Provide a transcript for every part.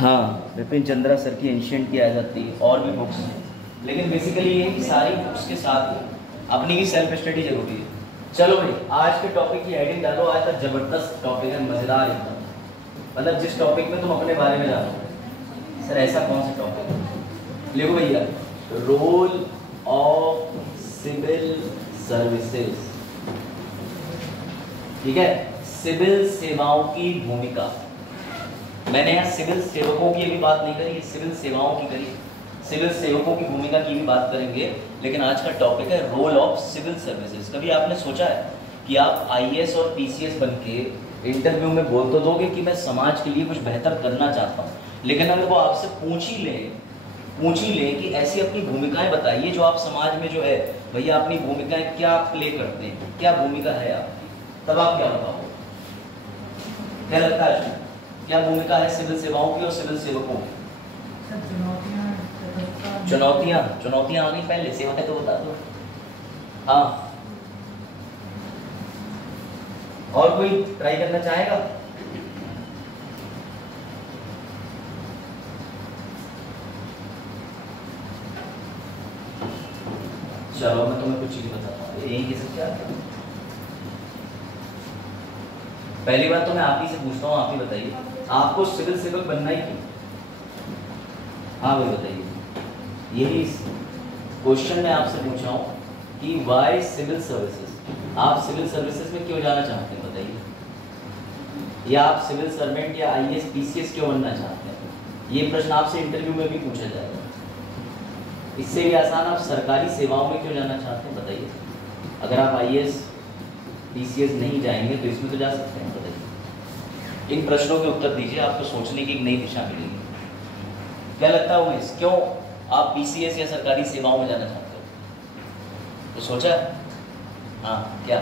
हाँ, विपिन चंद्रा सर की एंशिएंट की आ जाती है और भी बुक्स हैं, लेकिन बेसिकली ये कि सारी बुक्स के साथ अपनी ही सेल्फ स्टडी जरूरी है। चलो भाई, आज के टॉपिक की हेडिंग डालो। आज का जबरदस्त टॉपिक है, मजेदार एकदम, मतलब जिस टॉपिक में तुम अपने बारे में जानो। सर ऐसा कौन सा टॉपिक है? लिखो भैया, रोल ऑफ सिविल सर्विसेज। ठीक है, सिविल सेवाओं की भूमिका। मैंने यहाँ सिविल सेवकों की भी बात नहीं करी, सिविल सेवाओं की करी। सिविल सेवकों की भूमिका की भी बात करेंगे, लेकिन आज का टॉपिक है रोल ऑफ सिविल सर्विसेज। कभी आपने सोचा है कि आप आईएएस और पीसीएस बन के इंटरव्यू में बोल तो दोगे कि मैं समाज के लिए कुछ बेहतर करना चाहता हूँ, लेकिन अगर वो आपसे पूछ ही ले कि ऐसी अपनी भूमिकाएं बताइए जो आप समाज में जो है भैया अपनी भूमिकाएं क्या प्ले करते हैं, क्या भूमिका है आपकी, तब आप क्या बताओगे? क्या लगता है क्या भूमिका है सिविल सेवाओं की और सिविल सेवकों की? चुनौतियां आ गई पहले, सेवाएं तो बता दो। हाँ, और कोई ट्राई करना चाहेगा? चलो मैं तुम्हें कुछ चीज बताता हूँ, यही की सब क्या है। पहली बात तो मैं आप ही से पूछता हूँ, आप ही बताइए, आपको सिविल सेवक बनना ही क्यों? हाँ भाई बताइए, यही क्वेश्चन मैं आपसे पूछ रहा हूँ कि वाई सिविल सर्विसेज। आप सिविल सर्विसेज में क्यों जाना चाहते हैं बताइए, या आप सिविल सर्वेंट या आईएएस पीसीएस क्यों बनना चाहते हैं? ये प्रश्न आपसे इंटरव्यू में भी पूछा जाएगा। इससे भी आसान, आप सरकारी सेवाओं में क्यों जाना चाहते हैं बताइए। अगर आप आईएएस पीसीएस नहीं जाएंगे तो इसमें तो जा सकते हैं, बताइए। इन प्रश्नों के उत्तर दीजिए, आपको सोचने की एक नई दिशा मिलेगी। क्या लगता है उमेश, क्यों आप पीसीएस या सरकारी सेवाओं में जाना चाहते हो? तो सोचा? हाँ, क्या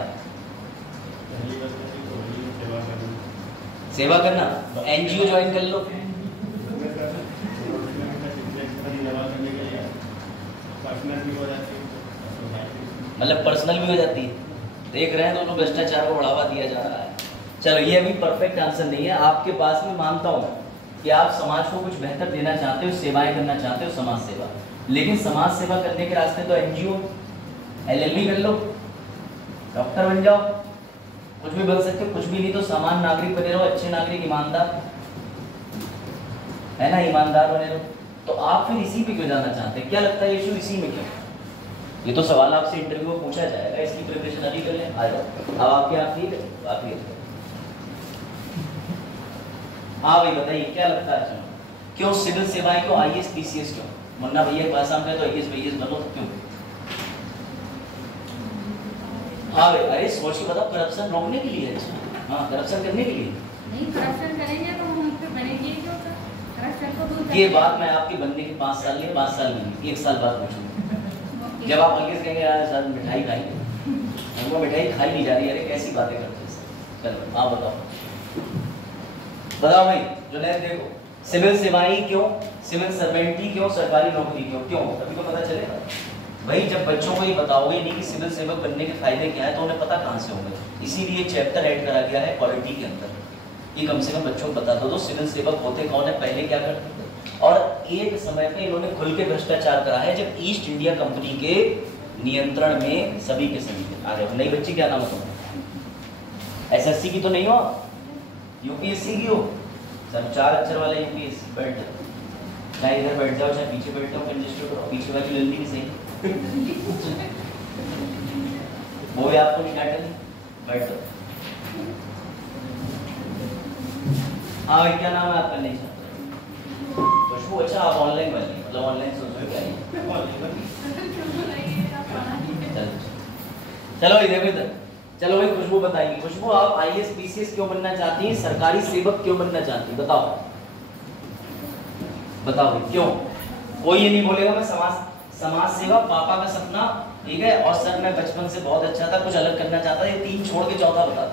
सेवा करना? तो एनजीओ ज्वाइन कर लो। मतलब पर्सनल भी हो जाती है। देख रहे हैं दोनों भ्रष्टाचार को बढ़ावा दिया जा रहा है। चलो, ये अभी परफेक्ट आंसर नहीं है आपके पास में, मानता हूँ कि आप समाज को कुछ बेहतर देना चाहते हो, सेवाएं करना चाहते हो, समाज सेवा। लेकिन समाज सेवा करने के रास्ते तो एनजीओ, एलएलबी कर लो, डॉक्टर बन जाओ, कुछ भी बन सकते हो। कुछ भी नहीं तो सामान्य नागरिक बने रहो, अच्छे नागरिक, ईमानदार, है ना, ईमानदार बने रहो। तो आप फिर इसी पे क्यों जाना चाहते हैं? क्या लगता है इशू इसी में क्यों? ये तो सवाल आपसे इंटरव्यू में पूछा जाएगा, इसकी प्रिपरेशन अभी कर लें। आ जाओ, अब आपके आप ठीक है, आप ही। हाँ भाई बताइए, क्या लगता है क्यों सिविल सेवाएं, क्यों आईएएस पीसीएस क्यों? वरना भैया पास हम तो आईएएस पीसीएस बनो, तो क्यों? हाँ भाई, अरे सोच के बताओ, करप्शन रोकने के लिए? अच्छा हाँ, करप्शन करने के लिए नहीं, करप्शन करेंगे तो हम पे बनेंगे क्यों? करप्शन को दूर ये बात मैं आपके बनने के 5 साल नहीं, 5 साल नहीं, 1 साल बाद पूछूंगा। जब आप आगे कहेंगे यार सर मिठाई खाएंगे, हमको मिठाई खाई नहीं जा रही, अरे कैसी बातें करते हैं सर। चलो आप बताओ भाई, जो नहीं देखो, सिविल सेवाएं क्यों, सिविल सर्वेंटी क्यों, सरकारी नौकरी क्यों? अभी तो पता चलेगा भाई, जब बच्चों को ये बताओगे नहीं कि सिविल सेवक बनने के फायदे क्या है, तो उन्हें पता कहाँ से होंगे। इसीलिए चैप्टर ऐड करा गया है क्वालिटी के अंदर, कि कम से कम बच्चों को बता दो सिविल सेवक होते कौन है, पहले क्या करते थे। और एक समय पे इन्होंने खुल के भ्रष्टाचार करा है, जब ईस्ट इंडिया कंपनी के नियंत्रण में सभी के सभी आ रहे हो। नई बच्ची क्या नाम है तुम्हारा? एसएससी की तो नहीं हो, यूपीएससी की हो? सब 4 अक्षर वाले यूपीएससी। बैठ जाओ, चाहे इधर बैठ जाओ चाहे पीछे बैठ जाओ, कंजेस्टेड करो, पीछे वाली जल्दी भी सही वो भी आपको नहीं काटेंगे, बैठ जाओ। हाँ भाई, क्या नाम है आपका? नहीं खुशबू। अच्छा, आप ऑनलाइन बन रही, मतलब ऑनलाइन सोच रहे हो क्या? चलो इधर चलो भाई, खुशबू बताएंगी। खुशबू, आप आईएएस पीसीएस क्यों बनना चाहती हैं, सरकारी सेवक क्यों बनना चाहती हैं? बताओ भाई क्यों? कोई ये नहीं बोलेगा मैं समाज सेवा पापा का सपना, ठीक है, और सर मैं बचपन से बहुत अच्छा था, कुछ अलग करना चाहता, ये 3 छोड़ के चौथा बता दो।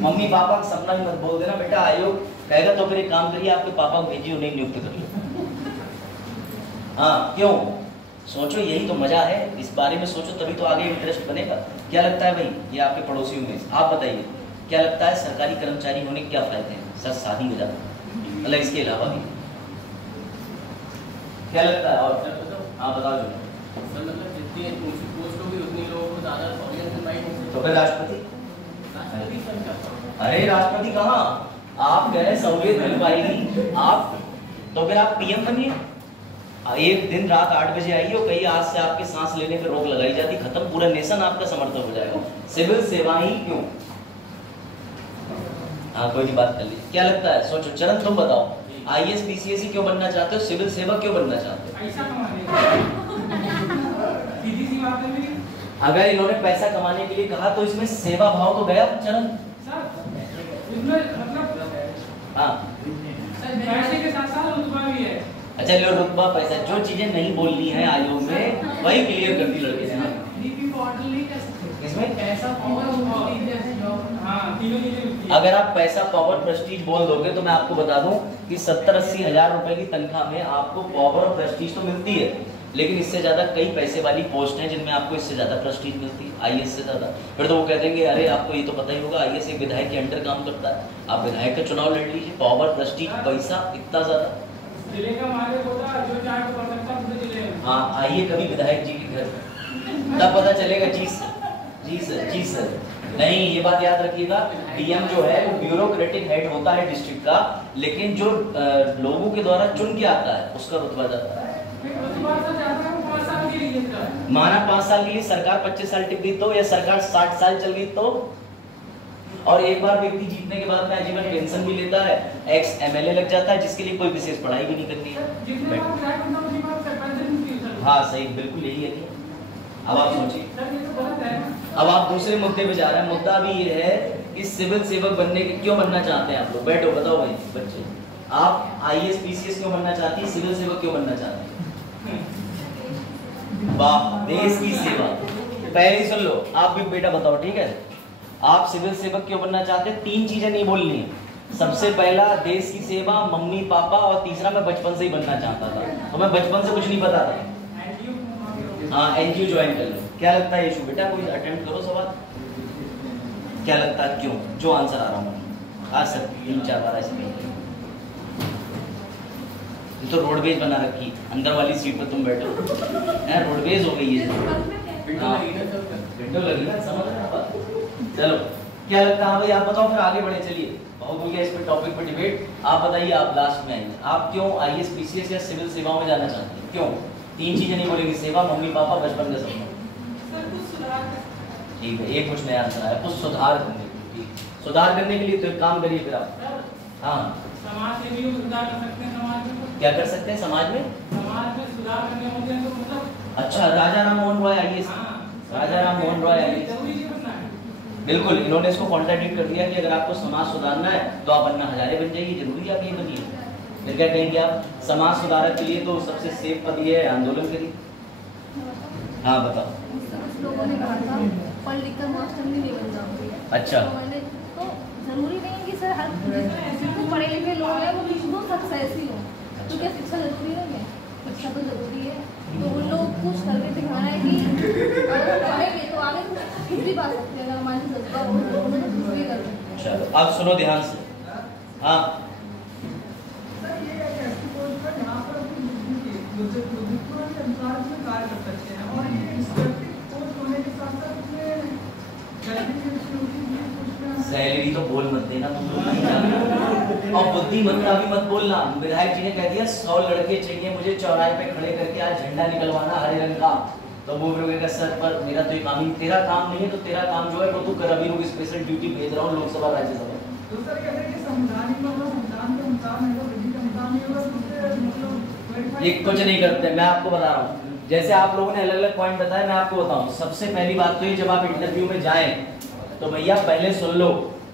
मम्मी पापा का सपना भी मत बोल देना बेटा। आयोग कहेगा तो फिर एक काम करिए, आपके पापा को भेजिए, उन्हें नियुक्त कर लो। हाँ क्यों? सोचो, यही तो मजा है, इस बारे में सोचो तभी तो आगे इंटरेस्ट बनेगा। क्या लगता है भाई, ये आपके पड़ोसियों में, आप बताइए क्या लगता है सरकारी कर्मचारी होने के क्या फायदे हैं? सर शादी हो जाता है, मतलब इसके अलावा भी क्या लगता है? और हाँ बताओ जो। सर मतलब जितनी ऊंची पोस्ट होगी उतनी लोगों को ज़्यादा ऑडियंस इनवाइट होगी। तो फिर राष्ट्रपति? राष्ट्रपति सर क्या? अरे राष्ट्रपति कहाँ, आप कह रहे सहूलियत मिल पाएगी आप, तो फिर आप पीएम बनिए। एक दिन रात 8 बजे आइए और कहीं आज से आपके सांस लेने पर रोक लगाई जाती, खत्म, पूरा नेशन आपका समर्थन हो जाएगा। सिविल सेवा ही क्यों? हाँ कोई नहीं, बात कर लीजिए। क्या लगता है, सोचो। चरण तुम बताओ, आईएएस पीसीएस क्यों बनना चाहते हो, सिविल सेवा क्यों बनना चाहते हो? पैसा कमाने सीधी सी बात है मेरी। अगर इन्होंने पैसा कमाने के लिए कहा तो इसमें सेवा भाव तो गया चरण। सर इसमें मतलब हाँ पैसे के साथ साथ रुतबा भी है। अच्छा लो, रुतबा पैसा, जो चीजें नहीं बोलनी है आयोग में वही क्लियर कर दी लड़के ने। इसमें पैसा पावर हाँ तीनों चीजें। अगर आप पैसा पावर प्रेस्टीज बोल दोगे तो मैं आपको बता दूं कि 70-80 हजार रुपए की तनख्वाह में आपको पावर और प्रेस्टीज तो मिलती है, लेकिन इससे ज्यादा कई पैसे वाली पोस्ट हैं जिनमें आपको इससे ज्यादा प्रेस्टीज मिलती है, आईएएस से ज्यादा। फिर तो वो कह देंगे अरे आपको ये तो पता ही होगा आईएएस एक विधायक के अंडर काम करता है, आप विधायक का चुनाव लड़ लीजिए, पावर प्रेस्टीज पैसा इतना ज्यादा। जिले का मालिक होता जो चाहे तो कर सकता पूरे जिले में। हाँ आइए कभी विधायक जी के घर, तब पता चलेगा। जी सर, जी सर, जी सर। नहीं, ये बात याद रखिएगा, डीएम जो है वो ब्यूरोक्रेटिक हेड होता है डिस्ट्रिक्ट का, लेकिन जो लोगों के द्वारा चुन के आता है उसका रुतबा जाता है। माना 5 साल के लिए, सरकार 25 साल टिक गई तो, या सरकार 60 साल चल गई तो, और एक बार व्यक्ति जीतने के बाद में आजीवन पेंशन भी लेता है, एक्स एमएलए लग जाता है जिसके लिए कोई विशेष पढ़ाई भी नहीं करनी है। हाँ सही, बिल्कुल यही है। अब आप सोचिए, अब आप दूसरे मुद्दे पे जा रहे हैं। मुद्दा भी ये है कि सिविल सेवक बनने के क्यों बनना चाहते हैं आप लोग? बैठो बताओ भाई बच्चे, आप आईएएस पीसीएस क्यों बनना चाहती है, सिविल सेवक क्यों बनना चाहते हैं? वाह, देश की सेवा। पहले ही सुन लो, आप भी बेटा बताओ, ठीक है? आप सिविल सेवक क्यों बनना चाहते हैं? 3 चीजें नहीं बोलनी है। सबसे पहला देश की सेवा, मम्मी पापा, और तीसरा मैं बचपन से ही बनना चाहता था, तो मैं बचपन से कुछ नहीं पता था। हाँ एनजीओ ज्वाइन कर लो। क्या लगता है यशु बेटा, कोई अटेम्प्ट करो सवाल। क्या लगता है क्यों? जो आंसर आ रहा हूँ आज सर 3-4 बार ऐसे तो रोडवेज बना रखी, अंदर वाली सीट पर तुम बैठो, रोडवेज हो गई है। विंडो लगी ना, समझ रहे हैं बात? चलो क्या लगता है भाई, आप बताओ, फिर आगे बढ़े। चलिए बहुत हो गया इस पे टॉपिक पर डिबेट। आप बताइए, आप लास्ट में आइए, आप क्यों आईएएस पीसीएस या सिविल सेवाओं में जाना चाहते हैं? क्यों? 3 चीजें नहीं बोलेंगे, सेवा, मम्मी पापा, बचपन का सपना। ठीक है, एक कुछ नया आंसर आया, कुछ सुधार करने के लिए। सुधार करने के लिए तो एक काम करिए फिर आप। हाँ समाज में भी सुधार कर सकते हैं। समाज में क्या कर सकते हैं? समाज में सुधार करने होते हैं तो मतलब अच्छा, राजा राम मोहन रॉय आईएएस, राजा राम मोहन रॉय आईएएस, बिल्कुल इन्होंने इसको कॉन्ट्राडिक्ट कर दिया कि अगर आपको समाज सुधारना है तो आप अन्ना हजारे बन जाइए, जरूरी आप ये बनिए। फिर क्या कहेंगे आप? समाज सुधारक के लिए तो सबसे सेफ पद ये है, आंदोलन करिए। हाँ बताओ। लोगों ने कहा था पढ़ लिख कर मास्टर नहीं बन जाओगे। अच्छा, तो मैंने तो जरूरी नहीं कि सर हर जितने पढ़े लिखे लोग हैं वो भी सक्सेस ही हो, तो क्या शिक्षा जरूरी नहीं है? शिक्षा तो जरूरी है, तो उन लोग कुछ करके दिखाना है कि अगर पढ़ेंगे तो आगे कुछ भी पा सकते हैं। अगर हमारी जज्बा हो तो कुछ भी कर सकते हैं। चलो अब सुनो ध्यान से। हाँ सैलरी तो बोल मत देना तुम लोग, और बुद्धिमत्ता भी मत बोलना। विधायक जी ने कह दिया 100 लड़के चाहिए मुझे चौराहे पे खड़े करके आज झंडा निकलवाना हरे रंग का, तो वो बोलेगा सर पर मेरा तो ये काम ही, तेरा काम नहीं है तो तेरा काम जो है वो तू कर। अभी लोग स्पेशल ड्यूटी भेज रहा हूँ लोकसभा राज्यसभा। तो सर कहते हैं कि संविधान में संविधान के अनुसार नहीं, विधि के अनुसार नहीं होगा, ये कुछ नहीं करते। मैं आपको बता रहा हूँ, जैसे आप लोगों ने अलग अलग पॉइंट बताया, मैं आपको बताऊं। सबसे पहली बात तो ये, जब आप इंटरव्यू में जाएं तो भैया पहले सुन लो,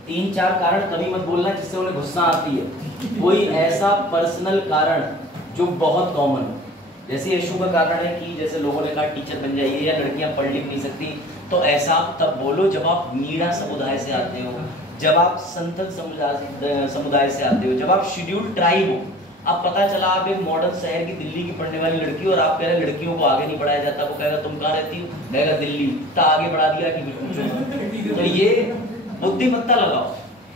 3-4 कारण कभी मत बोलना जिससे उन्हें गुस्सा आती है। कोई ऐसा पर्सनल कारण जो बहुत कॉमन हो, जैसे यशु का कारण है कि जैसे लोगों ने कहा टीचर बन जाइए या लड़कियां पढ़ लिख नहीं सकती, तो ऐसा आप तब बोलो जब आप मीणा समुदाय से आते हो, जब आप संथल समुदाय से आते हो, जब आप शेड्यूल्ड ट्राइब हो। अब पता चला आप एक मॉडर्न शहर की दिल्ली की पढ़ने वाली लड़की और आप कह रहे लड़कियों को आगे नहीं बढ़ाया जाता, वो कहेगा तुम कहाँ रहती हो, कहेगा दिल्ली, तो आगे बढ़ा दिया कि बिल्कुल। तो ये बुद्धिमत्ता लगाओ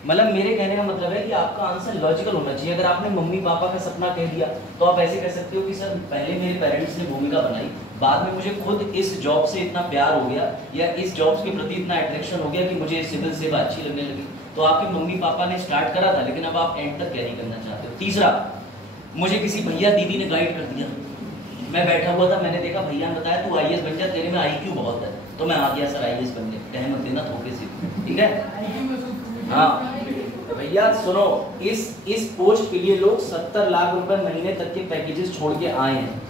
मतलब मेरे कहने का मतलब है कि आपका आंसर लॉजिकल होना चाहिए। अगर आपने मम्मी पापा का सपना कह दिया तो आप ऐसे कह सकते हो कि सर पहले मेरे पेरेंट्स ने भूमिका बनाई, बाद में मुझे खुद इस जॉब से इतना प्यार हो गया या इस जॉब के प्रति इतना अट्रैक्शन हो गया कि मुझे सिविल सेवा अच्छी लगने लगी। तो आपके मम्मी पापा ने स्टार्ट करा था, लेकिन अब आप एंड तक कैरी करना चाहते हो। तीसरा, मुझे किसी भैया दीदी ने गाइड कर दिया, मैं बैठा हुआ था, मैंने देखा भैया ने बताया तू आईएएस बन जा, तेरे में आईक्यू बहुत है, तो मैं आ गया सर आईएएस बनने। कह मत देना थोड़े से, ठीक है। हाँ भैया सुनो, इस पोस्ट के लिए लोग 70 लाख रुपए महीने तक के पैकेजेस छोड़ के आए हैं,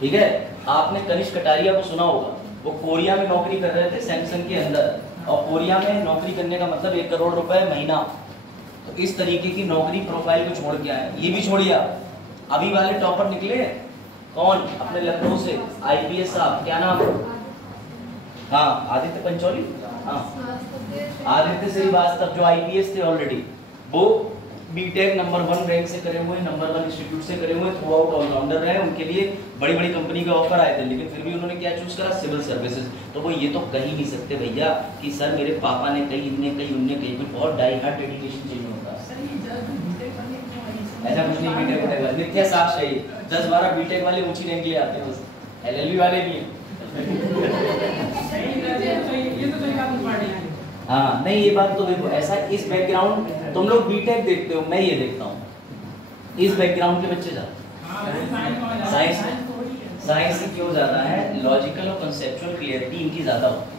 ठीक है। आपने कनिष्क कटारिया को सुना होगा, वो कोरिया में नौकरी कर रहे थे सैमसंग के अंदर, और कोरिया में नौकरी करने का मतलब 1 करोड़ रुपए महीना। तो इस तरीके की नौकरी प्रोफाइल को छोड़ के आए। ये भी छोड़िए, अभी वाले टॉपर निकले कौन अपने लखनऊ से, आईपीएस साहब, क्या नाम? हाँ आदित्य पंचौली, हाँ आदित्य श्रीवास्तव, जो आईपीएस थे ऑलरेडी, वो बीटेक नंबर 1 रैंक से करे हुए, नंबर 1 इंस्टीट्यूट से करे हुए, थ्रू आउट ऑलराउंडर रहे। उनके लिए बड़ी बड़ी कंपनी के ऑफर आए थे, लेकिन फिर भी उन्होंने क्या चूज करा? Civil services. तो वो ये तो कह ही नहीं सकते भैया कि सर मेरे पापा ने कही, इनने कही, उनने कही। कुछ बहुत डाई हार्ड डेडिकेशन चाहिए होता है। ऐसा कुछ नहीं, बीटेक होने वाले नित्य साक्ष है, 10-12 बीटेक वाले ऊंची रैंक ले आते हैं, बस एलएलबी वाले भी हैं। हाँ नहीं, ये बात तो देखो, ऐसा इस बैकग्राउंड, तुम लोग बीटेक देखते हो, मैं ये देखता हूँ, इस बैकग्राउंड के बच्चे ज्यादा साइंस से क्यों ज्यादा है? लॉजिकल और कंसेप्चुअल क्लियरिटी इनकी ज्यादा होती है।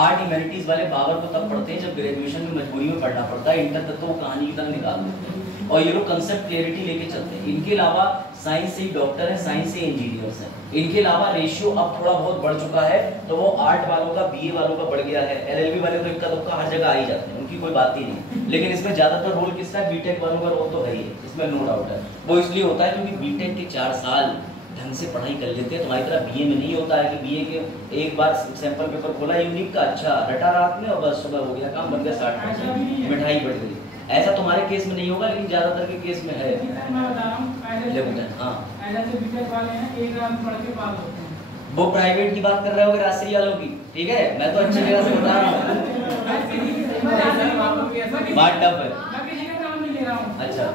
आर्ट ह्यूमैनिटीज वाले बाबर को तब पढ़ते हैं जब ग्रेजुएशन में मजबूरी में पढ़ना पड़ता है, इंटर तक तो वो कहानी की तरह निकाल देते हैं, और ये लोग कंसेप्ट क्लियरिटी लेके चलते हैं। इनके अलावा साइंस से डॉक्टर है, साइंस से इंजीनियर्स हैं। इनके अलावा रेशियो अब थोड़ा बहुत बढ़ चुका है, तो वो आर्ट वालों का, बीए वालों का बढ़ गया है, एलएलबी वाले तो इक्का दुक्का हर जगह आ ही जाते हैं, उनकी कोई बात ही नहीं। लेकिन इसमें ज्यादातर रोल किसका है? बीटेक वालों का रोल तो है ही, इसमें नो डाउट है। वो इसलिए होता है क्योंकि बीटेक के 4 साल ढंग से पढ़ाई कर लेते हैं। तुम्हारी तरह बीए में नहीं होता है कि बीए के एक बार सैंपल पेपर खोला यूनिक का, अच्छा रटा रात में और बस सुबह हो गया काम, बन गया 60%, मिठाई बढ़ गई। ऐसा तुम्हारे केस में नहीं होगा, लेकिन ज्यादातर के केस में है। वो प्राइवेट की बात कर रहे हो राजश्री वालों की, ठीक है, मैं तो अच्छी जगह से बता रहा हूँ। बात टफ है, अच्छा,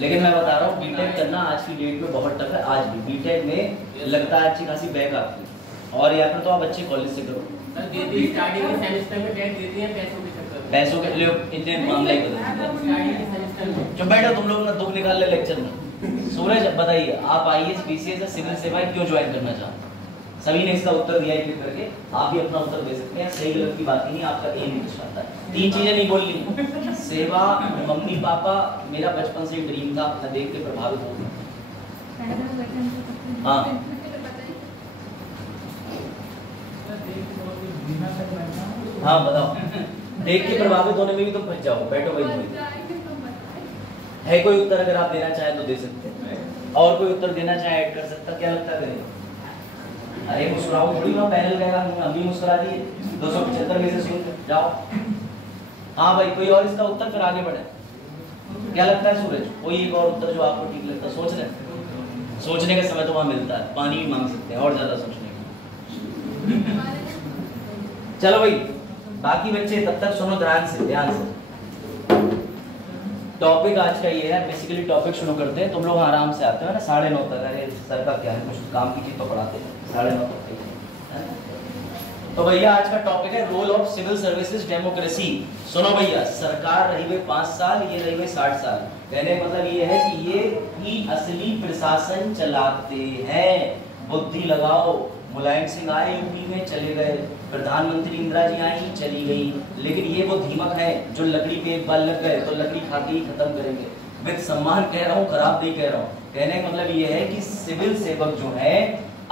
लेकिन मैं बता रहा हूँ बीटेक करना आज की डेट में बहुत टफ है। आज भी बीटेक में लगता है अच्छी खासी बैक आती है, और या फिर तो आप अच्छे कॉलेज से करो। स्टार्टिंग के सेमेस्टर में बैक देती हैं पैसों के लिए, इतने मामला ही बदल। जो बैठो तुम लोग ना, दुख निकाल ले लेक्चर में। सूरज बताइए, आप आईएएस बीसीएस या सिविल सेवाएं क्यों ज्वाइन करना चाहते? सभी ने इसका उत्तर दिया है, क्लिक करके आप भी अपना उत्तर दे सकते हैं। सही गलत की बात ही नहीं, आपका एम कुछ आता है। 3 चीजें नहीं बोलनी, सेवा, मम्मी पापा, मेरा बचपन से ड्रीम था, मैं देख के प्रभावित हो गया। हाँ हाँ बताओ, देख के प्रभावित होने में भी तुम फंस जाओ। बैठो भाई, है कोई उत्तर अगर आप देना चाहें तो दे सकते हैं, और कोई उत्तर देना चाहे ऐड कर सकता, क्या लगता है? अरे मुस्कुराओ थोड़ी, मैं पैनल कह रहा हूँ, अभी मुस्कुरा दिए, 275 में से सुन जाओ। हाँ भाई, कोई और इसका उत्तर, फिर आगे बढ़े। क्या लगता है सूरज? कोई एक और उत्तर जो आपको ठीक लगता है? सोच रहे, सोचने का समय तो वहां मिलता है, पानी भी मांग सकते हैं और ज्यादा सोचने का। चलो भाई, बाकी बच्चे तब तक सुनो ध्यान से। टॉपिक आज का ये है, बेसिकली टॉपिक शुरू करते हैं। तुम लोग आराम से आते हो ना 9:30 तक, अरे सर का क्या है, कुछ काम की चीज तो पढ़ाते हैं 9:30 तक। तो भैया आज का टॉपिक है role of civil services democracy. सुनो भैया, सरकार रही हुई 5 साल, ये रही हुई 60 साल। कहने का मतलब ये है कि ये ही असली प्रशासन चलाते हैं। बुद्धि लगाओ, मुलायम सिंह आए यूपी में, चले गए, प्रधानमंत्री इंदिरा जी आई, चली गई, लेकिन ये वो धीमक है जो लकड़ी पे एक बार लग गए तो लकड़ी खाते ही खत्म करेंगे। विद सम्मान कह रहा हूँ, खराब नहीं कह रहा हूँ। कहने का मतलब ये है कि सिविल सेवक जो है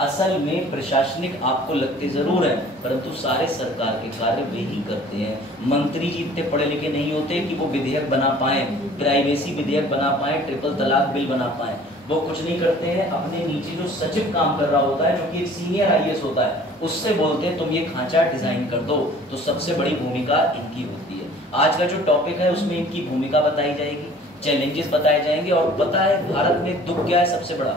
असल में प्रशासनिक आपको लगते जरूर है, परंतु सारे सरकार के कार्य वे ही करते हैं। मंत्री जी इतने पढ़े लिखे नहीं होते कि वो विधेयक बना पाए, प्राइवेसी विधेयक बना पाए, ट्रिपल तलाक बिल बना पाए, वो कुछ नहीं करते हैं। अपने नीचे जो सचिव काम कर रहा होता है, जो कि एक सीनियर आईएएस होता है, उससे बोलते हैं तुम ये खांचा डिजाइन कर दो, तो सबसे बड़ी भूमिका इनकी होती है। आज का जो टॉपिक है उसमें इनकी भूमिका बताई जाएगी, चैलेंजेस बताए जाएंगे। और पता है भारत में दुख क्या है सबसे बड़ा?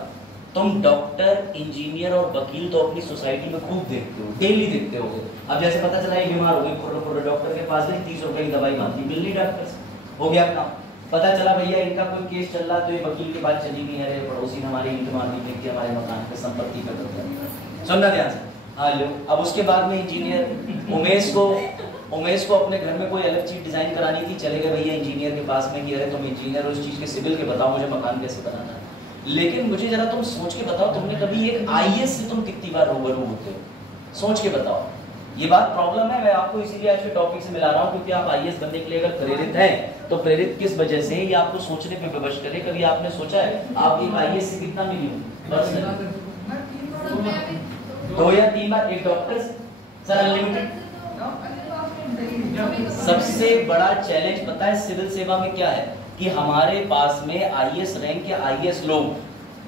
तुम डॉक्टर, इंजीनियर और वकील तो अपनी सोसाइटी में खूब देखते हो, डेली देखते हो। अब जैसे पता चला ये बीमार हो गई, डॉक्टर के पास गई, 30 रुपए की दवाई मांगी, मिल नहीं डॉक्टर से। हो गया काम। पता चला भैया इनका कोई केस चल रहा, तो ये वकील के पास चली गई, अरे पड़ोसी ने हमारे ईंट मार दी कि हमारे मकान पे संपत्ति पे कब्जा। सुनना ध्यान से। हाँ लो, अब उसके बाद में इंजीनियर उमेश को अपने घर में कोई अलग चीज डिजाइन करानी थी, चले गए भैया इंजीनियर के पास में कि अरे तुम इंजीनियर हो, इस चीज के सिविल के बताओ मुझे मकान कैसे बनाना है। लेकिन मुझे जरा तुम सोच के बताओ, तुमने कभी एक आईएएस से तुम कितनी बार रूबरू होते हो? सोच के बताओ। ये बात प्रॉब्लम है, मैं आपको इसीलिए आज के टॉपिक से मिला रहा हूँ, क्योंकि आप आईएएस बनने के लिए अगर प्रेरित हैं तो प्रेरित किस वजह से, ये आपको सोचने पे विवश करे। कभी आपने सोचा है आप एक आईएएस से कितना मिली पर्सनली? 2 या 3 बार। एक डॉक्टर सर अनलिमिटेड। सबसे बड़ा चैलेंज पता है सिविल सेवा में क्या है कि हमारे पास में आईएएस रैंक या आईएएस लोग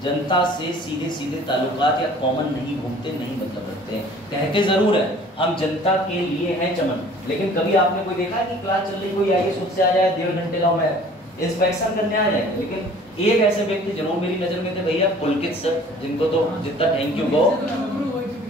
जनता से सीधे सीधे ताल्लुकात या कॉमन नहीं घूमते, नहीं मतलब रखते हैं। कहते जरूर है हम जनता के लिए हैं चमन, लेकिन कभी आपने कोई देखा है कि क्लास चल रही कोई आईएएस उससे आ जाए 1.5 घंटे लाओ मैं इंस्पेक्शन करने आ जाए? लेकिन एक ऐसे व्यक्ति जरूर मेरी नजर में थे भैया, पुलकित सर, जिनको तो जितना थैंक यू कहो,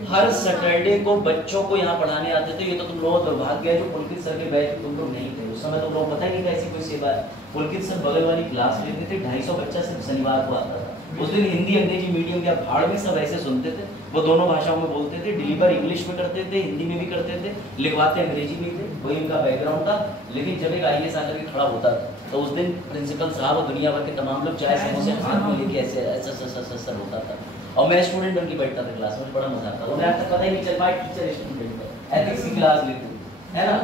हर सैटरडे को बच्चों को यहाँ पढ़ाने आते थे। ये तो तुम लोग दुर्भाग्य है जो पुलकित सर के बैच में तुम लोग नहीं थे उस समय। तुम लोग पता है कि कैसी कोई सेवा है। पुलकित सर बगल वाली क्लास लेते थे, 250 बच्चा सिर्फ शनिवार को आता था। उस दिन हिंदी अंग्रेजी मीडियम या भाड़ में सब ऐसे सुनते थे, वो दोनों भाषाओं में बोलते थे, डिलीवर इंग्लिश में करते थे, हिंदी में भी करते थे, लिखवाते अंग्रेजी में थे, वही इनका बैकग्राउंड था। लेकिन जब एक आईएएस आकर के खड़ा होता था तो उस दिन प्रिंसिपल साहब और दुनिया भर के तमाम लोग चाय समोसे हाथ में लेके ऐसे ऐसा होता था, और मैं स्टूडेंट बन के बैठता था क्लास में, बड़ा मजा आता था। उन्हें आज तक पता ही नहीं चल पाया टीचर स्टूडेंट एथिक्स की क्लास लेते है ना।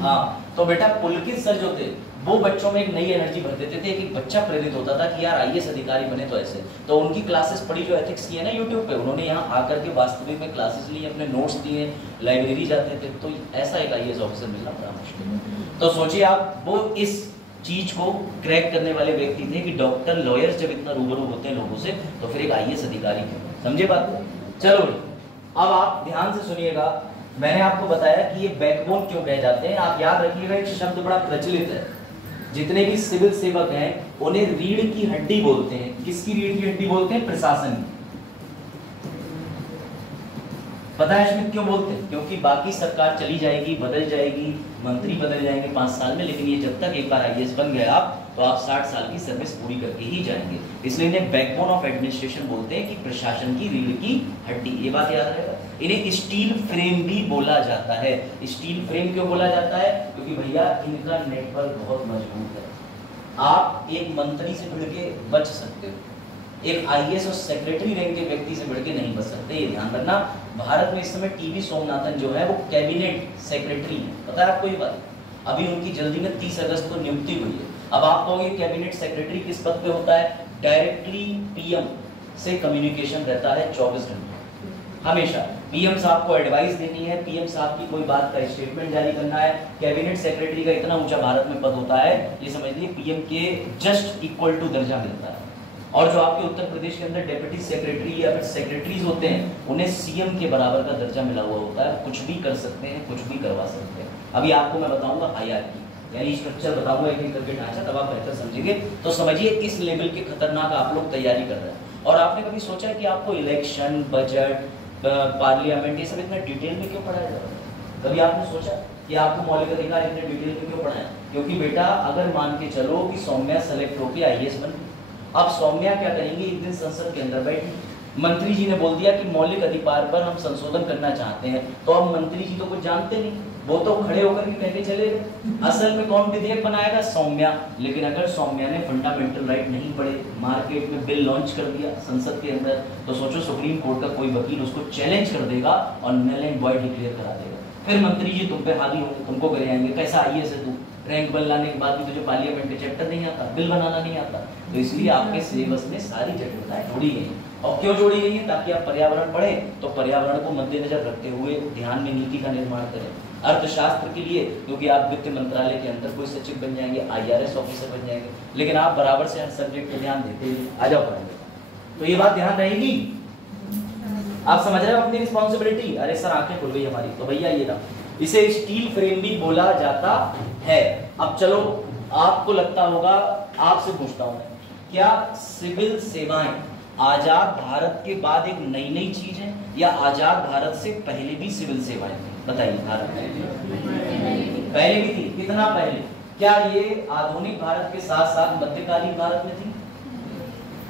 हाँ, तो बेटा पुलकित सर जो थे वो बच्चों में एक नई एनर्जी भर देते थे। एक बच्चा प्रेरित होता था कि यार आईएएस अधिकारी बने तो ऐसे। तो उनकी क्लासेस पढ़ी जो एथिक्स की है ना यूट्यूब पे, उन्होंने यहाँ आकर के वास्तविक में क्लासेस ली, अपने नोट्स दिए, लाइब्रेरी जाते थे। तो ऐसा एक आईएएस ऑफिसर मिलना बड़ा मुश्किल है। तो सोचिए आप, वो इस चीज को क्रैक करने वाले व्यक्ति थे कि डॉक्टर लॉयर्स जब इतना रूबरू होते हैं लोगों से, तो फिर एक आईएएस अधिकारी क्यों? समझे बात को? चलो अब आप ध्यान से सुनिएगा। मैंने आपको बताया कि ये बैकबोन क्यों कहे जाते हैं। आप याद रखिएगा, एक शब्द बड़ा प्रचलित है, जितने भी सिविल सेवक हैं उन्हें रीढ़ की हड्डी बोलते हैं। किसकी रीढ़ की हड्डी बोलते हैं? प्रशासन की। पता है स्मिथ क्यों बोलते हैं? क्योंकि बाकी सरकार चली जाएगी, बदल जाएगी, मंत्री बदल जाएंगे 5 साल में, लेकिन ये जब तक एक बार आईएएस बन गए आप, तो आप 60 साल की सर्विस पूरी करके ही जाएंगे। इसलिए इन्हें बैकबोन ऑफ एडमिनिस्ट्रेशन बोलते हैं, कि प्रशासन की रीढ़ की हड्डी। ये बात याद रहेगा। इन्हें स्टील फ्रेम भी बोला जाता है। स्टील फ्रेम क्यों बोला जाता है? क्योंकि भैया इनका नेटवर्क बहुत मजबूत है। आप एक मंत्री से भिड़ के बच सकते हो, एक आईएएस और सेक्रेटरी रैंक के व्यक्ति से भिड़ के नहीं बच सकते। ये ध्यान रखना। भारत में इस समय टीवी सोमनाथन जो है वो कैबिनेट सेक्रेटरी है। पता है आपको ये बात? अभी उनकी जल्दी में 30 अगस्त को नियुक्ति हुई है। अब आप कहोगे कैबिनेट सेक्रेटरी किस पद पे होता है? डायरेक्टली पीएम से कम्युनिकेशन रहता है 24 घंटे हमेशा। पीएम साहब को एडवाइस देनी है, पीएम साहब की कोई बात का स्टेटमेंट जारी करना है। कैबिनेट सेक्रेटरी का इतना ऊंचा भारत में पद होता है, ये समझ लीजिए पीएम के जस्ट इक्वल टू दर्जा मिलता है। और जो आपके उत्तर प्रदेश के अंदर डेप्यूटी सेक्रेटरी या फिर सेक्रेटरीज होते हैं, उन्हें सीएम के बराबर का दर्जा मिला हुआ होता है। कुछ भी कर सकते हैं, कुछ भी करवा सकते हैं। अभी आपको मैं बताऊंगा हायरार्की, यानी स्ट्रक्चर बताऊंगा एक एक करके ढांचा, तब आप बेहतर समझेंगे। तो समझिए इस लेवल के खतरनाक आप लोग तैयारी कर रहे हैं। और आपने कभी सोचा है कि आपको इलेक्शन, बजट, पार्लियामेंट, ये सब इतना डिटेल में क्यों पढ़ाया जा रहा है? कभी आपने सोचा कि आपको मौलिक अधिकार इतने डिटेल में क्यों पढ़ाया? क्योंकि बेटा अगर मान के चलो कि सौम्या सेलेक्ट होकर आईएएस बन, अब सौम्या क्या करेंगे? एक दिन संसद के अंदर बैठी, मंत्री जी ने बोल दिया कि मौलिक अधिकार पर हम संशोधन करना चाहते हैं। तो अब मंत्री जी तो कुछ जानते नहीं, वो तो खड़े होकर के कहते चले गए। असल में कौन विधेयक बनाएगा? सौम्या। लेकिन अगर सौम्या ने फंडामेंटल राइट नहीं पढ़े, मार्केट में बिल लॉन्च कर दिया संसद के अंदर, तो सोचो सुप्रीम कोर्ट का कोई वकील उसको चैलेंज कर देगा और नल एंड वॉइड डिक्लेयर करा देगा। फिर मंत्री जी तुम पे हावी होंगे, तुमको करे आएंगे कैसा आईएएस है तू, रैंक बल लाने के बाद भी तुझे पार्लियामेंट के चैप्टर नहीं आता, बिल बनाना नहीं आता। तो इसलिए आपके सिलेबस में सारी जटिलताएं जोड़ी गई हैं। और क्यों जोड़ी गई है? ताकि आप पर्यावरण पढ़ें, तो पर्यावरण को मद्देनजर रखते हुए ध्यान में नीति का निर्माण करें। अर्थशास्त्र के लिए, क्योंकि आप वित्त मंत्रालय के अंदर कोई सचिव बन जाएंगे, आईआरएस ऑफिसर बन जाएंगे, लेकिन आप बराबर से हर सब्जेक्ट पे ध्यान देते हैं। आ जाओ पढ़ेंगे, तो ये बात ध्यान रहेगी। आप समझ रहे हो अपनी रिस्पॉन्सिबिलिटी? अरे सर आंखें खुल गई हमारी। तो भैया ये ना, इसे स्टील फ्रेम भी बोला जाता है। अब चलो, आपको लगता होगा, आपसे पूछता हूं, क्या सिविल सेवाएं आजाद भारत के बाद एक नई नई चीज है, या आजाद भारत से पहले भी सिविल सेवाएं थी? बताइए। भारत में पहले भी थी। कितना पहले? क्या ये आधुनिक भारत के साथ साथ मध्यकालीन भारत में थी?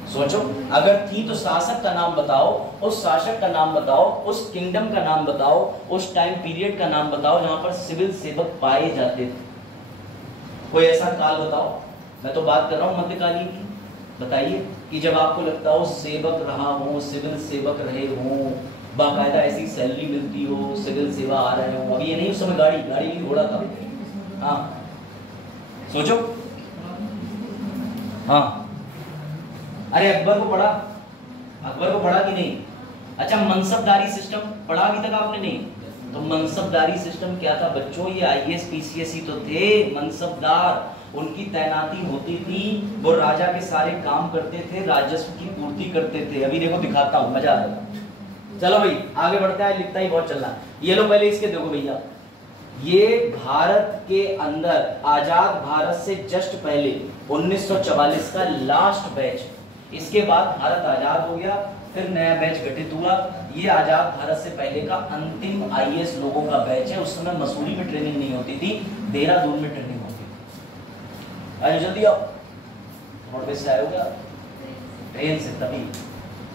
सोचो, अगर थी तो शासक का नाम बताओ, उस शासक का नाम बताओ, उस किंगडम का नाम बताओ, उस टाइम पीरियड का नाम बताओ जहां पर सिविल सेवक पाए जाते थे। कोई ऐसा काल बताओ। मैं तो बात कर रहा हूं मध्यकालीन की। बताइए कि जब आपको लगता हो सेवक रहा हो, सिविल सेवक रहे हो, बाकायदा ऐसी सैलरी मिलती हो, सिविल सेवा आ रहे हो। अभी ये नहीं, उस समय गाड़ी भी घोड़ा था। हाँ सोचो। हाँ अरे अकबर को पढ़ा कि नहीं? अच्छा, मनसबदारी सिस्टम पढ़ा अभी तक आपने? नहीं। तो मनसबदारी सिस्टम क्या था बच्चों? ये आईएएस पीसीएस ही तो थे मनसबदार। उनकी तैनाती होती थी, वो राजा के सारे काम करते थे, राजस्व की पूर्ति करते थे। अभी देखो दिखाता हूँ, मजा आएगा। चलो भाई आगे बढ़ते हैं, लिखता ही बहुत चलना। ये लो पहले इसके देखो भैया, ये भारत के अंदर आजाद भारत से जस्ट पहले 1944 का लास्ट बैच। इसके बाद भारत आजाद हो गया, फिर नया बैच गठित हुआ। ये आजाद भारत से पहले का अंतिम आईएएस लोगों का बैच है। उस समय मसूरी में ट्रेनिंग नहीं होती थी, देहरादून में ट्रेनिंग होती थी। अरे जल्दी आओ, रोडवेज से आए होगा, ट्रेन से, तभी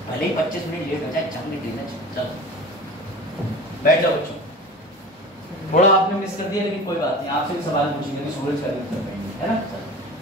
भले ही 25 मिनट लेट हो जाए, चलने ट्रेन है। चलो बैठ जाओ बच्चों। थोड़ा आपने मिस कर दिया, लेकिन कोई बात नहीं, आपसे भी सवाल पूछेंगे, सूरज का उत्तर है ना।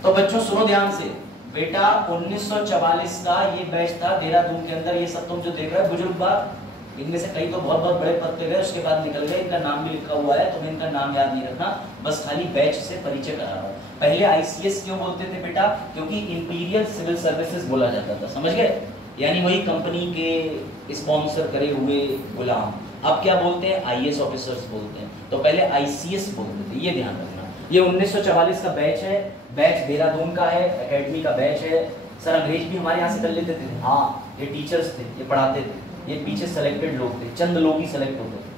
तो बच्चों सुनो ध्यान से बेटा, 1944 का ये बैच था देहरादून के अंदर। ये सब तुम जो देख रहे हो बुजुर्ग बात, इनमें से कई तो बहुत बहुत बड़े पद पे गए, उसके बाद निकल गए। इनका नाम भी लिखा हुआ है, तुम्हें इनका नाम याद नहीं रखना, बस खाली बैच से परिचय करा रहा हूँ। पहले आईसीएस क्यों बोलते थे बेटा? क्योंकि इंपीरियल सिविल सर्विसेज बोला जाता था, समझ गए? यानी वही कंपनी के स्पॉन्सर करे हुए गुलाम। अब क्या बोलते हैं? आईएएस ऑफिसर्स बोलते हैं। तो पहले आईसीएस बोलते थे, ये ध्यान रखना। ये 1944 का बैच है, बैच देहरादून का है, एकेडमी का बैच है। सर अंग्रेज भी हमारे यहाँ से कर लेते थे? हाँ, ये टीचर्स थे, ये पढ़ाते थे। ये पीछे सेलेक्टेड लोग थे, चंद लोग ही सेलेक्ट होते थे,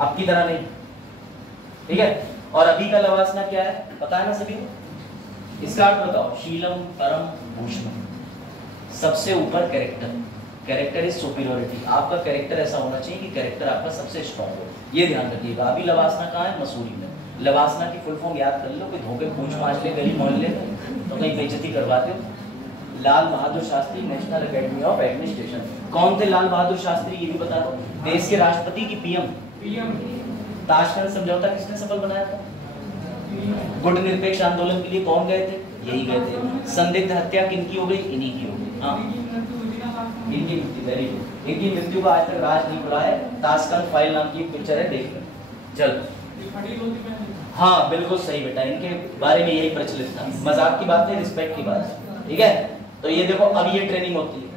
अब की तरह नहीं, ठीक है। और अभी का लवासना क्या है पता है ना सभी को? इसका अर्थ बताओ। शीलम परम भूषणम, सबसे ऊपर कैरेक्टर। Character is superiority. आपका कैरेक्टर ऐसा होना चाहिए कि कैरेक्टर आपका सबसे स्ट्रॉन्ग हो, ये ध्यान रखिएगा। अभी लवासना कहाँ है? मसूरी में। लवासना की फुल फॉर्म याद कर लो, कि धोखे पूछ माछ ले गली मोहल्ले में तो कहीं बेइज्जती करवाते हो। Lal Bahadur Shastri, national academy of administration. कौन थे लाल बहादुर शास्त्री? ये भी बता दो। देश के राष्ट्रपति की पीएम। ताशकंद समझौता किसने सफल बनाया था? गुट निरपेक्ष आंदोलन के लिए कौन गए थे? यही गए थे। संदिग्ध हत्या किनकी हो गई? इन्हीं की हो गई। हाँ, इनकी मृत्यु, वेरी गुड। इनकी मृत्यु का आज तक राज नहीं खुला है। ताशकंद फाइल नाम की एक पिक्चर है, देख लो। चल, हाँ बिल्कुल सही बेटा, इनके बारे में यही प्रचलित था। मजाक की बात है, रिस्पेक्ट की बात है, ठीक है। तो ये देखो, अब ये ट्रेनिंग होती है,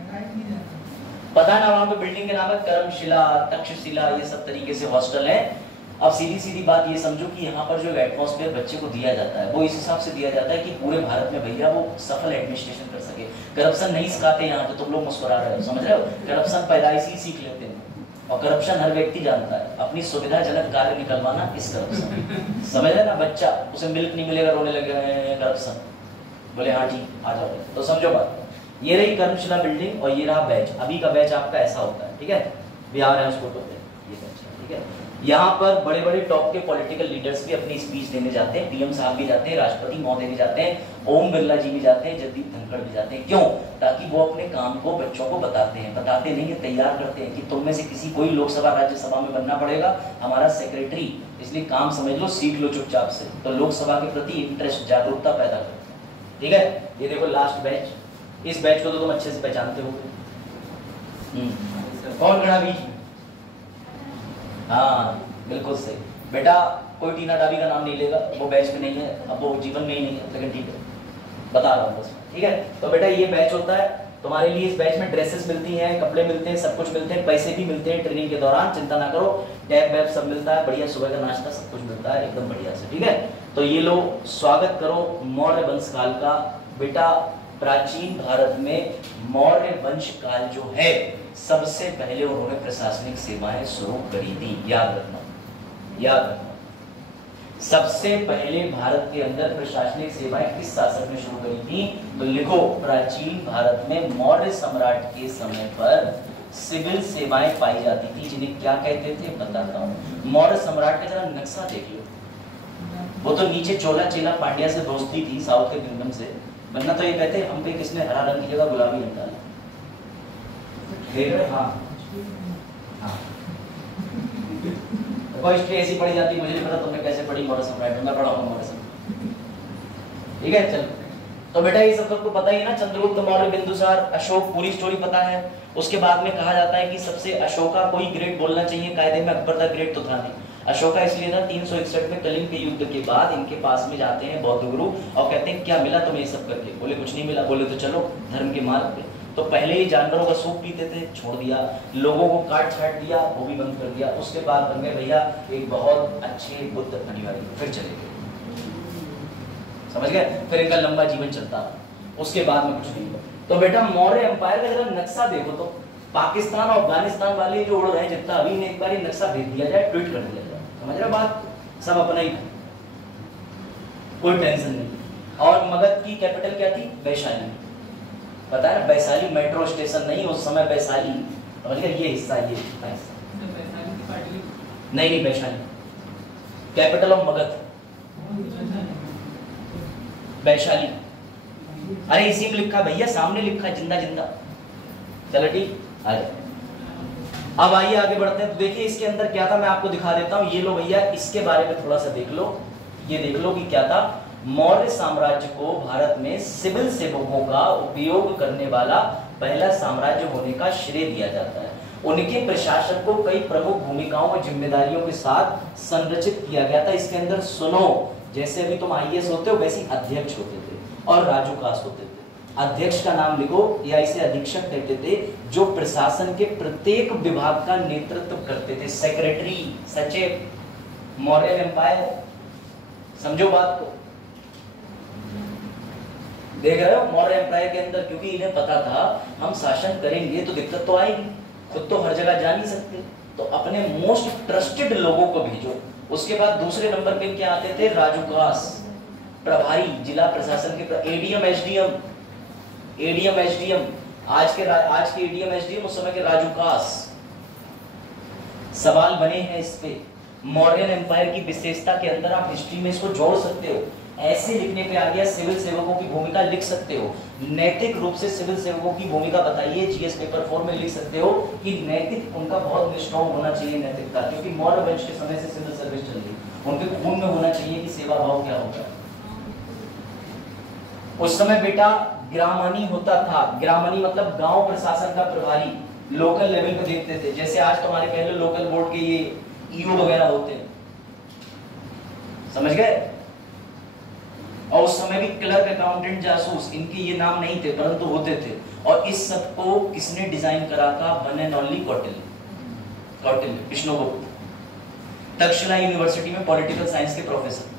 पता ना वहां पे बिल्डिंग के नाम है कर्मशिला, तक्षशिला, ये सब तरीके से हॉस्टल है। अब सीधी सीधी बात ये समझो कि यहाँ पर जो एटमॉस्फेयर बच्चे को दिया जाता है वो इस हिसाब से दिया जाता है कि पूरे भारत में भैया वो सफल एडमिनिस्ट्रेशन कर सके। करप्शन नहीं सिखाते यहाँ पे, तुम लोग मुस्कुरा रहे हो, समझ रहे हो? करप्शन पैदाइशी ही सीख लेते हैं, और करप्शन हर व्यक्ति जानता है। अपनी सुविधाजनक कार्य निकलवाना इस करप्शन, समझ रहे ना? बच्चा, उसे मिल्क नहीं मिलेगा, रोने लगे करप्शन, बोले हाँ ठीक आ जाओ। तो समझो बात, ये रही कर्मशिला बिल्डिंग और ये रहा बैच। अभी का बैच आपका ऐसा होता है, ठीक है। बिहार है उसको बोलते हैं, ये बैच, ठीक है। यहाँ पर बड़े बड़े टॉप के पॉलिटिकल लीडर्स भी अपनी स्पीच देने जाते हैं। पीएम साहब भी जाते हैं, राष्ट्रपति महोदय भी जाते हैं, ओम बिरला जी भी जाते हैं, जगदीप धनखड़ भी जाते हैं। क्यों? ताकि वो अपने काम को बच्चों को बताते हैं, बताते नहीं है, तैयार करते हैं कि तुम में से किसी कोई लोकसभा राज्यसभा में बनना पड़ेगा, हमारा सेक्रेटरी, इसलिए काम समझ लो, सीख लो चुपचाप से। तो लोकसभा के प्रति इंटरेस्ट, जागरूकता पैदा करते हैं, ठीक है। ये देखो लास्ट बैच, इस बैच को तो तुम अच्छे से पहचानते हो। कौन खड़ा बीच में? हाँ बिल्कुल सही बेटा, कोई टीना डाबी का नाम नहीं लेगा, वो बैच में नहीं है, अब वो जीवन में ही नहीं है, लेकिन ठीक है बता रहा हूँ बस, ठीक है। तो बेटा ये बैच होता है तुम्हारे लिए। इस बैच में ड्रेसेस मिलती हैं, कपड़े मिलते हैं, सब कुछ मिलते हैं, पैसे भी मिलते हैं ट्रेनिंग के दौरान, चिंता ना करो। टैब वैब सब मिलता है, बढ़िया सुबह का नाश्ता सब कुछ मिलता है एकदम बढ़िया से, ठीक है। तो ये लो स्वागत करो मौर्य वंश काल का। बेटा प्राचीन भारत में मौर्य वंश काल जो है, सबसे पहले उन्होंने प्रशासनिक सेवाएं शुरू करी थी। याद रखना, याद रखना, सबसे पहले भारत के अंदर प्रशासनिक सेवाएं किस शासक ने शुरू करी थी? तो लिखो, प्राचीन भारत में मौर्य सम्राट के समय पर सिविल सेवाएं पाई जाती थी, जिन्हें क्या कहते थे बताता हूं। मौर्य सम्राट का जरा नक्शा देख लो, वो तो नीचे चोला चेला पांड्या से दोस्ती थी साउथ के किंगडम से, वरना तो ये कहते हम पे किसने हरा रंग की जगह गुलाबी रंग डाला। देख रहे? हाँ हाँ कोई हिस्ट्री ऐसी पढ़ी जाती, मुझे नहीं पता तुमने कैसे पढ़ी मौर्य सम्राट, मैं पढ़ा हूँ मौर्य सम्राट। ठीक है चलो, तो बेटा ये सब सबको पता ही है ना, चंद्रगुप्त मौर्य, बिंदुसार, अशोक, पूरी स्टोरी पता है। उसके बाद में कहा जाता है कि सबसे अशोका कोई ग्रेट बोलना चाहिए, कायदे में अकबर था ग्रेट तो था नहीं। अशोका इसलिए था 361 में कलिंग के युद्ध के बाद इनके पास में जाते हैं बौद्ध गुरु और कहते हैं क्या मिला तुम्हें ये सब करके? बोले कुछ नहीं मिला। बोले तो चलो धर्म के मार्ग पे। तो पहले ही जानवरों का सूप पीते थे, छोड़ दिया, लोगों को काट छाट दिया, वो भी बंद कर दिया। उसके बाद बन गए भैया एक बहुत अच्छे बुद्ध अनुयायी, फिर चले गए, समझ गए? फिर इनका लंबा जीवन चलता, उसके बाद में कुछ नहीं हुआ। तो बेटा मौर्य एम्पायर का जरा नक्शा देखो तो, पाकिस्तान और अफगानिस्तान वाले जो उड़ रहे हैं जितना, अभी एक बार ये नक्शा भेज दिया जाए, ट्वीट कर दिया जाए, समझ रहे बात? सब अपना ही, कोई टेंशन नहीं। और मगध की कैपिटल क्या थी? वैशाली। पता है वैशाली मेट्रो स्टेशन नहीं, उस समय वैशाली, समझ गए? ये हिस्सा, ये हिस्सा नहीं, वैशाली कैपिटल ऑफ मगध, वैशाली। अरे इसी में लिखा भैया, सामने लिखा जिंदा जिंदा। चलो ठीक, आ जाओ। अब आइए आगे बढ़ते हैं। तो देखिए इसके अंदर क्या था, मैं आपको दिखा देता हूं। ये लो भैया, इसके बारे में थोड़ा सा देख लो, ये देख लो कि क्या था। मौर्य साम्राज्य को भारत में सिविल सेवकों का उपयोग करने वाला पहला साम्राज्य होने का श्रेय दिया जाता है। उनके प्रशासन को कई प्रमुख भूमिकाओं और जिम्मेदारियों के साथ संरचित किया गया था। इसके अंदर सुनो, जैसे अभी तुम आईएएस होते हो वैसे अध्यक्ष होते थे और राजूकास होते थे। अध्यक्ष का नाम लिखो, या इसे अधीक्षक कहते थे, जो प्रशासन के प्रत्येक विभाग का नेतृत्व करते थे। सेक्रेटरी, सचिव। मौर्य एम्पायर, समझो बात को, देख रहे हो? मौर्य एम्पायर के अंदर, क्योंकि इन्हें पता था हम शासन करेंगे तो दिक्कत तो आएगी, खुद तो हर जगह जा नहीं सकते, तो अपने मोस्ट ट्रस्टेड लोगों को भेजो। उसके बाद दूसरे नंबर पे क्या आते थे? राजूकास, प्रभारी, जिला प्रशासन के, एडीएम, एसडीएम, एडीएम, एसडीएम, आज के एडीएम, एसडीएम, उस समय के राजूकास। सवाल बने हैं इस पे। मौर्यन एम्पायर की विशेषता के अंदर आप हिस्ट्री में इसको जोड़ सकते हो। ऐसे लिखने पे आ गया, सिविल सेवकों की भूमिका लिख सकते हो। नैतिक रूप से सिविल सेवकों की भूमिका बताइए, जीएस पेपर 4 में लिख सकते हो कि नैतिक उनका बहुत स्ट्रॉन्ग होना चाहिए नैतिकता, क्योंकि मौर्य वंश के समय से सिविल सर्विस चल रही, उनके खून में होना चाहिए कि सेवा भाव क्या होगा। उस समय बेटा ग्रामणी होता था। ग्रामणी मतलब गांव प्रशासन का प्रभारी, लोकल लेवल पे देखते थे। जैसे आज तुम्हारे कह लो लोकल बोर्ड के ये ईओ वगैरह होते हैं, समझ गए? और उस समय भी क्लर्क, अकाउंटेंट, जासूस, इनके ये नाम नहीं थे परंतु होते थे। और इस सब को किसने डिजाइन करा था? One and only Kautilya, Kautilya, Vishnugupta. Takshashila university में पॉलिटिकल साइंस के प्रोफेसर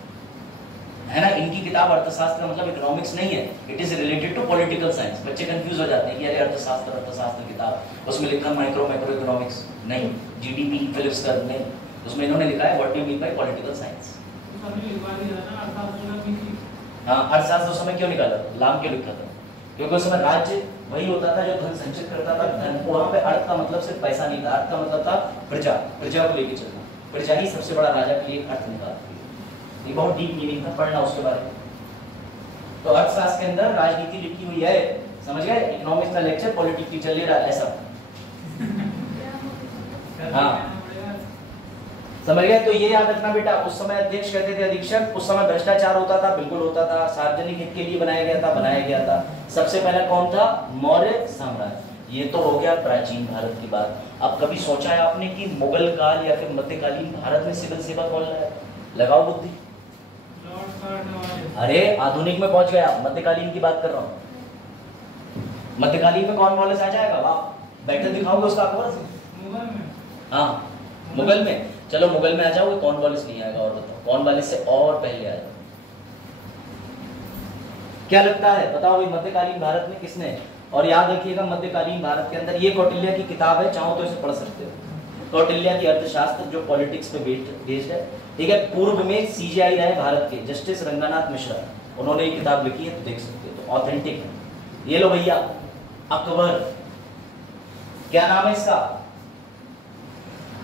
है ना। इनकी किताब अर्थशास्त्र का मतलब इकोनॉमिक्स नहीं है, it is related to political science. बच्चे कंफ्यूज हो जाते हैं कि अरे अर्थशास्त्र किताब, उसमें लिखा माइक्रो इकोनॉमिक्स नहीं, जीडीपी, फिलिप्स कर्व नहीं, उसमें इन्होंने लिखा है what do you mean by political science. हाँ, अर्थशास्त्र उस समय क्यों निकाला था? लाम क्यों लिखा था? क्योंकि उस समय राज्य वही होता था जो धन संचित करता था। धन, वहां पे अर्थ का मतलब सिर्फ पैसा नहीं था, अर्थ का मतलब था प्रजा, प्रजा को लेके चलना। प्रजा ही सबसे बड़ा राजा के लिए अर्थ निकालती है। ये बहुत डीप मीनिंग था, पढ़ना उसके बारे में। तो अर्थशास्त्र के अंदर राजनीति लिखी हुई है, समझ गए? इकोनॉमिक्स का लेक्चर पॉलिटिक्स की चल रहा है ऐसा। हाँ समझ गए? तो ये याद रखना बेटा, उस समय अध्यक्ष कहते थे अधीक्षक। उस समय भ्रष्टाचार होता था, बिल्कुल होता था। सार्वजनिक हित के लिए बनाया गया था। सबसे पहला कौन था? मौर्य साम्राज्य। ये तो हो गया प्राचीन भारत की बात। अब कभी सोचा है आपने कि मुगल काल या फिर मध्यकालीन भारत में सिविल सेवा कौन लाया? लगाओ बुद्धि। अरे आधुनिक में पहुंच गया, मध्यकालीन की बात कर रहा हूँ। मध्यकालीन में कौन वॉलेस आ जाएगा? वाह, बैठे दिखाओगे उसका अकबर से? हाँ, मुगल में। चलो मुगल में आ जाओगे, कौन वॉलेस नहीं आएगा? और बताओ कौन वॉलेस से और पहले आएगा? क्या लगता है? बताओ भाई, मध्यकालीन भारत में किसने? और याद रखिएगा मध्यकालीन भारत के अंदर ये कौटिल्य की किताब है, चाहो तो इसे पढ़ सकते हो। कौटिल्य की अर्थशास्त्र जो पॉलिटिक्स पे बेस्ड है, ठीक है। पूर्व में सीजीआई रहे भारत के जस्टिस रंगनाथ मिश्रा, उन्होंने ये किताब लिखी है, तो देख सकते हो, तो ऑथेंटिक है। ये लो भैया, अकबर, क्या नाम है इसका?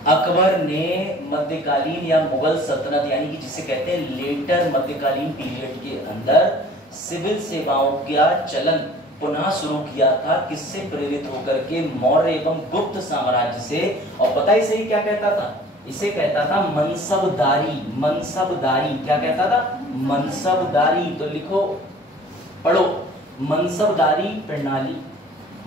अकबर ने मध्यकालीन या मुगल सल्तनत यानी कि जिसे कहते हैं लेटर मध्यकालीन पीरियड के अंदर सिविल सेवाओं का चलन पुनः शुरू किया था। किससे प्रेरित होकर के? मौर्य एवं गुप्त साम्राज्य से। और पता ही सही क्या कहता था? इसे कहता था मनसबदारी। मनसबदारी क्या कहता था? मनसबदारी। तो लिखो, पढ़ो, मनसबदारी प्रणाली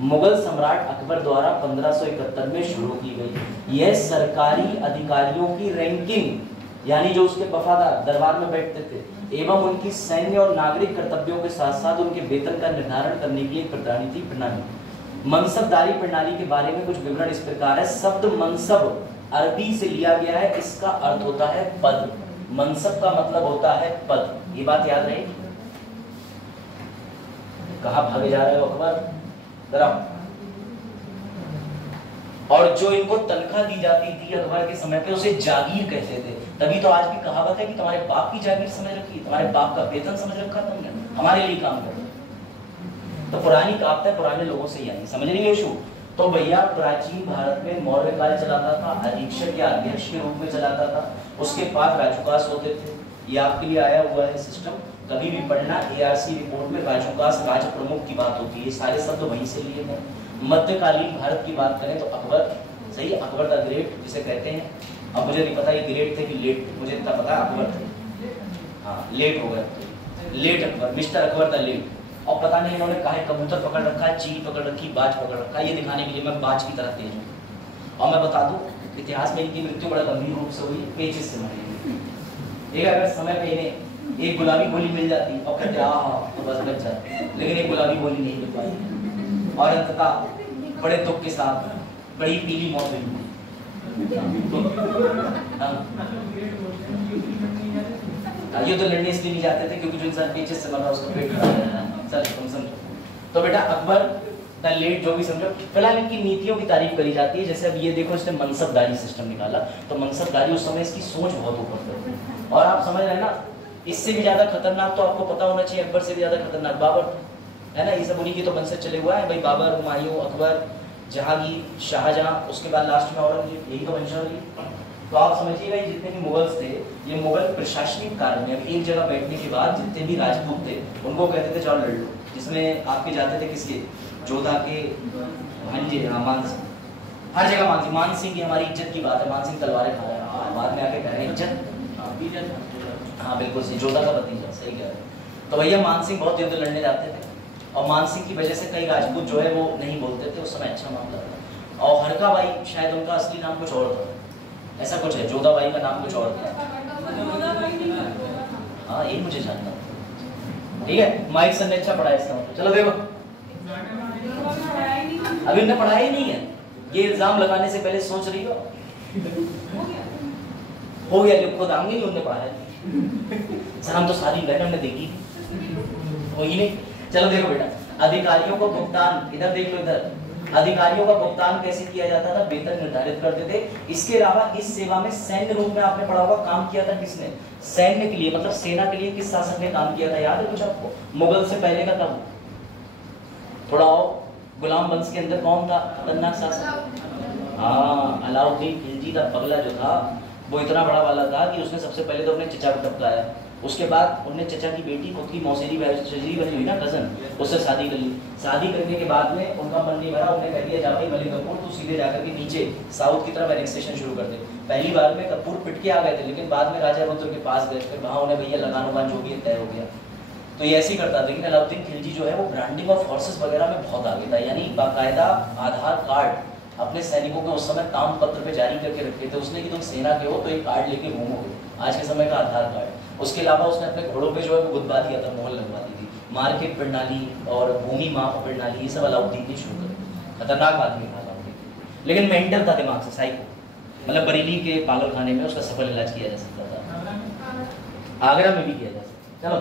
मुगल सम्राट अकबर द्वारा 1571 में शुरू की गई। यह सरकारी अधिकारियों की रैंकिंग यानी जो उसके वफादार दरबार में बैठते थे एवं उनकी सैन्य और नागरिक कर्तव्यों के साथ साथ उनके वेतन का निर्धारण करने के लिए प्रणाली। मनसबदारी प्रणाली के बारे में कुछ विवरण इस प्रकार है। शब्द मनसब अरबी से लिया गया है, इसका अर्थ होता है पद। मनसब का मतलब होता है पद। ये बात याद रहे। कहाँ भागे जा रहे हो अकबर? जरा। और जो इनको तनख्वाह दी जाती थी अकबर के समय पे उसे जागीर कहते थे। तभी तो आज भी कहावत है कि तुम्हारे बाप की जागीर समझ रखी, तुम्हारे बाप का वेतन समझ रखा तुमने, हमारे लिए काम कर। तो पुरानी कहावत है, पुराने लोगों से ही आई, समझ रही है इशू। तो भैया प्राचीन भारत में मौर्य काल चलाता था, अधीक्षक या अध्यक्ष के रूप में चलाता था। उसके बाद राजउकास होते थे। ये आपके लिए आया हुआ है सिस्टम, कभी भी पढ़ना। ARC रिपोर्ट में राजउकास राज प्रमुख की बात होती है। सारे शब्द वहीं से लिए हैं। मध्यकालीन भारत की बात करें तो अकबर, सही, अकबर द ग्रेट जिसे कहते हैं। अब मुझे नहीं पता ये ग्रेट थे कि लेट, मुझे इतना पता है अकबर थे। हाँ, लेट हो गए, late Akbar, mister Akbar the late. और पता नहीं इन्होंने काहे कबूतर पकड़ रखा है, चील पकड़ रखी, बाज पकड़ रखा है, ये दिखाने के लिए मैं बाज की तरह तेज हूँ। और मैं बता दूं, इतिहास में इनकी मृत्यु बड़ा गंभीर रूप से हुई, पेचिस से मरी। एक अगर समय पे इन्हें एक गुलाबी गोली मिल जाती और कहते तो बस बच जाते, लेकिन एक गुलाबी गोली नहीं मिल पाई और अंततः बड़े दुख के साथ बड़ी पीली मौत हुई। ये तो लड़ने इसलिए नहीं जाते थे क्योंकि जो इंसान पेचिस से मरा उसका पेट खराब है। चल तुम समझो। तो बेटा अकबर द लेट जो भी समझो, फिलहाल इनकी नीतियों की तारीफ करी जाती है। जैसे अब ये देखो, इसने मनसबदारी सिस्टम निकाला, तो मनसबदारी उस समय इसकी सोच बहुत ऊपर थी। और आप समझ रहे हैं ना, इससे भी ज्यादा खतरनाक तो आपको पता होना चाहिए, अकबर से भी ज्यादा खतरनाक बाबर है ना। ये सब उन्हीं की तो वंशज चले हुआ है भाई, बाबर, हुमायूं, अकबर, जहांगीर, शाहजहां, उसके बाद लास्ट में औरंगजेब, यही तो वंशावली। तो आप समझिए भाई, जितने भी मुगल्स थे, ये मुगल प्रशासनिक कार्य में एक जगह बैठने के बाद जितने भी राजपूत थे उनको कहते थे चलो लड़ लो। जिसमें आपके जाते थे किसके? जोधा के भांजे, मान सिंह, हर जगह मान सिंह। मान सिंह की हमारी इज्जत की बात है, मान सिंह तलवारें खा रहे हैं, बाद में आके कह रहे हैं इज्जत। हाँ बिल्कुल सही, जोधा का भतीजा, सही कह रहे हैं। तो भैया मान सिंह बहुत युद्ध लड़ने जाते थे और मान सिंह की वजह से कई राजपूत जो है वो नहीं बोलते थे, उस समय अच्छा मामला था। और हरका बाई, शायद उनका असली नाम कुछ और था, ऐसा कुछ है, जोधा बाई का नाम कुछ और था। हाँ ये मुझे जानना, ठीक है। माइक सर ने अच्छा पढ़ाया इसका मतलब। चलो देखो, अभी उन्हें पढ़ाया ही नहीं है, ये इल्जाम लगाने से पहले सोच रही हो। हो गया, जब खुद आएंगे नहीं उन्हें पढ़ाया सर, हम तो सारी लैंड हमने देखी वही नहीं। चलो देखो बेटा, अधिकारियों को भुगतान, इधर देख लो, इधर अधिकारियों का भुगतान कैसे किया जाता था? वेतन निर्धारित करते थे। इसके अलावा इस सेवा में सैन्य रूप में आपने पढ़ा होगा, काम किया था किसने? सैन्य के लिए, मतलब सेना के लिए किस शासक ने काम किया था? याद है कुछ आपको? मुगल से पहले का तब थोड़ा और, गुलाम वंश के अंदर कौन था खतरनाक शासक? हाँ, अलाउद्दीन खिलजी का पगला जो था वो इतना बड़ा वाला था कि उसने सबसे पहले तो अपने चचा को टपकाया, उसके बाद उन्हें चचा की बेटी खुद की मौसेरी बनी हुई ना कजन, उससे शादी कर ली। शादी करने के बाद में उनका मन नहीं भरा, उन्हें कह दिया जा भाई मलिक कपूर तू सीधे जाकर के नीचे साउथ की तरफ एनेक्सेशन शुरू कर दे। पहली बार में कपूर पिट के आ गए थे, लेकिन बाद में राजा रुद्र के पास गए, फिर वहाँ उन्हें भैया लगान उगान जो भी तय हो गया। तो ये ऐसे ही करता था। लेकिन अलाउद्दीन खिलजी जो है वो ब्रांडिंग ऑफ फोर्सेस वगैरह में बहुत आगे था, यानी बाकायदा आधार कार्ड अपने सैनिकों को उस समय ताम पत्र पे जारी करके रखे थे उसने कि तुम सेना के हो तो एक कार्ड लेके घूमोगे, आज के समय का आधार कार्ड। उसके अलावा उसने अपने घोड़ों पे जो है वो गुदबा दिया था, मोहर लगवा दी थी। मार्केट प्रणाली और भूमि माप प्रणाली ये सब अलाउद्दीन ने शुरू कर। खतरनाक आदमी था अलाउद्दीन, लेकिन मेंटल था दिमाग से, साइको। मतलब बरेली के पागल खाने में उसका सफल इलाज किया जा सकता था, आगरा में भी किया जा सकता। चलो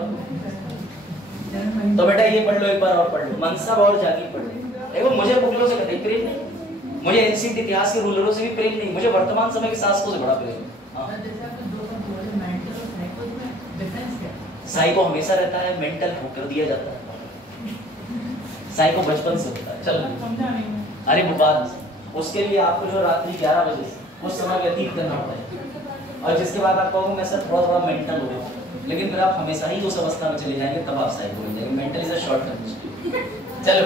तो बेटा ये पढ़ लो, एक बार और पढ़ लो, मनसब और जागीर पढ़ लो। देखो मुझे मुगलों से कतई प्रेम नहीं, मुझे एंशिएंट इतिहास के रूलरों से भी प्रेम नहीं, मुझे वर्तमान समय के शासकों से बड़ा प्रेम। साइको हमेशा रहता है, मेंटल कर दिया जाता है, साइको बचपन से होता है। चलो अरे वो बात, उसके लिए आपको जो रात्रि 11 बजे से कुछ समय व्यतीत करना होता है, और जिसके बाद आप कहोगे मैं सर थोड़ा थोड़ा मेंटल हो गया, लेकिन फिर आप हमेशा ही उस अवस्था में चले जाएंगे, तब आप साइको बन जाएंगे। Mental is a short term. चलो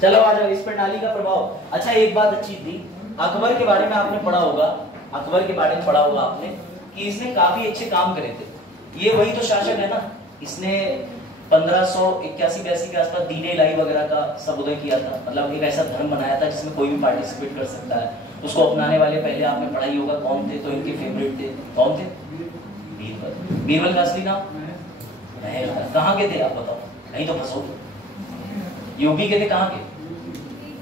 चलो आ जाओ, इस प्रणाली का प्रभाव। अच्छा एक बात अच्छी थी, अकबर के बारे में आपने पढ़ा होगा, अकबर के बारे में पढ़ा होगा आपने कि इसने काफी अच्छे काम करे थे। ये वही तो शासक है ना, इसने 1581-82 के आसपास दीन इलाही वगैरह का सब उदय किया था। मतलब एक ऐसा धर्म बनाया था जिसमें कोई भी पार्टिसिपेट कर सकता है। उसको अपनाने वाले पहले आपने पढ़ाई होगा कौन थे, तो इनके फेवरेट थे कौन थे? बीरबल। बीरबल का असली नाम महल था। कहाँ के थे आप बताओ, नहीं तो फंसोगे। यूपी के थे, कहाँ के?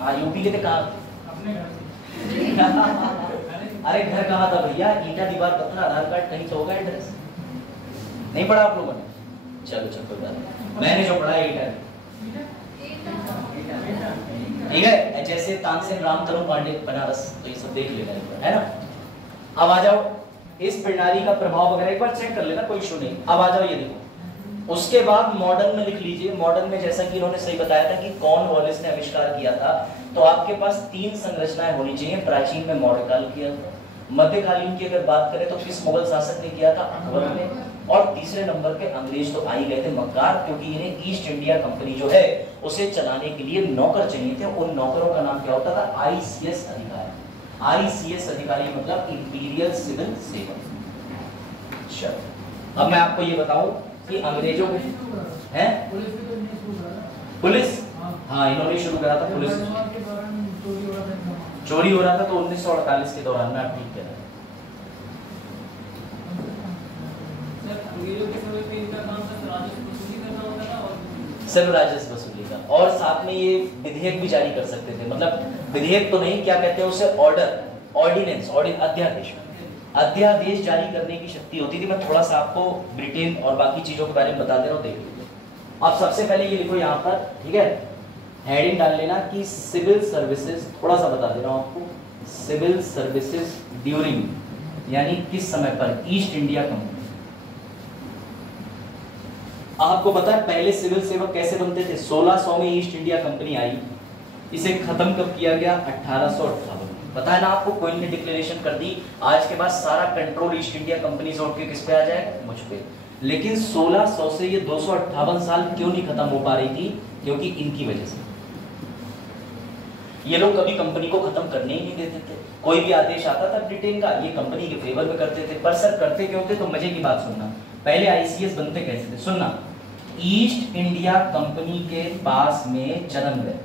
हाँ यूपी के थे, कहाँ? अरे घर कहाँ था भैया? ईटा दीवार पत्थर आधार कार्ड कहीं तो होगा एड्रेस। नहीं पढ़ा आप लोगों ने? चलो चलो कोई बात नहीं, मैंने जो पढ़ा है ईटा, ठीक है। जैसे तानसेन राम तरुण पांडे बनारस, तो ये सब देख लेना है ना। अब आ जाओ, इस प्रणाली का प्रभाव वगैरह एक बार चेक कर लेना, कोई इशू नहीं। अब आ जाओ, ये देखो, उसके बाद मॉडर्न में लिख लीजिए। मॉडर्न में जैसा कि इन्होंने सही बताया था कि कॉर्नवालिस ने आविष्कार किया था, तो आपके पास 3 संरचनाएं होनी चाहिए। प्राचीन में मौर्य काल किया था, मध्यकालीन की अगर बात करें तो किस मुगल शासक ने किया था? अकबर ने, और तीसरे नंबर पे अंग्रेज तो आ ही गए थे, मक्कार, क्योंकि इन्हें ईस्ट इंडिया कंपनी जो है उसे चलाने के लिए नौकर चाहिए थे। उन नौकरों का नाम क्या होता था? आईसीएस अधिकारी। आईसीएस अधिकारी मतलब इंपीरियल सिविल सर्विस। चलो अब मैं आपको ये बताऊं कि अंग्रेजों को हैं पुलिस, हाँ इन्होंने शुरू करा था पुलिस। चोरी हो रहा था तो 1948 के दौरान में, आप ठीक कह रहे हैं। सिर्फ राजस्व वसूली का, और साथ में ये विधेयक भी जारी कर सकते थे। मतलब विधेयक तो नहीं, क्या कहते हैं उसे, ऑर्डर, ऑर्डिनेंस, अध्यादेश, अध्यादेश जारी करने की शक्ति होती थी। मैं थोड़ा सा आपको ब्रिटेन और बाकी चीजों के बारे में बता दे रहा हूँ, देख लीजिए। अब सबसे पहले ये लिखो यहाँ पर, ठीक है, हेडिंग डाल लेना कि सिविल सर्विसेज, थोड़ा सा बता दे रहा हूँ आपको, सिविल सर्विसेज ड्यूरिंग, यानी किस समय पर ईस्ट इंडिया कंपनी। आपको पता है पहले सिविल सेवक कैसे बनते थे? 1600 में ईस्ट इंडिया कंपनी आई, इसे खत्म कब किया गया? 1858। पता है ना आपको, क्वीन ने डिक्लेरेशन कर दी आज के बाद सारा कंट्रोल ईस्ट इंडिया कंपनी से उठ के किस पे आ जाएगा? मुझ पे। लेकिन 1600 से ये 258 साल क्यों नहीं खत्म हो पा रही थी? क्योंकि इनकी वजह से। ये लोग कभी कंपनी को खत्म करने ही नहीं देते थे। कोई भी आदेश आता था ब्रिटेन का, ये कंपनी के फेवर में करते थे। पर सर करते क्यों थे? तो मजे की बात सुनना, पहले आईसीएस बनते कैसे थे? सुनना, ईस्ट इंडिया कंपनी के पास में चरण गए,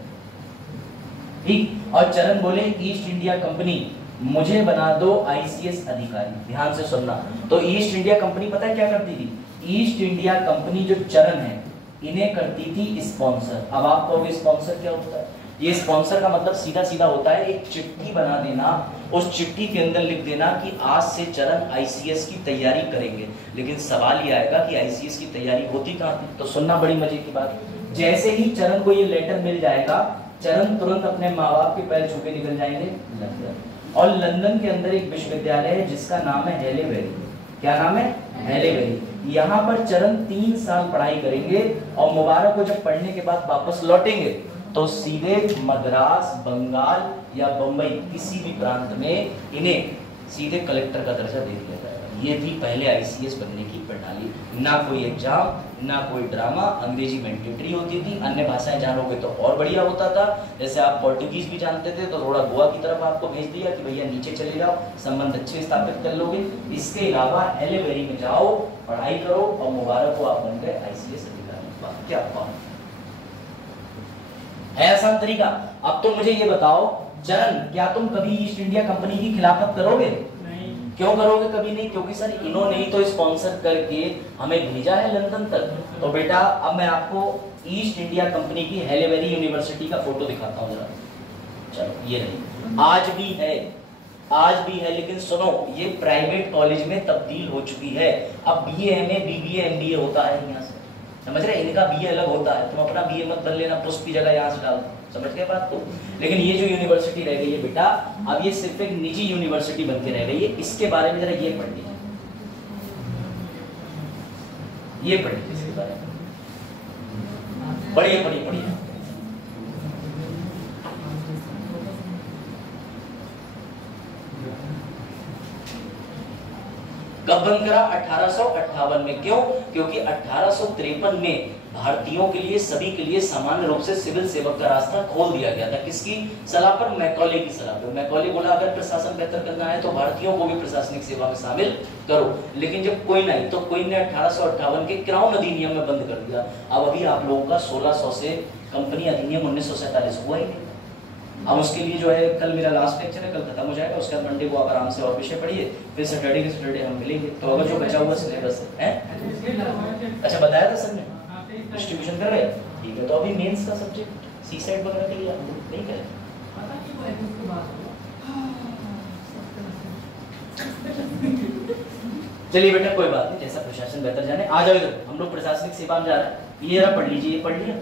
ठीक, और चरण बोले ईस्ट इंडिया कंपनी मुझे बना दो आईसीएस अधिकारी। ध्यान से सुनना, तो ईस्ट इंडिया कंपनी पता है क्या करती थी? ईस्ट इंडिया कंपनी जो चरण है इन्हें करती थी स्पॉन्सर। अब आप कहोगे स्पॉन्सर क्या होता है? ये स्पॉन्सर का मतलब सीधा सीधा होता है एक चिट्ठी बना देना, उस चिट्ठी के अंदर लिख देना कि आज से चरण आईसीएस की तैयारी करेंगे। लेकिन सवाल ये आएगा कि आईसीएस की तैयारी होती कहाँ थी? तो सुनना बड़ी मजे की बात, जैसे ही चरण को ये लेटर मिल जाएगा, चरण तुरंत अपने माँ बाप के पैर छू के निकल जाएंगे लंदन। और लंदन के अंदर एक विश्वविद्यालय है जिसका नाम है हेलेवेरी। क्या नाम है? हेलेवेरी। यहाँ पर चरण 3 साल पढ़ाई करेंगे और मुबारक को जब पढ़ने के बाद वापस लौटेंगे तो सीधे मद्रास, बंगाल या बंबई किसी भी प्रांत में इन्हें सीधे कलेक्टर का दर्जा दे दिया जाएगा। ये थी पहले आईसीएस बनने की प्रणाली। ना कोई एग्जाम, ना कोई ड्रामा, अंग्रेजी मैंडेटरी होती थी। अन्य भाषाएं जानोगे तो और बढ़िया होता था। जैसे आप पोर्टुगीज भी जानते थे तो थोड़ा गोवा की तरफ आपको भेज दिया कि भैया नीचे चले जाओ, संबंध अच्छे स्थापित कर लोगे। इसके अलावा हेलेवेरी में जाओ, पढ़ाई करो और मुबारक को आप बन गए आईसीएस अधिकारी। क्या बात है, आसान तरीका। अब तुम मुझे ये बताओ चरण, क्या तुम कभी ईस्ट इंडिया कंपनी की खिलाफत करोगे? नहीं। क्यों करोगे? कभी नहीं, क्योंकि सर इन्होंने ही तो स्पॉन्सर करके हमें भेजा है लंदन तक। तो बेटा अब मैं आपको ईस्ट इंडिया कंपनी की हेलेवेरी यूनिवर्सिटी का फोटो दिखाता हूँ जरा। चलो ये नहीं, आज भी है, आज भी है, लेकिन सुनो ये प्राइवेट कॉलेज में तब्दील हो चुकी है। अब बीए, एमए, बीबीए, एमबीए होता है यहाँ से, समझ रहे? इनका बीए अलग होता है, तुम अपना बीए मत बदल लेना, पुष्प की जगह यहाँ से डाल, समझ गए बात को। लेकिन ये जो यूनिवर्सिटी रह गई है बेटा, अब ये सिर्फ एक निजी यूनिवर्सिटी बन के रह गई है। इसके बारे में जरा ये पढ़ लीजिए, ये पढ़ लीजिए इसके बारे में, पढ़िए पढ़िए पढ़िए। कब बंद करा? 1858 में। क्यों? क्योंकि 1853 में भारतीयों के लिए, सभी के लिए सामान्य रूप से सिविल सेवक का रास्ता खोल दिया गया था। किसकी सलाह पर? मैकॉले की सलाह पर। मैकॉले बोला अगर प्रशासन बेहतर करना है तो भारतीयों को भी प्रशासनिक सेवा में शामिल करो। लेकिन जब क्वीन आई तो क्वीन ने 1858 के क्राउन अधिनियम में बंद कर दिया। अब अभी आप लोगों का 1600 से कंपनी अधिनियम 1947 हुआ ही नहीं। अब उसके लिए जो है कल मेरा लास्ट लेक्चर है, कल खत्म हो जाएगा, उसके बाद मंडे को आप आराम से और विषय पढ़िए, फिर सैटरडे के सैटरडे हम मिलेंगे। तो अगर जो बचा हुआ सिलेबस है, अच्छा बताया था सर ने, डिस्ट्रीब्यूशन कर रहे हैं, ठीक है। तो अभी मेंस का सब्जेक्ट सी साइड वगैरह के लिए हम लोग नहीं करें। चलिए बेटा कोई बात नहीं, जैसा प्रशासन बेहतर जाने। आ जाओ इधर, हम लोग प्रशासनिक सेवा में जा रहे हैं। ये रहा, पढ़ लीजिए, ये पढ़ लिया।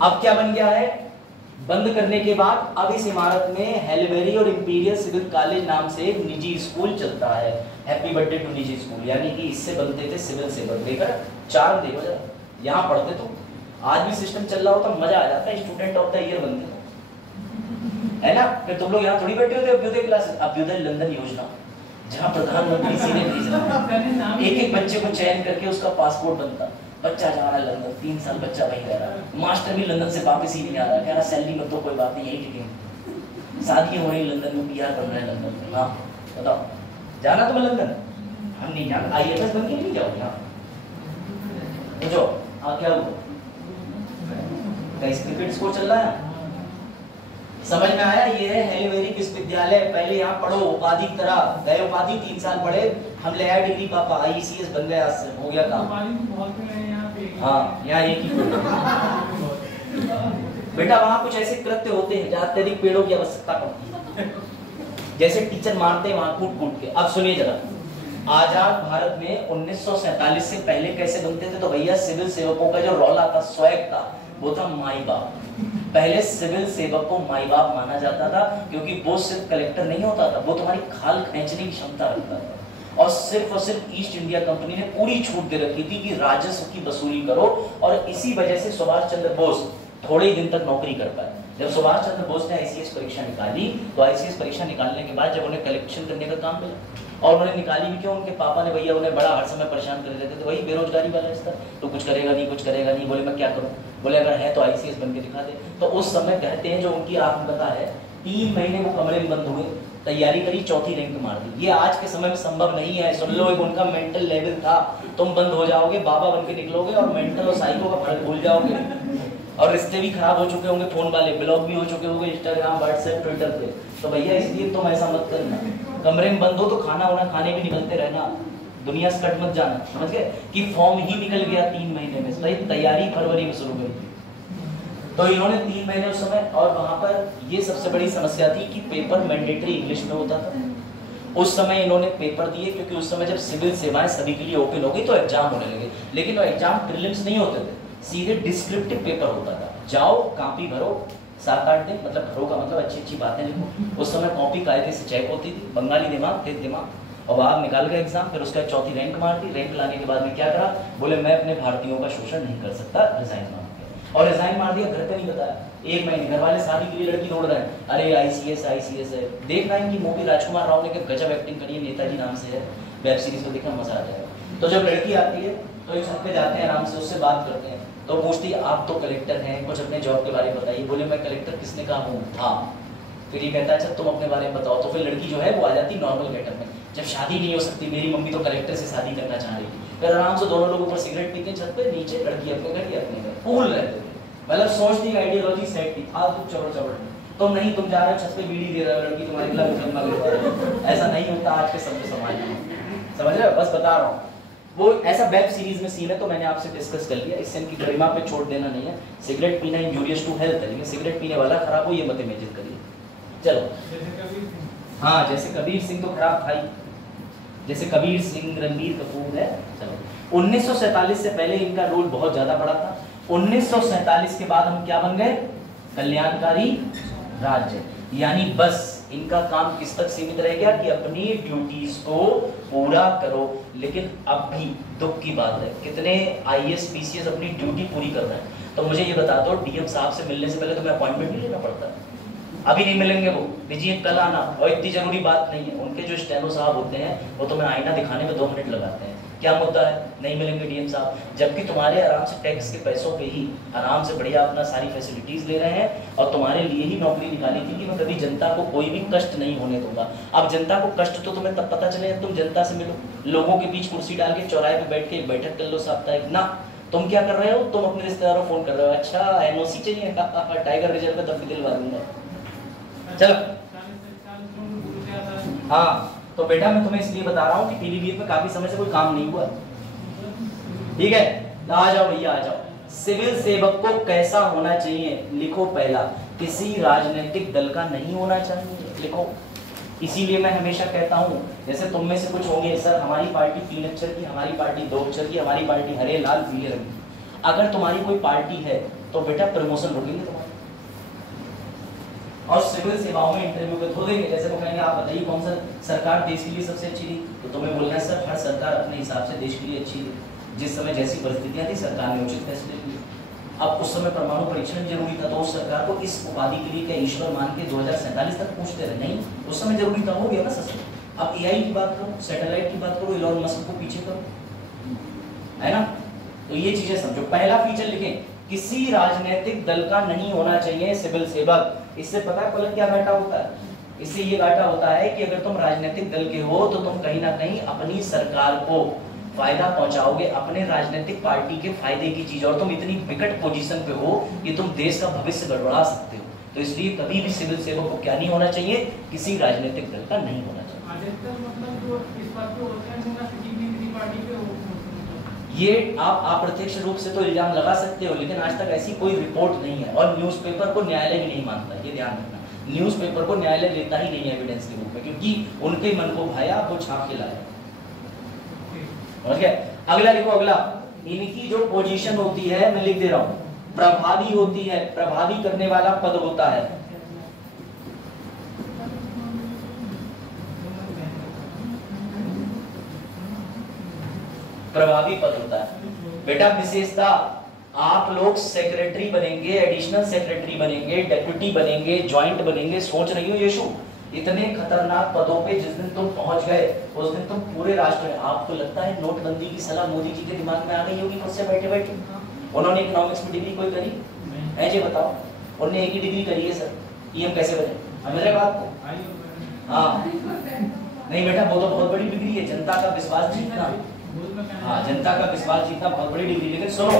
अब क्या बन गया है? बंद करने के बाद अब इस इमारत में हेलवेरी और इंपीरियल सिविल कॉलेज नाम से एक निजी स्कूल चलता है। हैप्पी बर्थडे टू निजी स्कूल, यानी कि इससे बनते थे सिविल सेवक। देखा चार, देखो जरा, यहाँ पढ़ते तो आज भी सिस्टम चल रहा होता, मजा आ जाता है, स्टूडेंट ऑफ द ईयर बनते है ना। फिर तुम लोग यहाँ थोड़ी बैठे होते अभ्युदय क्लासेस, अभ्युदय लंदन योजना, जहाँ प्रधानमंत्री सीधे भेजना, एक एक बच्चे को चयन करके उसका पासपोर्ट बनता, बच्चा जा रहा है लंदन, 3 साल बच्चा वहीं रह रहा, मास्टर भी लंदन से वापस ही नहीं आ रहा, कह रहा सैलरी मत दो कोई बात नहीं, यही टिकेंगे, शादी हो रही लंदन में, PR बन रहा है लंदन में। हाँ बताओ, जाना तुम्हें लंदन? हम नहीं जाना, IAS बन के नहीं जाओगे। हाँ पूछो, हाँ क्या हुआ? क्रिकेट स्कोर चल रहा है, समझ में आया? ये है हेलवेरी विश्वविद्यालय। पहले यहाँ पढ़ो, उपाधि की तरह गए, उपाधि 3 साल पढ़े, हम ले आए डिग्री, पापा ICS बन गया, हो गया काम। हाँ यहाँ एक ही बेटा, वहाँ कुछ ऐसे कृत्य होते हैं जहाँ अत्यधिक पेड़ों की आवश्यकता पड़ती है, जैसे टीचर मारते हैं वहाँ कूट कूट के। अब सुनिए जरा, आजाद भारत में 1947 से पहले कैसे बनते थे? तो भैया सिविल सेवकों का जो रौला था, स्वैग था, वो था माई बाप। पहले सिविल सेवक को माई बाप माना जाता था, क्योंकि वो सिर्फ कलेक्टर नहीं होता था, वो तुम्हारी खाल खींचने की क्षमता रखता था। और सिर्फ ईस्ट इंडिया कंपनी ने पूरी छूट दे रखी थी कि राजस्व की वसूली करो, और इसी वजह से सुभाष चंद्र बोस थोड़े ही दिन तक नौकरी कर पाए। जब सुभाष चंद्र बोस ने ICS परीक्षा निकाली, तो ICS परीक्षा निकालने के बाद जब उन्हें कलेक्शन करने का काम मिला, और उन्होंने निकाली भी क्यों? उनके पापा ने भैया उन्हें बड़ा हर समय परेशान कर देते थे, वही बेरोजगारी वाला स्तर, तो कुछ करेगा नहीं, कुछ करेगा नहीं। बोले मैं क्या करूं? बोले अगर है तो ICS बन के दिखा दे। तो उस समय कहते हैं जो उनकी आत्मकथा है, 3 महीने वो कमरे में बंद हुए, तैयारी करी, 4थी रैंक मार दी। ये आज के समय में संभव नहीं है, सुन लो, एक उनका मेंटल लेवल था। तुम बंद हो जाओगे, बाबा बन के निकलोगे, और मेंटल और साइको का फर्क भूल जाओगे, और रिश्ते भी खराब हो चुके होंगे, फोन वाले ब्लॉक भी हो चुके होंगे इंस्टाग्राम, व्हाट्सएप, ट्विटर पे। तो भैया इसलिए तुम ऐसा मत करना, कमरे में बंद हो तो खाना वाना खाने भी निकलते रहना, दुनिया से कट मत जाना, समझ गए? कि फॉर्म ही निकल गया 3 महीने में, भाई तैयारी फरवरी में शुरू करी। तो इन्होंने 3 महीने उस समय, और वहां पर ये सबसे बड़ी समस्या थी कि पेपर मैंडेटरी इंग्लिश में होता था। उस समय इन्होंने पेपर दिए, क्योंकि उस समय जब सिविल सेवाएं सभी के लिए ओपन हो गई तो एग्जाम होने लगे, लेकिन वो एग्जाम प्रीलिम्स नहीं होते थे, सीधे डिस्क्रिप्टिव पेपर होता था। जाओ कॉपी भरो, 7-8 दिन, मतलब भरो का मतलब अच्छी बातें लिखो। उस समय कॉपी कायदे से चेक होती थी, बंगाली दिमाग, तेज दिमाग, और आप निकाल गए एग्जाम। फिर उसका 4थी रैंक मार दी। रैंक लाने के बाद में क्या करा? बोले मैं अपने भारतीयों का शोषण नहीं कर सकता, रिजाइन मार दिया। और रिजाइन मार दिया, घर पे नहीं बताया। 1 महीने घर वाले शादी के लिए लड़की ढूंढ रहे हैं, अरे ICS है। देखना इनकी मूवी राजकुमार राव ने गजब एक्टिंग करी है, नेताजी नाम से है, वेब सीरीज में देखना मजा आ जाएगा। तो जब लड़की आती है तो एक छत पे जाते हैं, आराम से उससे बात करते हैं, तो पूछती है आप तो कलेक्टर हैं, कुछ अपने जॉब के बारे में बताइए। बोले मैं कलेक्टर किसने कहा हूँ था। फिर ये कहता है अच्छा तुम अपने बारे में बताओ। तो फिर लड़की जो है वो आ जाती नॉर्मल गेटअप में, जब शादी नहीं हो सकती, मेरी मम्मी तो कलेक्टर से शादी करना चाह रही थी। फिर आराम से दोनों लोग ऊपर सिगरेट पीते छत पे, नीचे लड़की अपने घर, ये अपने घर, कूल रहते थे। मतलब सोचती आइडियोलॉजी सेट थी, फालतू चबड़ तुम नहीं, तुम जा रहे हो छत पे बीड़ी दे रहे हो, लड़की तुम्हारे खिलाफ मुकदमा लगा रही है। ऐसा नहीं होता आज के सभ्य समाज में, समझ रहे हो? बस बता रहा हूँ, वो ऐसा वेब सीरीज में सीन है, तो मैंने आपसे डिस्कस कर लिया। इससे इनकी गरिमा पे छोड़ देना नहीं है। सिगरेट पीना इंजूरियस टू हेल्थ है, लेकिन सिगरेट पीने वाला खराब हो ये मत इमेजिन करिए। चलो हाँ, जैसे कबीर सिंह तो खराब था ही, जैसे कबीर सिंह, रणबीर कपूर है। चलो 1947 से पहले इनका रोल बहुत ज्यादा बड़ा था। 1947 के बाद हम क्या बन गए? कल्याणकारी राज्य। यानी बस इनका काम किस तक सीमित रह गया कि अपनी ड्यूटीज को पूरा करो। लेकिन अब भी दुख की बात है, कितने IAS PCS अपनी ड्यूटी पूरी कर रहे हैं। तो मुझे ये बता दो, DM साहब से मिलने से पहले तुम्हें अपॉइंटमेंट नहीं लेना पड़ता? अभी नहीं मिलेंगे वो, भेजिए कल आना। और इतनी जरूरी बात नहीं है, उनके जो स्टेनो साहब होते हैं वो तुम्हें आईना दिखाने में 2 मिनट लगाते हैं। क्या मुद्दा है? नहीं मिलेंगे डीएम साहब, जबकि तुम्हारे आराम से टैक्स के पैसों पे ही आराम से बढ़िया अपना सारी फैसिलिटीज ले रहे हैं। और तुम्हारे लिए ही नौकरी निकाली थी कि मैं कभी जनता को कोई भी कष्ट नहीं होने दूंगा। अब जनता को कष्ट तो तुम्हें तब पता चले तुम जनता से मिलो, लोगों के बीच कुर्सी डाल के चौराहे पे बैठ के एक बैठक कर लो साप्ताहिक ना। तुम क्या कर रहे हो? तुम अपने रिश्तेदारों फोन कर रहे हो, अच्छा एनओसी चाहिए, टाइगर रिजर्व में तब भी दिलवा दूंगा। चलो हाँ, तो बेटा मैं तुम्हें इसलिए बता रहा हूँ कि पीलीभीत में काफी समय से कोई काम नहीं हुआ, ठीक है? आ जाओ भैया आ जाओ। सिविल सेवक को कैसा होना चाहिए? लिखो पहला, किसी राजनीतिक दल का नहीं होना चाहिए, लिखो। इसीलिए मैं हमेशा कहता हूँ, जैसे तुम में से कुछ होंगे सर हमारी पार्टी 3 अक्षर की, हमारी पार्टी 2 अक्षर की, हमारी पार्टी हरे लाल पीले रंग की। अगर तुम्हारी कोई पार्टी है तो बेटा प्रमोशन रोकेंगे तुम्हारे, और सिविल सेवाओं में इंटरव्यू पे धो देंगे। जैसे वो कहेंगे आप बताइए कौन सा सरकार देश के लिए सबसे अच्छी थी, तो तुम्हें बोलना है सर हर सरकार अपने हिसाब से देश के लिए अच्छी थी, जिस समय जैसी परिस्थितियां थी सरकार ने उचित फैसले लिए। अब उस समय परमाणु परीक्षण जरूरी था, तो उस सरकार को इस उपाधि के लिए क्या ईश्वर मान के 2047 तक पूछते रहे? नहीं, उस समय जरूरी था, हो गया ना सच। अब एआई की बात करो, सैटेलाइट की बात करो, इलॉन मस्क को पीछे करो, है ना? तो ये चीजें समझो। पहला फीचर लिखें, किसी राजनीतिक दल का नहीं होना चाहिए सिविल सेवक। इससे पता है पलक क्या घाटा होता है? इससे ये घाटा होता है कि अगर तुम राजनीतिक दल के हो तो तुम कहीं ना कहीं अपनी सरकार को फायदा पहुंचाओगे, अपने राजनीतिक पार्टी के फायदे की चीज, और तुम इतनी विकट पोजीशन पे हो कि तुम देश का भविष्य गड़बड़ा सकते हो। तो इसलिए कभी भी सिविल सेवक को क्या नहीं होना चाहिए? किसी राजनीतिक दल का नहीं होना चाहिए। मतलब जो इस बात पे होते हैं ना किसी पार्टी पे ये आप अप्रत्यक्ष रूप से तो इल्जाम लगा सकते हो, लेकिन आज तक ऐसी कोई रिपोर्ट नहीं है। और न्यूज़पेपर को न्यायालय भी नहीं मानता, ये ध्यान रखना। न्यूज़पेपर को न्यायालय लेता ही नहीं है एविडेंस के रूप में, क्योंकि उनके मन को भाया वो छाप के लाया। समझ गए? अगला लिखो, अगला इनकी जो पोजीशन होती है, मैं लिख दे रहा हूं, प्रभावी होती है। प्रभावी करने वाला पद होता है, प्रभावी पद होता है। बेटा विशेषता, आप लोग सेक्रेटरी बनेंगे, एडिशनल सेक्रेटरी बनेंगे, डेप्यूटी बनेंगे, ज्वाइंट बनेंगे। सोच रही हो यशु, इतने खतरनाक पदों पे जिस दिन तुम पहुंच गए उस दिन तुम पूरे राष्ट्र में, आपको लगता है नोटबंदी की सलाह मोदी जी के दिमाग में आ गई होगी खुद से बैठे बैठे? उन्होंने इकोनॉमिक्स में डिग्री कोई करी है? जी बताओ, उन्होंने एक ही डिग्री करी है सर, पीएम कैसे बने? समझ रहे बात को? हाँ नहीं बेटा, वो तो बहुत बड़ी डिग्री है, जनता का विश्वास जीतना। हाँ, जनता का विश्वास जीतना बहुत बड़ी डिग्री। लेकिन सुनो,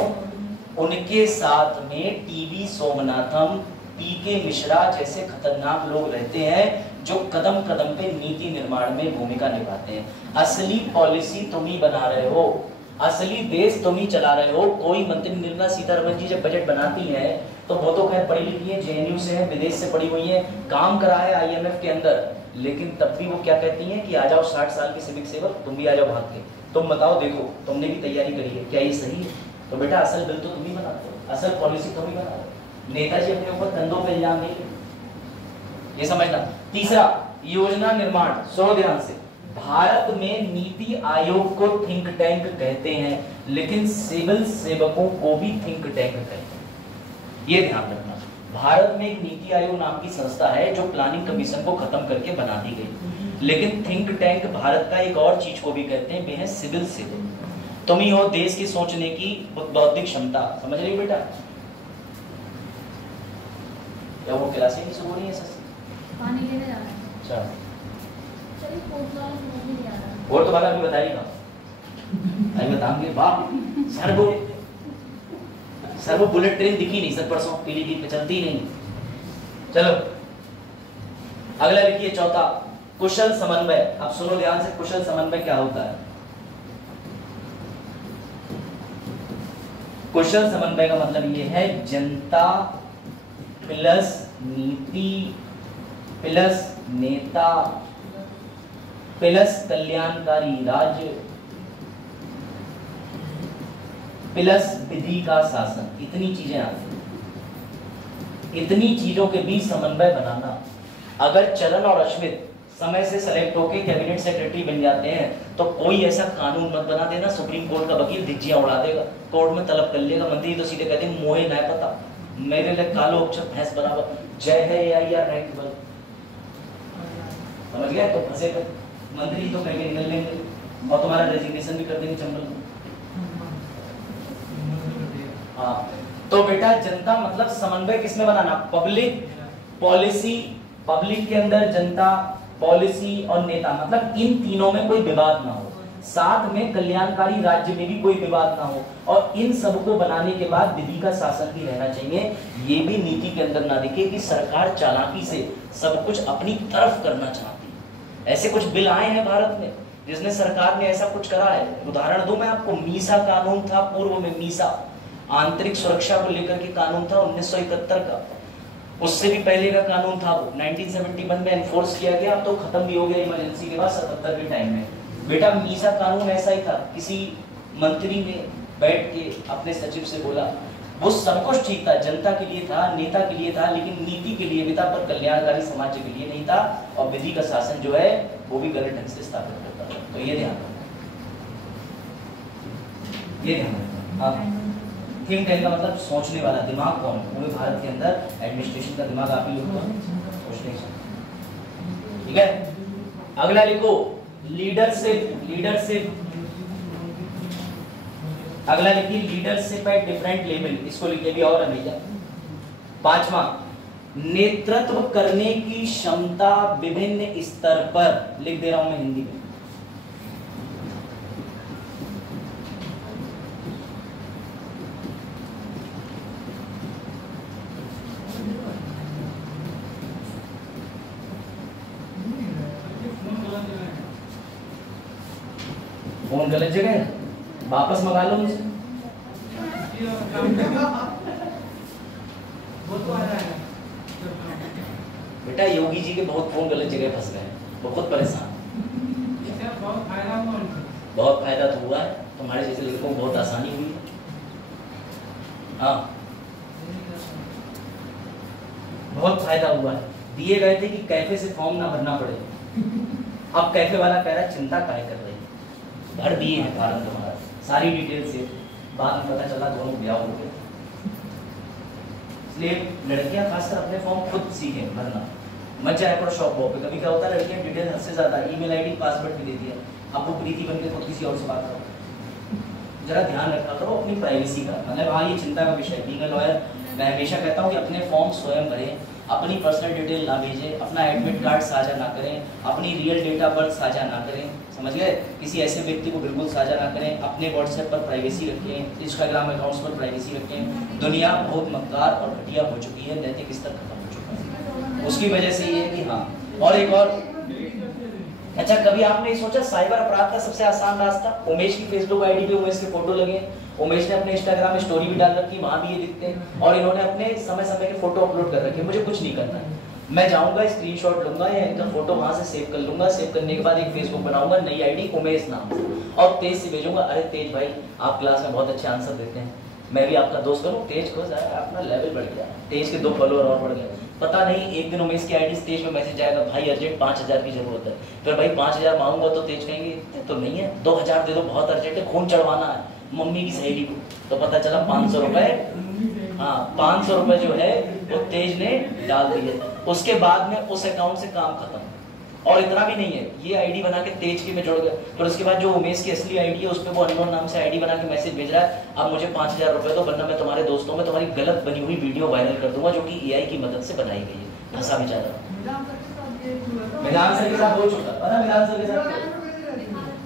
उनके साथ में टीवी सोमनाथम, पीके मिश्रा जैसे खतरनाक लोग रहते हैं जो कदम कदम पे नीति निर्माण में भूमिका निभाते हैं। असली पॉलिसी तुम ही बना रहे हो, असली देश तुम ही चला रहे हो। कोई मंत्री, निर्मला सीतारमण जी जब बजट बनाती है तो वो तो खैर पढ़ी लिखी है, जेएनयू से है, विदेश से पढ़ी हुई है, काम करा है आईएमएफ के अंदर, लेकिन तब भी वो क्या कहती हैं कि आ जाओ 60 साल के सिविक सेवक, तुम भी आ जाओ भाग के, तुम बताओ, देखो तुमने भी तैयारी करी है, क्या ये सही है? तो बेटा असल बिल तो तुम ही बनाते हो, असल पॉलिसी तुम ही बनाते हो। नेताजी अपने ऊपर कंधों पे इल्जाम नहीं, ये समझना। तीसरा, योजना निर्माण। सुनो ध्यान से, भारत में नीति आयोग को थिंक टैंक कहते हैं, लेकिन सिविल सेवकों को भी थिंक टैंक कहते हैं, ये ध्यान रखना। भारत में एक नीति आयोग नाम की संस्था है जो प्लानिंग कमीशन को खत्म करके बना दी गई, लेकिन थिंक टैंक भारत का एक और चीज को भी कहते हैं, वे है सिविल सेवक। तुम ही हो देश की सोचने की बौद्धिक क्षमता। समझ रही बेटा? क्या वो क्लासें नहीं शुरू हो रही है? पानी लेने जा रहा है। अच्छा, चलिए पोस्टर नहीं आ रहा। और तुम्हारा अभी बताइएगा, अभी बताएंगे। वाह सर वो बुलेट ट्रेन दिखी नहीं सर परसों, पीलीभीत पे चलती ही नहीं। चलो अगला लिखिए, चौथा, कुशल समन्वय। अब सुनो ध्यान से, कुशल समन्वय क्या होता है? कुशल समन्वय का मतलब ये है जनता प्लस नीति प्लस नेता प्लस कल्याणकारी राज्य प्लस विधि का शासन। इतनी चीजें आती हैं, इतनी चीजों के बीच समन्वय बनाना। अगर चरण और अश्वित समय से सेलेक्ट होकर कैबिनेट सेक्रेटरी बन जाते हैं तो कोई ऐसा कानून मत बना देना, सुप्रीम कोर्ट का वकील धिज्जियां उड़ा देगा, कोर्ट में तलब कर लेगा। मंत्री तो सीधे कहते हैं मोहे ना पता, मेरे लिए कालो अक्षर भैंस बराबर, जय है या रैंक बल, समझ गए? तो फंसे थे मंत्री तो कहीं निकल लेंगे और तुम्हारा रेजिग्नेशन भी कर देंगे चंबल में। हाँ तो बेटा जनता मतलब समन्वय किसमें बनाना, पब्लिक पॉलिसी, पब्लिक के अंदर जनता पॉलिसी और नेता, मतलब इन तीनों में कोई विवाद ना हो, साथ में कल्याणकारी राज्य में भी कोई विवाद ना हो, और इन सबको बनाने के बाद विधि का शासन भी रहना चाहिए। ये भी नीति के अंदर ना दिखे कि सरकार चालाकी से सब कुछ अपनी तरफ करना चाहती है। ऐसे कुछ बिल आए हैं भारत में जिसने सरकार ने ऐसा कुछ करा है। उदाहरण दूं मैं आपको, मीसा कानून था पूर्व में, मीसा आंतरिक सुरक्षा को लेकर के कानून था 1971 का, उससे भी पहले का कानून था वो 1971 में एनफोर्स किया गया, अब तो खत्म भी हो गया इमरजेंसी के बाद 77 के टाइम में। बेटा मीसा कानून ऐसा ही था, किसी मंत्री ने बैठ के अपने सचिव से बोला, वो सब कुछ ठीक था, जनता के लिए था, नेता के लिए था, लेकिन नीति के लिए भी था, पर कल्याणकारी समाज के लिए नहीं था, और विधि का शासन जो है वो भी गलत ढंग से स्थापित करता था। तो ये ध्यान रखना, ये ध्यान रखना। हाँ, थिंक टैंक का मतलब सोचने वाला दिमाग कौन है? पूरे भारत के अंदर एडमिनिस्ट्रेशन का दिमाग आप ही लोग का सोचने का। ठीक है, अगला लिखो लीडरशिप, लीडरशिप। अगला लिखिए लीडरशिप एट डिफरेंट लेवल, इसको लिखिए भी और है भैया। पांचवा, नेतृत्व करने की क्षमता विभिन्न स्तर पर, लिख दे रहा हूं मैं हिंदी में। फोन गलत जगह है, वापस मंगा लो मुझे। बेटा योगी जी के बहुत फोन गलत जगह फंस गए, बहुत परेशान। बहुत फायदा तो हुआ है, तुम्हारे जैसे लड़कों को बहुत आसानी हुई है। हाँ बहुत फायदा हुआ है। दिए गए थे कि कैफे से फॉर्म ना भरना पड़े, अब कैफे वाला कह रहा है चिंता काहे कर रही, भर दिए हैं फॉर्म तुम्हारा, सारी डिटेल से। बाद में पता चला दोनों ब्याह हो गए। इसलिए लड़कियां खासकर अपने फॉर्म खुद सीखें भरना, मत जाए करो शॉप वॉप पे। कभी क्या होता है लड़कियां डिटेल हद से ज्यादा ईमेल आईडी पासवर्ड भी देती है, अब वो प्रीति बन के खुद किसी और से बात करो। जरा ध्यान रखा करो अपनी प्राइवेसी का, मतलब हाँ ये चिंता का विषय। बीइंग अ लॉयर मैं हमेशा कहता हूँ कि अपने फॉर्म स्वयं भरें, अपनी पर्सनल डिटेल ना भेजें, अपना एडमिट कार्ड साझा ना करें, अपनी रियल डेट ऑफ बर्थ साझा ना करें, समझ गए? किसी ऐसे व्यक्ति को बिल्कुल साझा ना करें। अपने व्हाट्सएप पर प्राइवेसी रखें, इंस्टाग्राम अकाउंट्स पर प्राइवेसी रखें। दुनिया बहुत मक्कार और घटिया हो चुकी है, नैतिक स्तर खत्म हो चुका है, उसकी वजह से ये है कि हाँ। और एक और, अच्छा कभी आपने सोचा साइबर अपराध का सबसे आसान रास्ता? उमेश की फेसबुक आईडी पे उमेश के फोटो लगे, उमेश ने अपने इंस्टाग्राम में स्टोरी भी डाल रखी, वहां भी ये दिखते हैं, और इन्होंने अपने समय समय के फोटो अपलोड कर रखे। मुझे कुछ नहीं करना है, मैं जाऊंगा स्क्रीनशॉट लूंगा या इनका फोटो वहां से सेव कर लूंगा, सेव करने के बाद एक फेसबुक बनाऊंगा नई आईडी उमेश नाम से, और तेज से भेजूंगा, अरे तेज भाई आप क्लास में बहुत अच्छे आंसर देते हैं, मैं भी आपका दोस्त करूं। तेज को अपना लेवल बढ़ गया, तेज के 2 फॉलोअर और बढ़ गए। पता नहीं एक दिन उमेश की आईडी से तेज में मैसेज आएगा, भाई अर्जेंट 5000 की जरूरत है। फिर भाई 5000 मांगूंगा तो तेज कहेंगे इतने तो नहीं है, 2000 दे दो, बहुत अर्जेंट है, खून चढ़वाना है मम्मी की सहेली को। तो पता चला 500 रुपए, हाँ 500 रुपए जो है वो तेज ने डाल दिए। उसके बाद में उस अकाउंट से काम खत्म। और इतना भी नहीं है, ये आईडी बना के तेज की में जुड़ गया, फिर उसके बाद जो उमेश की असली आईडी है उस पर वो अननोन नाम से आईडी बना के मैसेज भेज रहा है, अब मुझे 5000 रुपए दो वरना मैं तुम्हारे दोस्तों में तुम्हारी गलत बनी हुई वीडियो वायरल कर दूंगा जो कि एआई की मदद से बनाई गई है। फंसा बेचारा। मिजान सर के साथ हो चुका, पता मिजान सर के साथ।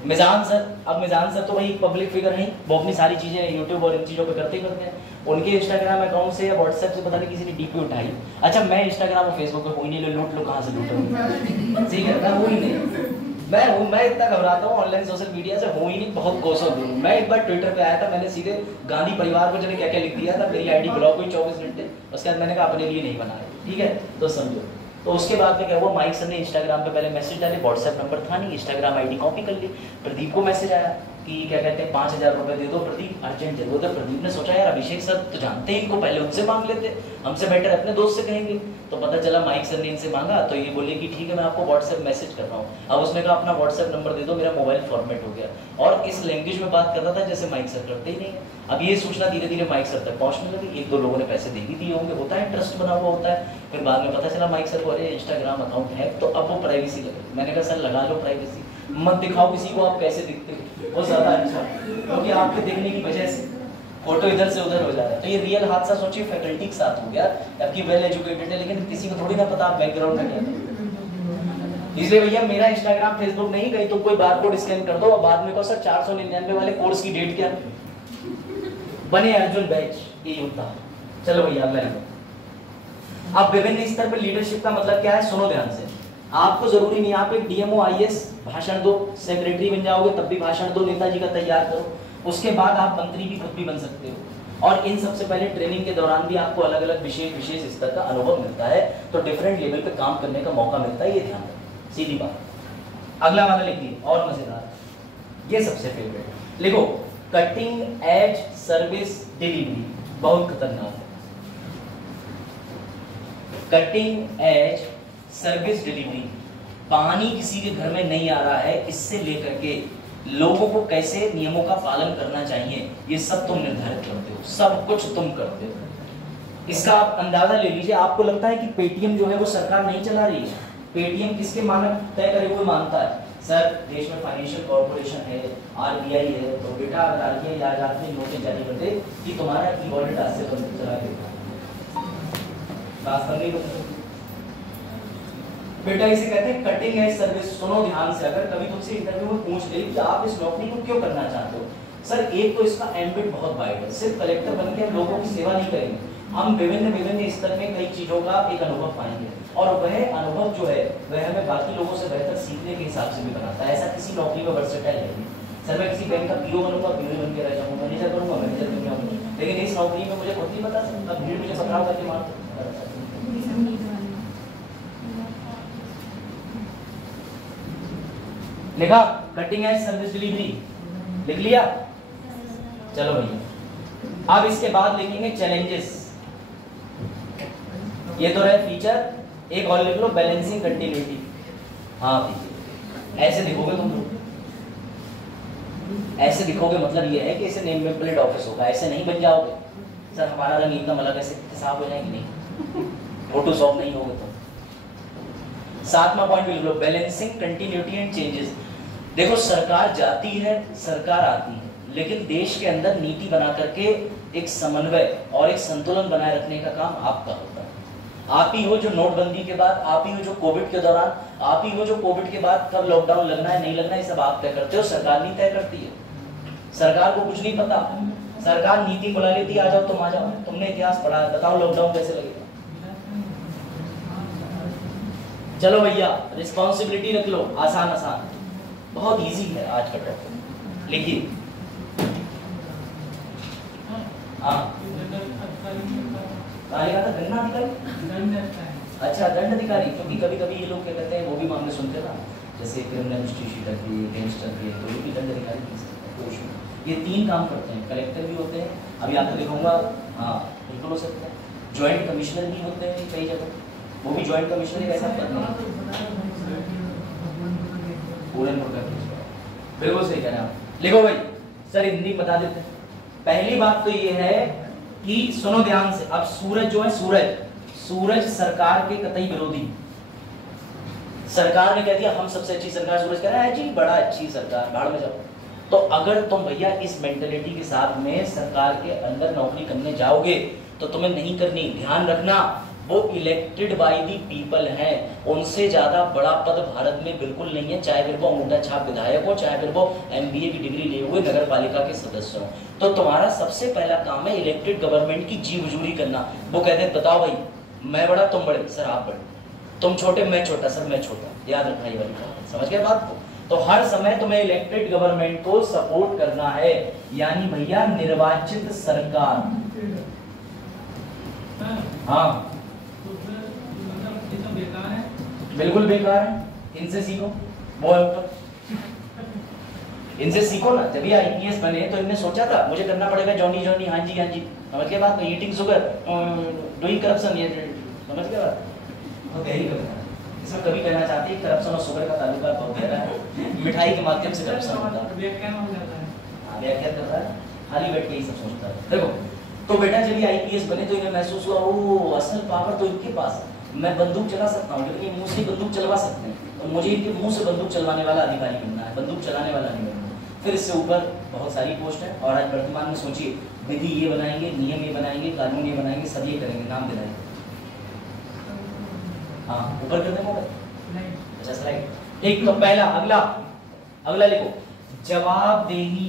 मिजान सर, अब मिजान सर तो भाई पब्लिक फिगर नहीं, वो अपनी सारी चीजें यूट्यूब और इन चीजों पे करते हैं। उनके इंस्टाग्राम अकाउंट से या व्हाट्सएप से पता नहीं किसी ने डीपी उठाई। अच्छा मैं इंस्टाग्राम और फेसबुक पे हुई नहीं, लूट लो कहाँ से लूटूंगा, ठीक है? मैं हुई नहीं, मैं इतना घबराता हूँ ऑनलाइन सोशल मीडिया से, हुई नहीं, बहुत कोसों दूर। मैं एक बार ट्विटर पे आया था, मैंने सीधे गांधी परिवार को जाने क्या क्या लिख दिया था, मेरी आईडी ब्लॉक हुई 24 घंटे। उसके बाद मैंने कहा अपने लिए नहीं बनाया, ठीक है? तो समझो। तो उसके बाद में क्या हुआ, माइक सर ने इंस्टाग्राम पे पहले मैसेज डाले, व्हाट्सएप नंबर था नहीं, इंस्टाग्राम आईडी कॉपी कर ली, प्रदीप को मैसेज आया, कि क्या कहते हैं 5,000 रुपए दे दो प्रदीप, अर्जेंट जरूरत है। प्रदीप ने सोचा यार अभिषेक सर तो जानते हैं इनको, पहले उनसे मांग लेते, हमसे बेटर अपने दोस्त से कहेंगे। तो पता चला माइक सर ने इनसे मांगा, तो ये बोले कि ठीक है मैं आपको व्हाट्सएप मैसेज कर रहा हूँ। अब उसने कहा अपना व्हाट्सएप नंबर दे दो, मेरा मोबाइल फॉर्मेट हो गया, और इस लैंग्वेज में बात कर रहा था जैसे माइक सर करते ही नहीं है। अब ये सूचना धीरे धीरे माइक सर तक पहुंचने लगी, एक दो लोगों ने पैसे दे भी दिए होंगे, होता है ट्रस्ट बना हुआ होता है। फिर बाद में पता चला माइक सर को अरे इंस्टाग्राम अकाउंट है, तो अब वो प्राइवेसी लगे। मैंने कहा सर लगा लो प्राइवेसी, मत दिखाओ किसी को आप कैसे दिखते हो, वो ज्यादा अच्छा है, क्योंकि आपके देखने की वजह से फोटो इधर से उधर हो जा रहा है। तो ये रियल हादसा सोचिए फैकल्टी के साथ हो गया, जबकि वेल एजुकेटेड है, लेकिन किसी को थोड़ी ना पता आप बैकग्राउंड में क्या है। इसलिए भैया मेरा इंस्टाग्राम फेसबुक नहीं, कहीं तुम कोई बारकोड स्कैन कर दो और बाद में कहो सर 499 वाले कोर्स की डेट क्या बने, अर्जुन बैच ये होता। चलो भैया अगला लिखो। अब विभिन्न स्तर पर लीडरशिप का मतलब क्या है, सुनो ध्यान से। आपको जरूरी नहीं आप एक डीएमओ आईएएस भाषण दो, सेक्रेटरी बन जाओगे तब भी भाषण दो, नेताजी का तैयार करो, उसके बाद आप मंत्री भी खुद भी बन सकते हो। और इन सबसे पहले ट्रेनिंग के दौरान भी आपको अलग अलग विशेष स्तर का अनुभव मिलता है, तो डिफरेंट लेवल पे काम करने का मौका मिलता है, ये ध्यान रखो, सीधी बात। अगला वाला लिखिए और मजेदार, ये सबसे फेवरेट लिखो, कटिंग एज सर्विस डिलीवरी, बहुत खतरनाक है। कटिंग एज सर्विस डिलीवरी, पानी किसी के घर में नहीं आ रहा है, इससे लेकर के लोगों को कैसे नियमों का पालन करना चाहिए, ये सब तुम निर्धारित करते हो, सब कुछ तुम करते हो। इसका आप अंदाजा ले लीजिए। आपको लगता है कि पेटीएम जो है वो सरकार नहीं चला रही है, पेटीएम किसके मानक तय करे हुए मानता है, सर देश में फाइनेंशियल कॉर्पोरेशन है, आरबीआई है, तो बेटा अगर आरबीआई आज आपने नोटिस जारी कर दे कि तुम्हारा ई वॉलेट आज से बंद चला गया, रास्ता नहीं बदल, बेटा इसे कहते हैं कटिंग एज सर्विस। सुनो ध्यान से, अगर कभी तुमसे इंटरव्यू में पूछ ले कि आप इस नौकरी को क्यों करना चाहते हो, सर एक तो इसका एम्बिट बहुत वाइड है, सिर्फ कलेक्टर बनके हम लोगों की सेवा नहीं करेंगे, हम विभिन्न स्तर में कई चीजों का एक अनुभव पाएंगे, और वह अनुभव जो है वह हमें बाकी लोगों से बेहतर सीखने के हिसाब से भी बनाता है। ऐसा किसी नौकरी में वर्सेटाइल नहीं। सर मैं किसी बैंक का पीओ बनूंगा, पीओ बन के रह जाऊंगा, मैनेजर बनूंगा, मैनेजर बन जाऊंगा, लेकिन इस नौकरी में मुझे खुद नहीं पता सर, भीड़ मुझे पकड़ाव करके मार लिखा, कटिंग एज सर्विस डिलीवरी लिख लिया। चलो भैया अब इसके बाद लिखेंगे चैलेंजेस, ये तो रहे फीचर, एक और लिख लो बैलेंसिंग कंटिन्यूटी। हाँ भैया ऐसे दिखोगे तुम लोग, ऐसे दिखोगे मतलब ये है कि इसे नेम प्लेट ऑफिस होगा, ऐसे नहीं बन जाओगे सर हमारा रंग एकदम अलग ऐसे साफ हो जाएंगे, नहीं फोटोशॉप नहीं होगे तुम। सातवां पॉइंट लिख लो बैलेंसिंग कंटिन्यूटी एंड चेंजेस। देखो सरकार जाती है सरकार आती है, लेकिन देश के अंदर नीति बना करके एक समन्वय और एक संतुलन बनाए रखने का काम आपका होता है। आप ही हो जो नोटबंदी के बाद, आप ही हो जो कोविड के दौरान, आप ही हो जो कोविड के बाद कब लॉकडाउन लगना है नहीं लगना है, सब आप तय करते हो, सरकार नहीं तय करती है। सरकार को कुछ नहीं पता, सरकार नीति बुला लेती, आ जाओ तुम आ जाओ, तुमने इतिहास पढ़ा है, बताओ लॉकडाउन कैसे लगेगा। चलो भैया रिस्पॉन्सिबिलिटी रख लो, आसान आसान, बहुत इजी है आज का टॉपिक, लिखिए। हाँ अच्छा दंड अधिकारी, क्योंकि कभी कभी ये लोग क्या कहते हैं वो भी मामले सुनते हैं ना, जैसे क्रिमिनल हिस्ट्री शीटर के, गैंगस्टर के, तो ये भी दंड अधिकारी बन सकते हैं, कोई इशू। ये तीन काम करते हैं, कलेक्टर भी होते हैं, अभी आपको दिखाऊंगा, हाँ बिल्कुल हो सकता है, ज्वाइंट कमिश्नर भी होते हैं कई जगह, वो भी ज्वाइंट कमिश्नर एक ऐसा पद नहीं, बिल्कुल सही कह रहे हैं आप। लिखो भाई, सर हिंदी बता देते हैं। पहली बात तो ये है कि सुनो ध्यान से, अब सूरज जो है सूरज सरकार के कतई विरोधी, सरकार ने कह दिया हम सबसे अच्छी सरकार, सूरज कह रहा है जी बड़ा अच्छी सरकार, भाड़ में जाओ। तो अगर तुम भैया इस मेंटेलिटी के साथ में सरकार के अंदर नौकरी करने जाओगे तो तुम्हें नहीं करनी, ध्यान रखना वो इलेक्टेड बाय दी पीपल हैं, उनसे ज्यादा बड़ा पद भारत में बिल्कुल नहीं है, चाहे फिर वो अंगूठा छाप विधायक हो, चाहे फिर वो एमबीए की डिग्री लिए हुए नगर पालिका के सदस्य हो। तो तुम्हारा सबसे पहला काम है इलेक्टेड गवर्नमेंट की जी हुजूरी करना। वो कहते हैं बताओ भाई मैं बड़ा तुम बड़े, सर आप बड़े, तुम छोटे मैं छोटा, सर मैं छोटा, याद रखना ये वाली बात, समझ गए बात को। तो हर समय तुम्हें इलेक्टेड गवर्नमेंट को सपोर्ट करना है, यानी भैया निर्वाचित सरकार। हाँ बिल्कुल बेकार है, इनसे सीखो, वो है ऊपर। इनसे सीखो ना। जब ये आईपीएस बने तो इनने सोचा था मुझे करना पड़ेगा जॉनी जॉनी, हाँ जी हाँ जी, समझ के बात, ईटिंग शुगर, डूइंग करप्शन, ये समझ के बात, बहुत गहरी कविता है। इसमें कभी कहना चाहते हैं करप्शन और शुगर का ताल्लुका बहुत गहरा है, मिठाई के माध्यम से करप्शन होता है, व्याख्यान हो जाता है। व्याख्या कर रहा है, खाली बैठ के ही सब सोचता है। देखो तो बेटा जब ये आईपीएस बने तो इन्हें महसूस हुआ ओ असल पावर तो इनके पास है, मैं बंदूक चला सकता हूँ, लेकिन मुंह से बंदूक चलवा सकते हैं, तो मुझे इनके मुंह से बंदूक चलवाने वाला अधिकारी बनना है, बंदूक चलाने वाला नहीं बनना। फिर इससे ऊपर बहुत सारी पोस्ट है, और आज वर्तमान में सोचिए विधि ये बनाएंगे, नियम ये बनाएंगे, कानून ये बनाएंगे, सब ये करेंगे, नाम दिलाएंगे। हाँ ऊपर कर देंगे नहीं अच्छा स्लाइड ठीक। तो पहला अगला लिखो, जवाबदेही,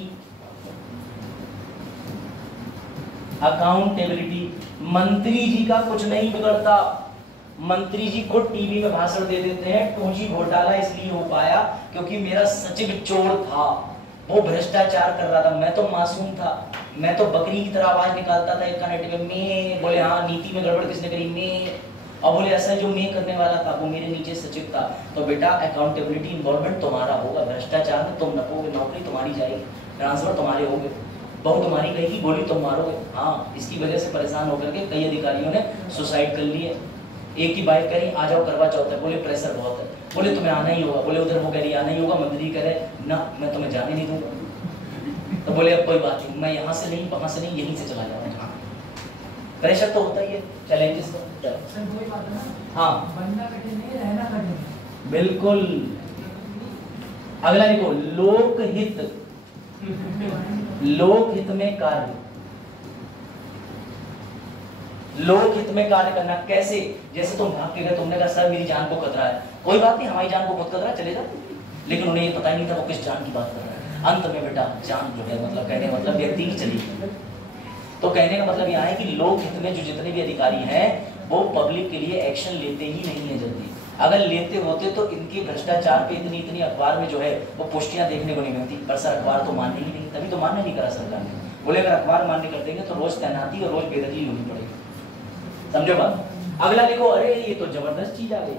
अकाउंटेबिलिटी। मंत्री जी का कुछ नहीं बिगड़ता, मंत्री जी खुद टीवी में भाषण दे देते हैं 2G घोटाला इसलिए हो पाया क्योंकि मेरा सचिव चोर था, वो भ्रष्टाचार कर रहा था, मैं तो मासूम था, मैं तो बकरी की तरह आवाज निकालता था एक नेट में, मैं बोले हाँ नीति में गड़बड़ किसने करी, मैं, और बोले ऐसा जो मैं करने वाला था वो मेरे नीचे सचिव था। तो बेटा अकाउंटेबिलिटी इन्वॉल्वमेंट तुम्हारा होगा, भ्रष्टाचार में तुम नपोगे, नौकरी तुम्हारी जाएगी, ट्रांसफर तुम्हारे होंगे, बहू तुम्हारी कहेगी, गोली तुम मारोगे। हाँ इसकी वजह से परेशान होकर के कई अधिकारियों ने सुसाइड कर लिए। एक ही बाइक करी आ जाओ करवा चौथ है, बोले प्रेशर बहुत है, बोले तुम्हें आना ही होगा, बोले उधर वो कह रही आना ही होगा, मंत्री करे ना मैं तुम्हें जाने नहीं दूंगा, तो बोले अब कोई बात नहीं, मैं यहाँ से नहीं वहाँ से नहीं यहीं से चला जाऊंगा। प्रेशर तो होता ही है, चैलेंजेस तो सर वही बात है ना, हाँ बनना कठिन नहीं, रहना कठिन है। बिल्कुल। अगला देखो, लोकहित में कार्य, लोकहित में कार्य करना कैसे? जैसे तुम भाग के गए, तुमने कहा सर मेरी जान को खतरा है, कोई बात नहीं हमारी जान को बहुत खतरा है, चले जाओ, लेकिन उन्हें ये पता ही नहीं था वो किस जान की बात कर रहा है। अंत में बेटा जान जो है मतलब कहने का मतलब व्यक्ति की चली गई। तो कहने का मतलब यह है कि लोकहित में जो जितने भी अधिकारी हैं वो पब्लिक के लिए एक्शन लेते ही नहीं है जल्दी। अगर लेते होते तो इनके भ्रष्टाचार पे इतनी अखबार में जो है वो पुष्टियां देखने को नहीं मिलती, पर सर अखबार तो मानने ही नहीं, तभी तो मान्य नहीं करा सरकार ने। बोले अगर अखबार मान्य कर देंगे तो रोज तैनाती और रोज बेदखली होनी पड़ेगी, समझो बात। अगला लिखो, अरे ये तो जबरदस्त चीज आ गई,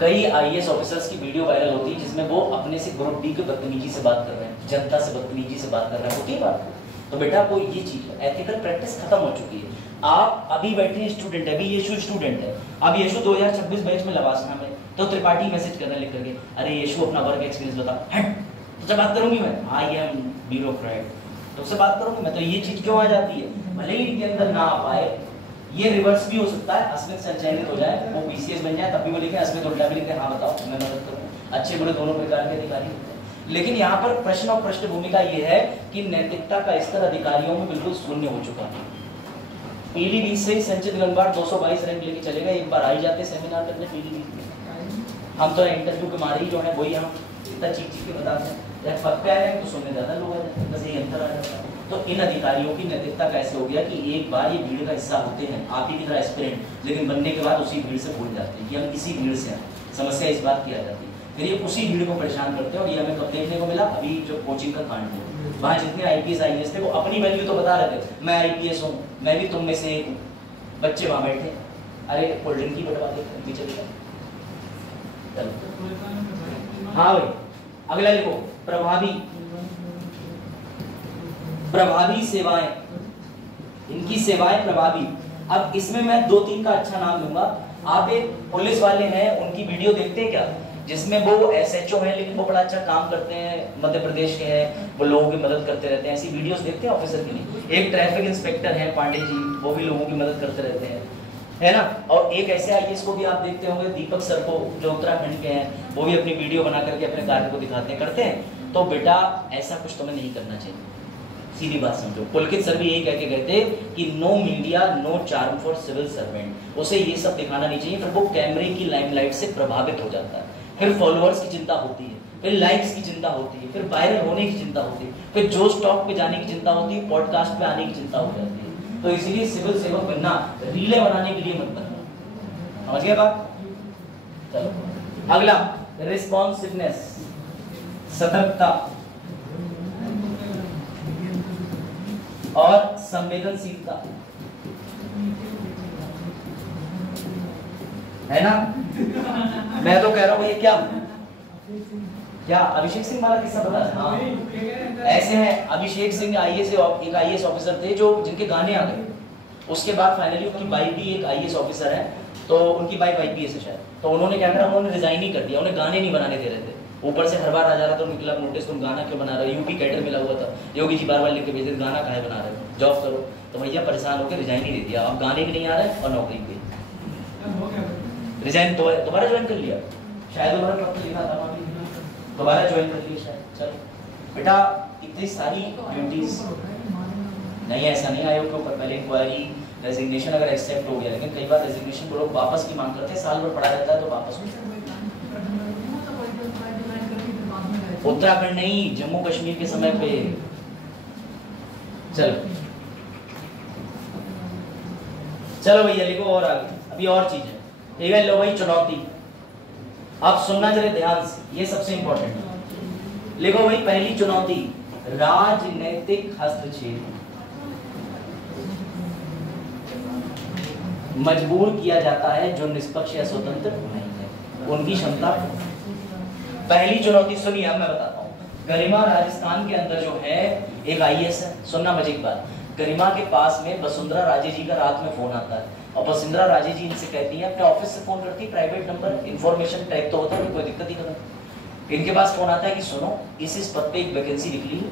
कई आईएएस ऑफिसर्स की वीडियो वायरल होती है जिसमें वो अपने से ग्रुप डी के बदतमीजी से बात कर रहे हैं, जनता से बदतमीजी से बात कर रहे हैं, होती है बात। तो बेटा कोई ये चीज एथिकल प्रैक्टिस खत्म हो चुकी है। आप अभी बैठे स्टूडेंट है, अभी यशु स्टूडेंट है, अब यशु 2026 बैच में लवासना में, तो त्रिपाठी मैसेज करने लिख करके अरे यशु अपना वर्क एक्सपीरियंस बता, हट तुझसे बात करूंगी मैं, आई एम ब्यूरोक्रेट, तुझसे बात करूंगी मैं। तो ये चीज क्यों आ जाती है? भले ही इनके अंदर ना आ पाए, ये रिवर्स भी हो सकता है, अस्मित संचयनित हो जाए, वो पीसीएस बन जाए, तब भी वो लिखे अस्मित उल्टा भी लिखे हाँ बताओ मैं मदद करूँ। अच्छे बुरे दोनों प्रकार के अधिकारी होते हैं, लेकिन यहाँ पर प्रश्न और पृष्ठभूमि का ये है कि नैतिकता का स्तर अधिकारियों में बिल्कुल शून्य हो चुका है। पीलीभीत से ही संचित गंगवार 222 रैंक लेके चलेगा, एक बार आई जाते सेमिनार करने पीलीभीत में, हम तो इंटरव्यू के मारे ही जो है वही हम इतना चीख के बताते हैं, जब पक्के आए तो सुनने ज्यादा लोग आ जाते हैं, बस यही अंतर आ जाता है। तो इन अधिकारियों की नैतिकता कैसे हो गया कि एक बार ये भीड़ का हिस्सा होते हैं, आप ही की तरह एस्पिरेंट, लेकिन बनने के बाद उसी भीड़ से भूल जाते हैं कि हम इसी भीड़ से हैं। समस्या इस बात की आ जाती है, फिर ये उसी भीड़ को परेशान करते हैं। और ये हमें कब देखने को मिला? अभी जो कोचिंग का कांड है, वहाँ जितने आईपीएस आईएएस थे वो अपनी वैल्यू तो बता रहे थे, मैं आईपीएस हूँ, मैं भी तुम में से एक हूँ। बच्चे वहाँ बैठे, अरे कोल्ड ड्रिंक ही बटवा देते पीछे चलो। हाँ भाई अगला लिखो, प्रभावी सेवाएं, इनकी सेवाएं प्रभावी। अब इसमें मैं 2-3 का अच्छा नाम लूंगा। आप एक पुलिस वाले हैं, उनकी वीडियो देखते हैं क्या, जिसमें वो एसएचओ हैं लेकिन वो बड़ा अच्छा काम करते हैं, मध्य प्रदेश के हैं, वो लोगों की मदद करते रहते हैं, ऐसी वीडियोस देखते हैं ऑफिसर के लिए। एक ट्रैफिक इंस्पेक्टर हैं पांडे जी, वो भी लोगों की मदद करते रहते हैं, है ना। और एक ऐसे आईएएस को भी आप देखते होंगे, दीपक सर को, जो उत्तराखंड के हैं, वो भी अपनी वीडियो बना करके अपने कार्य को दिखाते करते हैं। तो बेटा ऐसा कुछ तुम्हें नहीं करना चाहिए, सीधी बात समझो। पुलकित सर भी यही कह के गए थे कि no media no charm for civil servant, उसे ये सब दिखाना नहीं चाहिए, फिर वो कैमरे की लाइमलाइट से प्रभावित हो जाता है, फिर फॉलोअर्स की चिंता होती है, फिर लाइक्स की चिंता होती है, फिर वायरल होने की चिंता होती है, फिर जोश टॉक पे जाने की चिंता होती है, पॉडकास्ट पे आने की चिंता हो जाती है। तो इसलिए सिविल सेवक बनना रीले बनाने के लिए मत बनना, समझ गए बात। चलो अगला, रिस्पॉन्सिवनेस, सतर्कता और संवेदनशीलता, है ना। मैं तो कह रहा हूँ ये क्या क्या अभिषेक सिंह वाला किस्सा पता है? हाँ ऐसे हैं, अभिषेक सिंह आईएएस एक आईएएस ऑफिसर थे जो जिनके गाने आ गए, उसके बाद फाइनली उनकी वाइफ भी एक आईएएस ऑफिसर है, तो उनकी वाइफ आईपीएस है शायद, तो उन्होंने क्या करा, उन्होंने रिजाइन ही कर दिया, उन्हें गाने नहीं बनाने दे रहे थे, ऊपर से हर बार आ जा रहा था उनके खिलाफ नोटिस, तुम गाना क्यों बना रहे हो, यूपी कैडर मिला हुआ था, योगी जी बार बार लिख के भेजते गाना काहे बना रहे हो, जॉब करो, तो भैया परेशान होकर रिजाइन ही दे दिया, अब गाने भी नहीं आ रहे और नौकरी भी, रिजाइन तो दोबारा ज्वाइन कर लिया, शायद दोबारा पत्र लिखा था दोबारा ज्वाइन कर लिया शायद। चलो बेटा इतनी सारी ड्यूटीज नहीं, ऐसा नहीं आयोग के ऊपर पहले इंक्वायरी रेजिग्नेशन अगर एक्सेप्ट हो गया, लेकिन कई बार रेजिग्नेशन को लोग वापस की मांग करते हैं, साल भर पढ़ा रहता है तो वापस हो। उत्तराखंड नहीं, जम्मू कश्मीर के समय पे। चलो चलो भैया लिखो और आगे, अभी और चीज है, ठीक है। लो भाई चुनौती, आप सुनना जरा ध्यान से, ये सबसे इंपॉर्टेंट है। लिखो भाई पहली चुनौती, राजनीतिक हस्तक्षेप मजबूर किया जाता है जो निष्पक्ष या स्वतंत्र नहीं है, उनकी क्षमता। पहली चुनौती सुनिए, अब मैं बताता हूँ। गरिमा राजस्थान के अंदर जो है एक आईएएस है, सुनना मजे की बात, गरिमा के पास में वसुंधरा राजे जी का रात में फोन आता है और वसुंधरा राजे जी इनसे कहती है, अपने ऑफिस से फोन करती है, प्राइवेट नंबर, इंफॉर्मेशन ट्रैक तो होता है, कोई दिक्कत ही नहीं। इनके पास फोन आता है कि सुनो इस पद पे एक वैकेंसी निकली है,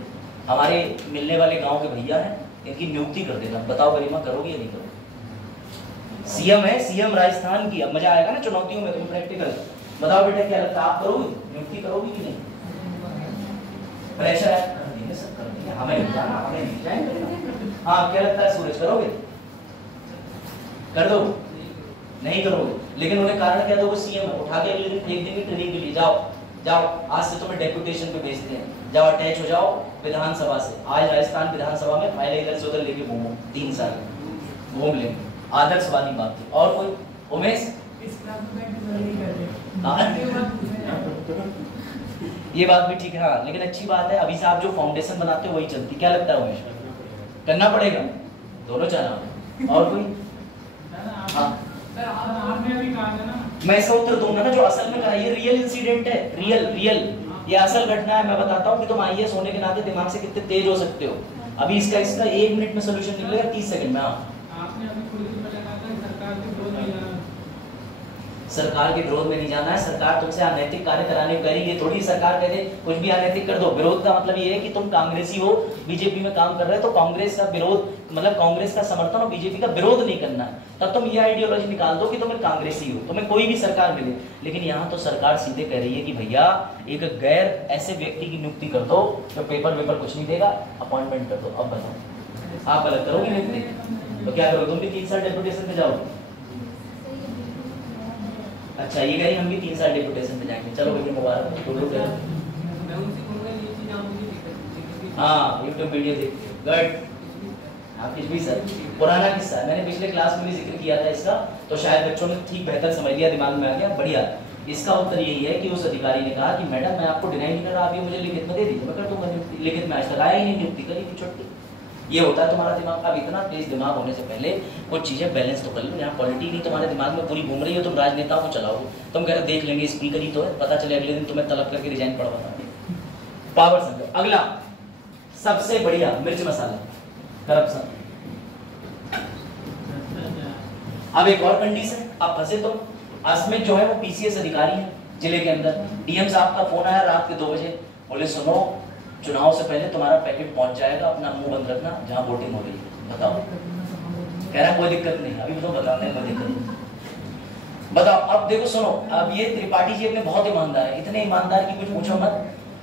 हमारे मिलने वाले गांव के भैया हैं, इनकी नियुक्ति कर देना, बताओ गरिमा करोगी या नहीं करोगी। सीएम है, सीएम राजस्थान की, अब मजा आएगा ना चुनौतियों में, तुम प्रैक्टिकल बताओ बेटा क्या लगता है, आप करोगे, नियुक्ति करोगी कि नहीं। प्रेशर है, कर देंगे सब, कर देंगे, हमें मिल जाना, हमें मिल जाएंगे। हाँ क्या लगता है सूरज, करोगे, कर दो, नहीं करोगे, लेकिन उन्हें कारण क्या दोगे, सीएम है, उठा के अगले दिन फेंक देंगे ट्रेनिंग के लिए, जाओ जाओ आज से तुम्हें डेपुटेशन पे भेजते हैं, जाओ अटैच हो जाओ विधानसभा से, आज राजस्थान विधानसभा में फाइल इधर से उधर लेके घूमो, 3 साल घूम लेंगे, आदर्शवादी बात थी। और कोई उमेश ये बात भी ठीक है, हाँ लेकिन अच्छी बात है, अभी से आप जो फाउंडेशन बनाते हो वही चलती, क्या लगता है उमेश, करना पड़ेगा, दोनों जाना। और कोई हाँ मैं इसका उत्तर दूंगा ना, जो असल में करा, ये रियल इंसिडेंट है, रियल ये असल घटना है। मैं बताता हूँ कि तुम आईएएस होने के नाते दिमाग से कितने तेज हो सकते हो। अभी इसका 1 मिनट में सोल्यूशन निकलेगा, 30 सेकंड में। आपने अभी थोड़ी देर पहले कहा था सरकार के विरोध में जाना, सरकार के विरोध में नहीं जाना है, सरकार तुमसे अनैतिक कार्य कराने को कह रही है, ये थोड़ी सरकार कह दे कुछ भी अनैतिक कर दो। विरोध का मतलब ये है कि तुम कांग्रेसी हो, बीजेपी में काम कर रहे हो, तो कांग्रेस का विरोध मतलब कांग्रेस का समर्थन और बीजेपी का विरोध नहीं करना है। तब तुम ये आइडियोलॉजी निकाल दो कि तुम कांग्रेसी हो, तुम्हें कोई भी सरकार मिले। लेकिन यहाँ तो सरकार सीधे कह रही है कि भैया एक गैर ऐसे व्यक्ति की नियुक्ति कर दो जो पेपर कुछ नहीं देगा, अपॉइंटमेंट कर दो। अब बताओ आप अलग करोगे नियुक्ति, तो क्या करोगे, तुम भी 3 साल डेपुटेशन पे जाओगे। अच्छा ये कहीं हम भी 3 साल डेपुटेशन पे जाएंगे, चलो भैया मुबारक। हाँ यूट्यूब वीडियो देखते, गुड। हाँ कुछ भी सर, पुराना किस्सा है, मैंने पिछले क्लास में भी जिक्र किया था इसका, तो शायद बच्चों ने ठीक बेहतर समझ लिया, दिमाग में आ गया, बढ़िया। इसका उत्तर यही है कि उस अधिकारी ने कहा कि मैडम मैं आपको डिनाई नहीं कर रहा, आप ये मुझे लिखित में दे दीजिए, मैं कर दूंगा नियुक्ति। लिखित में आज तक आया ही नहीं, नियुक्ति करी थी छुट्टी। ये होता है तुम्हारा दिमाग। अब इतना तेज दिमाग होने से पहले कुछ चीजें बैलेंस तो कर लो। यहाँ क्वालिटी नहीं तुम्हारे दिमाग में पूरी घूम रही है, तुम राजनेताओं को चलाओगे, तुम कह रहे देख लेंगे स्पीकर ही तो है, पता चले अगले दिन तुम्हें तलब करके रिजाइन पड़वाना। पावर समझो। अगला सबसे बढ़िया मिर्च मसाला, करप्शन। अब एक और कंडीशन, आप फंसे तो असमित जो है वो पीसीएस अधिकारी है जिले के अंदर। डीएम साहब का फोन आया रात के 2 बजे, बोले सुनो चुनाव से पहले तुम्हारा पैकेट पहुंच जाएगा, अपना मुंह बंद रखना जहां वोटिंग हो रही है। बताओ, कह रहा कोई दिक्कत नहीं, अभी तो बताते हैं कोई दिक्कत नहीं। बताओ अब देखो सुनो, अब ये त्रिपाठी जी अपने बहुत ईमानदार है, इतने ईमानदार की कुछ पूछो मत।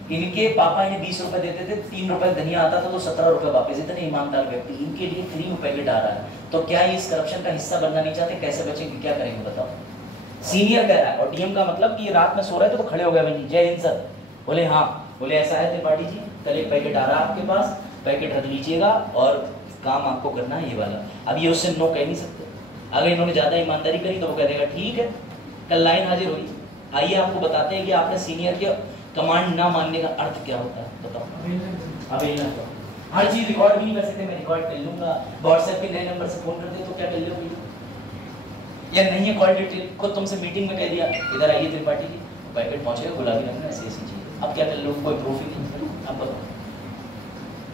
इनके पापा इन्हें 20 रुपए देते थे, 3 रुपए धनिया आता था तो 17 रुपए वापस। इतने ईमानदार व्यक्ति, इनके लिए फ्री में पैकेट आ रहा है, तो क्या ये इस करप्शन का हिस्सा बनना नहीं चाहते? कैसे बचेंगे, क्या करेंगे बताओ? सीनियर कह रहा है और डीएम का मतलब कि रात में सो रहे थे तो खड़े हो गए, भाई जय हिंद सर। बोले हाँ, बोले ऐसा है त्रिपाठी जी, कल एक पैकेट आ रहा है आपके पास, पैकेट रख लीजिएगा और काम आपको करना है ये वाला। अब ये उससे नो कह नहीं सकते। अगर इन्होंने ज्यादा ईमानदारी करी तो वो कह देगा ठीक है, कल लाइन हाजिर हुई। आइए आपको बताते हैं कि आपने सीनियर के कमांड ना मानने का अर्थ क्या होता है, बताओ। अवेलना तो हर चीज रिकॉर्ड भी नहीं कर सकते, मैं रिकॉर्ड कर लूंगा। व्हाट्सएप के नए नंबर से फोन कर दे तो क्या कर लोगे? या नहीं है कॉल डिटेल, खुद तुमसे मीटिंग में कह दिया इधर आइए त्रिपाठी जी, पैकेट पहुंचेगा गुलाबी रंग में ऐसी ऐसी चीज़, अब क्या कर लो, कोई प्रूफ ही नहीं, अब बताओ।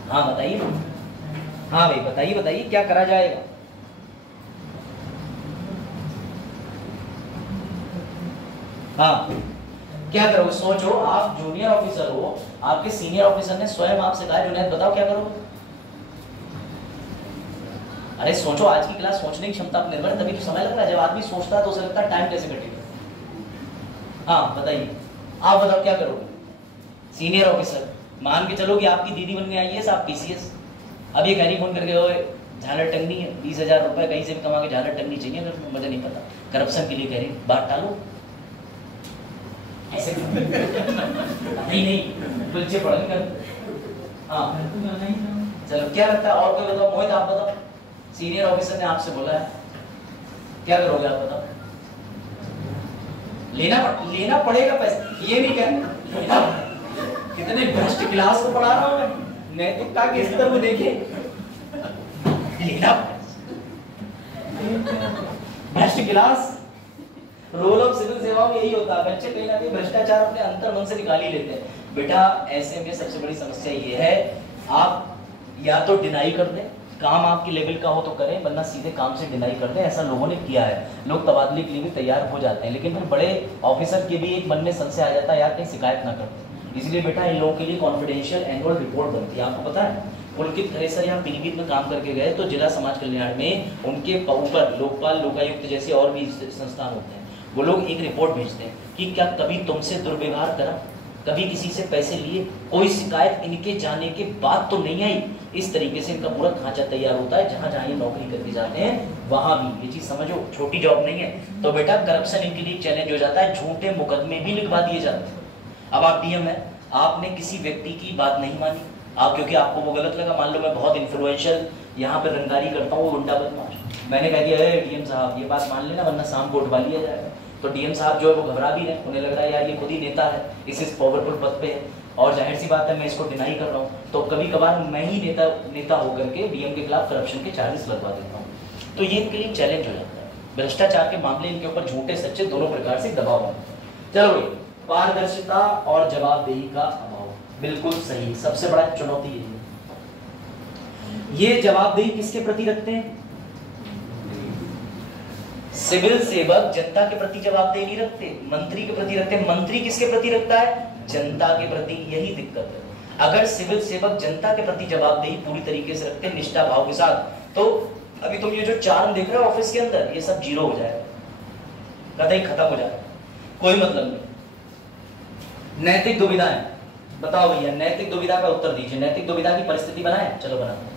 हाँ बताइए, हाँ भाई बताइए बताइए क्या करा जाएगा। हाँ क्या करोगे, सोचो, आप जूनियर ऑफिसर हो, आपके सीनियर ऑफिसर ने स्वयं आपसे कहा जुनैद बताओ क्या करोगे। अरे सोचो, आज की क्लास सोचने की क्षमता पर निर्भर है, तभी तो समय लग रहा है। जब आदमी सोचता है तो उसे लगता है टाइम कैसे कटेगा। हाँ बताइए, आप बताओ क्या करोगे। सीनियर ऑफिसर, मान के चलो कि आपकी दीदी बन गई आईएएस, आप पीसीएस, अब ये कह रही फोन करके, ओए झालर टंगनी है, 20,000 रुपए कहीं से भी कमा के झालर टंगनी चाहिए, अगर मुझे नहीं पता, करप्शन के लिए कह रही, बात टालो ऐसे नहीं कुलचे पढ़ेंगे। हाँ चलो, क्या लगता है और कोई बताओ, मोहित आप बताओ, सीनियर ऑफिसर ने आपसे बोला है, क्या करोगे आप बताओ। लेना पड़ेगा पैसे, ये नहीं कहना कितने भ्रष्ट क्लास को पढ़ा रहा हूं, नैतिकता के स्तर को देखिए, लेना भ्रष्ट क्लास। रोल ऑफ सिविल सेवा में यही होता है, बच्चे कहीं ना कहीं भ्रष्टाचार अपने अंतर मन से निकाल ही लेते हैं। बेटा ऐसे में सबसे बड़ी समस्या ये है, आप या तो डिनाई कर दें, काम आपके लेवल का हो तो करें, वरना सीधे काम से डिनाई कर दें। ऐसा लोगों ने किया है, लोग तबादले के लिए भी तैयार हो जाते हैं, लेकिन फिर बड़े ऑफिसर के भी एक मन में संशय आ जाता है, यार कहीं शिकायत ना करते। इसलिए बेटा इन लोगों के लिए कॉन्फिडेंशियल एनुअल रिपोर्ट बनती है। आपको पता है पुलकित खरे सर यहाँ पीलीभीत में काम करके गए, तो जिला समाज कल्याण में उनके ऊपर लोकपाल, लोकायुक्त जैसे और भी संस्थान होते हैं, वो लोग एक रिपोर्ट भेजते हैं कि क्या कभी तुमसे दुर्व्यवहार करा, कभी किसी से पैसे लिए, कोई शिकायत इनके जाने के बाद तो नहीं आई। इस तरीके से इनका पूरा ढांचा तैयार होता है, जहां जहां ये नौकरी करके जाते हैं वहां भी। ये चीज समझो, छोटी जॉब नहीं है। तो बेटा करप्शन इनके लिए चैलेंज हो जाता है, झूठे मुकदमे भी लिखवा दिए जाते हैं। अब आप डीएम है, आपने किसी व्यक्ति की बात नहीं मानी, आप क्योंकि आपको वो गलत लगा, मान लो मैं बहुत इन्फ्लुएंशियल यहाँ पे रंगदारी करता हूँ, वो गुंडा बदमाश, मैंने कह दिया डीएम साहब ये बात मान लेना वरना शाम को उठवा लिया जाएगा। तो डीएम साहब जो है वो घबरा भी रहे, उन्हें लग रहा है यार ये खुद ही नेता है, इस पावरफुल पद पे है, और जाहिर सी बात है मैं इसको डिनाई कर रहा हूँ, तो कभी कभार मैं ही नेता होकर के डीएम के खिलाफ करप्शन के चार्जेस लगवा देता हूँ। तो ये इनके लिए चैलेंज हो जाता है। भ्रष्टाचार के मामले इनके ऊपर झूठे सच्चे दोनों प्रकार से दबाव बनता है। चलो भाई, पारदर्शिता और जवाबदेही का अभाव, बिल्कुल सही, सबसे बड़ा चुनौती है। ये जवाबदेही किसके प्रति रखते हैं? सिविल सेवक जनता के प्रति जवाबदेही नहीं रखते, मंत्री के प्रति रखते हैं। मंत्री किसके प्रति रखता है? जनता के प्रति। यही दिक्कत है। अगर सिविल सेवक जनता के प्रति जवाबदेही पूरी तरीके से रखते हैं, निष्ठा भाव के साथ, तो अभी तुम ये जो चार्म देख रहे हो ऑफिस के अंदर, ये सब जीरो हो जाएगा, कतई खत्म हो जाएगा, कोई मतलब नहीं। नैतिक दुविधाएं बताओ भैया, नैतिक दुविधा का उत्तर दीजिए। नैतिक दुविधा की परिस्थिति बनाए, चलो बनाओ।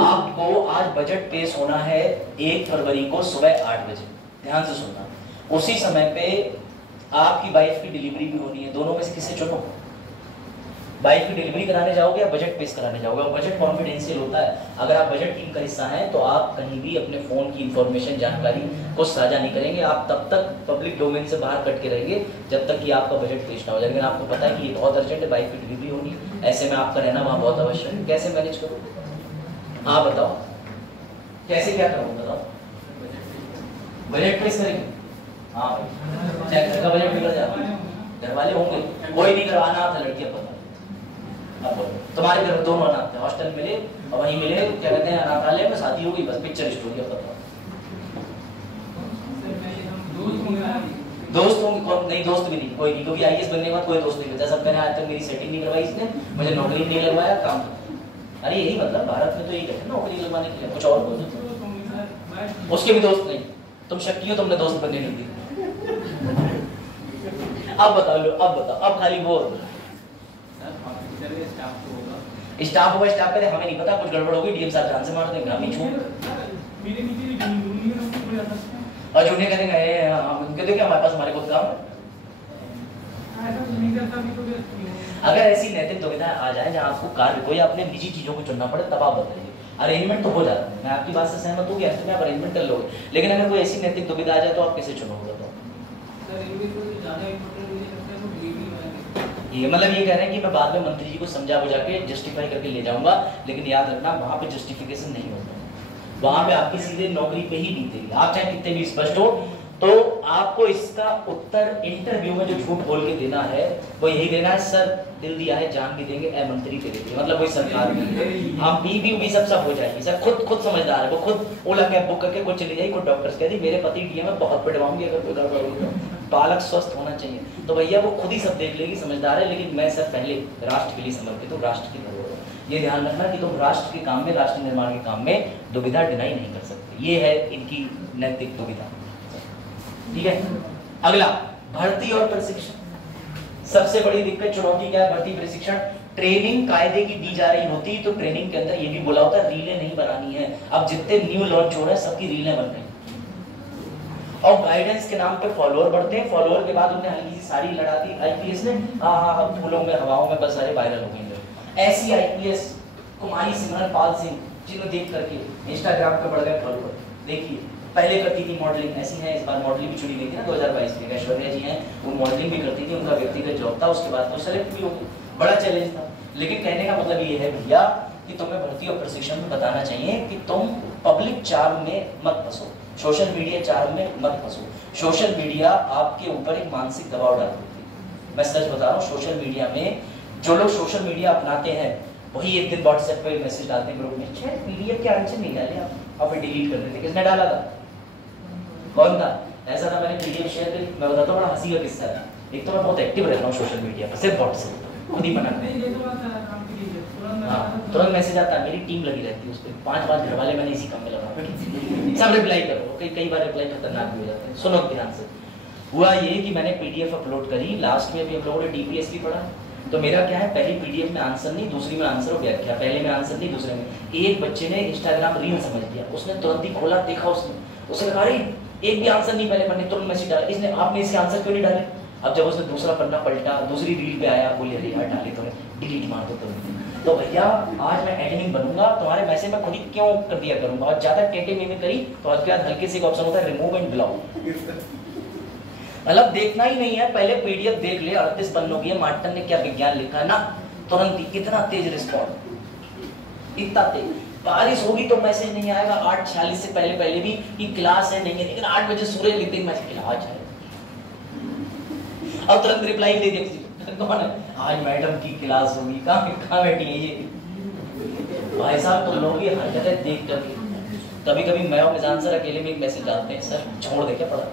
आपको आज बजट पेश होना है 1 फरवरी को सुबह 8 बजे, ध्यान से सुनना। उसी समय पे आपकी वाइफ की डिलीवरी भी होनी है, दोनों में से किसे चुनो? वाइफ की डिलीवरी कराने जाओगे या बजट पेश कराने जाओगे? बजट कॉन्फिडेंशियल होता है, अगर आप बजट टीम का हिस्सा हैं तो आप कहीं भी अपने फोन की इंफॉर्मेशन, जानकारी को साझा नहीं करेंगे। आप तब तक पब्लिक डोमेन से बाहर कट के रहेंगे जब तक कि आपका बजट पेश ना हो जाए। लेकिन आपको पता है कि ये बहुत अर्जेंट है, वाइफ की डिलीवरी होनी है, ऐसे में आपका रहना वहाँ बहुत आवश्यक है। कैसे मैनेज करोगे? हाँ बताओ, कैसे क्या करोगे बताओ? बजट पेश करेंगे? हाँ भाई, चाहे घर का बजट बिगड़ जाता है, घर वाले होंगे, कोई नहीं करवाना आता, लड़कियां पता। अब तुम्हारे घर में दोनों अनाथ थे, हॉस्टल मिले और वहीं मिले, क्या कहते हैं, अनाथालय में शादी हो गई, बस पिक्चर स्टोरी। अब बताओ, दोस्त होंगे? कौन नहीं, दोस्त भी नहीं, कोई नहीं, क्योंकि आईएएस बनने के बाद कोई दोस्त नहीं बचा। सब कहने आज तक मेरी सेटिंग नहीं करवाई इसने, मुझे नौकरी नहीं लगवाया, काम। अरे यही मतलब भारत में तो यही कहते हैं, नौकरी लगवाने के लिए कुछ और बोलो। उसके भी दोस्त नहीं, तुम शक्की हो, तुमने दोस्त बनने नहीं दी। अब बताओ लो, अब बताओ, अब खाली बोल। स्टाफ होगा, स्टाफ करे हमें नहीं पता, कुछ गड़बड़ होगी, डीएम साहब जान से मार देंगे, हम ही छूट। और जूनियर कहेंगे कहते क्या हमारे पास हमारे खुद काम है। अगर ऐसी नैतिक दुविधा आ जाए जहां आपको कार्य को या अपने निजी चीजों को चुनना पड़े, तब आप बताइए। अरेंजमेंट तो हो जाता है, मैं आपकी बात से सहमत हूँ कि ऐसे में आप अरेंजमेंट कर लोगे, लेकिन अगर कोई ऐसी नैतिक दुविधा आ जाए तो आप कैसे चुनोगे? तो ये मतलब ये कह रहे हैं कि मैं बाद में मंत्री जी को समझा बुझा के जस्टिफाई करके ले जाऊंगा, लेकिन याद रखना वहां पे जस्टिफिकेशन नहीं होता। वहां पे आपकी सीधे नौकरी पे ही बीतेगी, आप चाहे कितने भी स्पष्ट हो। तो आपको इसका उत्तर इंटरव्यू में जो झूठ बोल के देना है वो यही देना है, सर दिल दिया है जान भी देंगे, ए मंत्री के देंगे, मतलब वही सरकार भी हम भी सब हो जाएगी। सर खुद समझदार है, वो खुद ओला कैब बुक करके कोई चली जाएगी, कोई डॉक्टर्स कहती मेरे पति डीएम है बहुत पिटवाऊंगी अगर कोई गड़बड़ होगी, बालक स्वस्थ होना चाहिए। तो भैया वो खुद ही सब देख लेगी, समझदार है। लेकिन मैं सर पहले राष्ट्र के लिए समर्पित हूँ, राष्ट्र की धरोहर। ये ध्यान रखना कि तुम राष्ट्र के काम में, राष्ट्र निर्माण के काम में दुविधा डिनाई नहीं कर सकते। ये है इनकी नैतिक दुविधा। ठीक है, अगला भर्ती और प्रशिक्षण। सबसे बड़ी दिक्कत चुनौती क्या है? भर्ती प्रशिक्षण। ट्रेनिंग कायदे की दी जा रही होती तो ट्रेनिंग के अंदर ये भी बोला होता रीलें नहीं बनानी है। अब जितने न्यू लॉन्च हो रहे हैं सबकी रीलें बन रही और गाइडेंस के नाम पे फॉलोअर बढ़ते हैं। फॉलोअर के बाद उन्हें हल्की सी साड़ी लड़ा दी आईपीएस ने, हाँ फूलों में हवाओं में बस सारे वायरल हो गए। ऐसी आईपीएस कुमारी सिमरन पाल सिंह जिन्हें देख करके इंस्टाग्राम पे बढ़ गए फॉलोअर। देखिए पहले करती थी मॉडलिंग, ऐसी है इस बार मॉडलिंग भी चुनी गई थी ना 2022 में, ऐश्वर्या जी हैं वो मॉडलिंग भी करती थी, उनका व्यक्तिगत जॉब था, उसके बाद तो सेलेक्ट भी हो गई, बड़ा चैलेंज था। लेकिन कहने का मतलब ये है भैया कि तुम्हें भर्ती और प्रशिक्षण में बताना चाहिए कि तुम पब्लिक चार्म में मत फंसो, सोशल मीडिया चार्म में मत फंसो। सोशल मीडिया आपके ऊपर एक मानसिक दबाव डालती है। मैं सच बता रहा हूँ, सोशल मीडिया में जो लोग सोशल मीडिया अपनाते हैं वही एक दिन व्हाट्सएप पे मैसेज डालते हैं ग्रुप में, पीडीएफ के आंसर नहीं डाले आप डिलीट कर देते। किसने डाला था? कौन था? ऐसा था मैंने पीडीएफ शेयर करी। मैं बताता हूँ बड़ा हंसी का किस्सा है। एक तो मैं बहुत एक्टिव रहता हूँ सोशल मीडिया पर, सिर्फ व्हाट्सएप खुद ही बनाते हैं। हाँ तुरंत मैसेज आता है, मेरी टीम लगी रहती है उस पर, 5 घर वाले मैंने इसी काम में लगा सब रिप्लाई करो। कई बार रिप्लाई खतरनाक भी हो जाते हैं। सुनो ध्यान से। हुआ ये कि मैंने पीडीएफ अपलोड करी, लास्ट में भी हम लोगों ने डीपीएस भी पढ़ा। तो मेरा क्या है, पहली पीडीएफ में आंसर नहीं, दूसरी में आंसर और व्याख्या। पहले में आंसर नहीं, दूसरे में। एक बच्चे ने इंस्टाग्राम रील समझ लिया, उसने तुरंत ही खोला, देखा उसने कहा एक भी आंसर नहीं, पहले मैंने तुरंत मैसेज डाला, इसने आपने इसके आंसर क्यों नहीं डाले? अब जब उसने दूसरा पन्ना पलटा, दूसरी रील पे आया, बोले अरे यार डाले तो डिलीट मार दो तुरंत। तो भैया आज मैं एडमिन बनूंगा, तुम्हारे मैसेज में खुद ही क्यों कर दिया करूंगा। और ज्यादा टेटे में करी तो आज के बाद हल्के से एक ऑप्शन होता है रिमूव एंड ब्लॉक। मतलब देखना ही नहीं है, पहले पीडीएफ देख ले, 38 पन्नों की है, मार्टन ने क्या विज्ञान लिखा है ना, तुरंत ही कितना तेज रिस्पॉन्ड, इतना तेज। बारिश होगी तो मैसेज नहीं आएगा 8:46 से पहले भी कि क्लास है नहीं है, लेकिन 8 बजे सूरज लिखते ही मैसेज क्लास है और तुरंत रिप्लाई दे दिया कौन है, आज मैडम की क्लास होगी, कहाँ बैठी है ये भाई साहब। तुम लोग ये हरकतें देख करके कभी कभी मैं और मिजान सर अकेले में एक मैसेज डालते हैं, सर छोड़ दे क्या पढ़ा।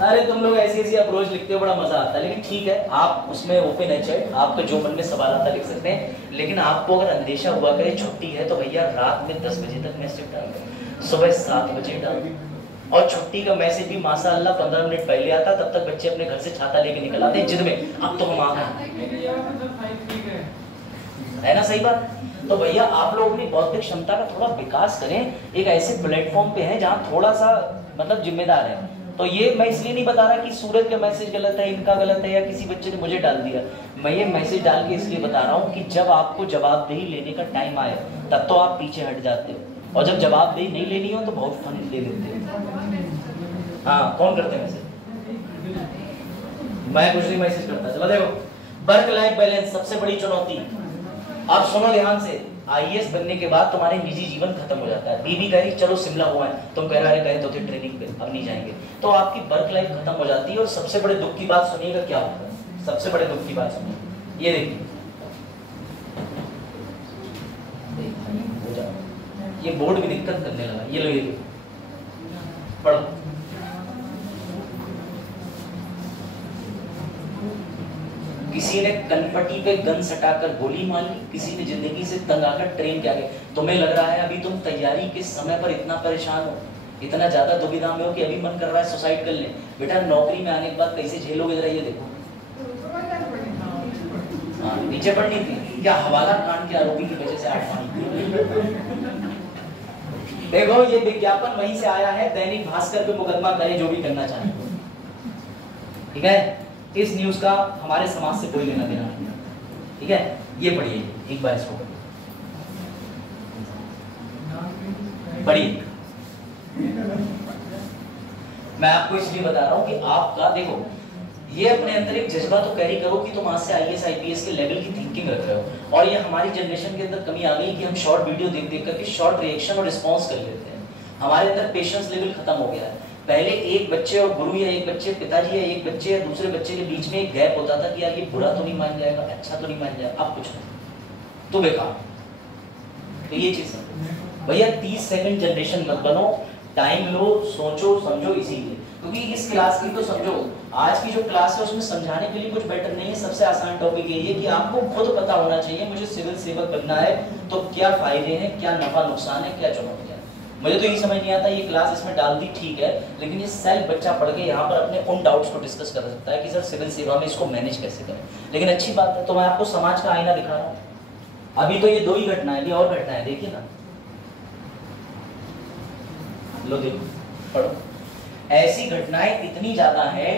अरे तुम लोग ऐसी अप्रोच लिखते हो, बड़ा मजा आता है। लेकिन ठीक है, आप उसमें ओपन है चैट, आपका जो मन में सवाल आता लिख सकते हैं। लेकिन आपको अगर अंदेशा हुआ करे छुट्टी है तो भैया रात में 10 बजे तक मैसेज डाल दें, सुबह 7 बजे डाल दें। और छुट्टी का मैसेज भी माशाअल्लाह 15 मिनट पहले आता, तब तक बच्चे अपने घर से छाता लेके निकल आते हैं जिद में, अब तो हम आ गए, है ना? सही बात। तो भैया आप लोग अपनी बौद्धिक क्षमता का थोड़ा विकास करें। एक ऐसे प्लेटफॉर्म पे हैं जहाँ थोड़ा सा मतलब जिम्मेदार है। तो ये मैं इसलिए नहीं बता रहा कि सूरज का मैसेज गलत है, इनका गलत है, या किसी बच्चे ने मुझे डाल दिया। मैं ये मैसेज डाल के इसलिए बता रहा हूँ कि जब आपको जवाबदेही लेने का टाइम आए तब तो आप पीछे हट जाते हो, और जब जवाबदेही नहीं लेनी हो तो बहुत फन दे देते हो। हाँ कौन करते हैं मैसेज? मैं कुछ नहीं मैसेज करता। चलो देखो, वर्क लाइफ बैलेंस सबसे बड़ी चुनौती। आप सुनो ध्यान से, आईएएस बनने के बाद तुम्हारे निजी जीवन खत्म हो जाता है। बीबी कह रही चलो शिमला हुआ है, तुम कह रहे गए तो थे ट्रेनिंग पे, अब नहीं जाएंगे, तो आपकी वर्क लाइफ खत्म हो जाती है। और सबसे बड़े दुख की बात सुनिएगा क्या होता है, सबसे बड़े दुख की बात सुनिए, ये देखिए ये बोर्ड भी दिक्कत करने लगा, ये लो ये पढ़ो। किसी ने कनपट्टी पे गन सटाकर गोली मार ली, किसी ने जिंदगी से तंग आकर ट्रेन के आगे। तुम्हें लग रहा है अभी तुम तैयारी के समय पर इतना परेशान हो, इतना ज्यादा दुविधा में हो कि अभी मन कर रहा है सुसाइड कर ले। बेटा नौकरी में आने के बाद कैसे झेलोगे, जरा ये देखो। हाँ नीचे पढ़नी थी क्या, हवाला कांड के आरोपी की वजह से 8 पानी। देखो ये विज्ञापन वहीं से आया है, दैनिक भास्कर पे मुकदमा करे जो भी करना चाहे, ठीक है। इस न्यूज का हमारे समाज से कोई लेना देना नहीं, ठीक है। ये पढ़िए एक बार, इसको पढ़िए। मैं आपको इसलिए बता रहा हूं कि आपका देखो ये अपने अंदर एक जज्बा तो कैरी करो कि तुम आज से IAS IPS के लेवल की थिंकिंग रख रहे हो। और ये हमारी जनरेशन के अंदर कमी आ गई कि हम शॉर्ट वीडियो देख देख करके शॉर्ट रिएक्शन और रिस्पॉन्स कर लेते हैं। हमारे अंदर पेशेंस लेवल खत्म हो गया है। पहले एक बच्चे और गुरु या एक बच्चे पिताजी या एक बच्चे या दूसरे बच्चे के बीच में एक गैप होता था कि यार ये बुरा तो नहीं मान जाएगा, अच्छा तो नहीं मान जाएगा, अब कुछ नहीं तो बेकार। तो ये चीज भैया 30 सेकंड जनरेशन मत बनो, टाइम लो, सोचो समझो। इसीलिए क्योंकि इस क्लास की तो समझो, आज की जो क्लास है उसमें समझाने के लिए कुछ बेटर नहीं है। सबसे आसान टॉपिक यही है कि आपको खुद पता होना चाहिए मुझे सिविल सेवक बनना है तो क्या फायदे हैं, क्या नफा नुकसान है, क्या चुनौतियां हैं। मुझे तो यही समझ नहीं आता, ये क्लास इसमें डाल दी ठीक है, लेकिन ये सेल्फ बच्चा पढ़ के यहाँ पर अपने उन डाउट्स को डिस्कस कर सकता है कि सर सिविल सेवा में इसको मैनेज कैसे करें। लेकिन अच्छी बात है, तो मैं आपको समाज का आईना दिखा रहा हूँ। अभी तो ये 2 ही घटना है, और घटना है देखिए ना, लो देखो पढ़ो। ऐसी घटनाएं इतनी ज्यादा है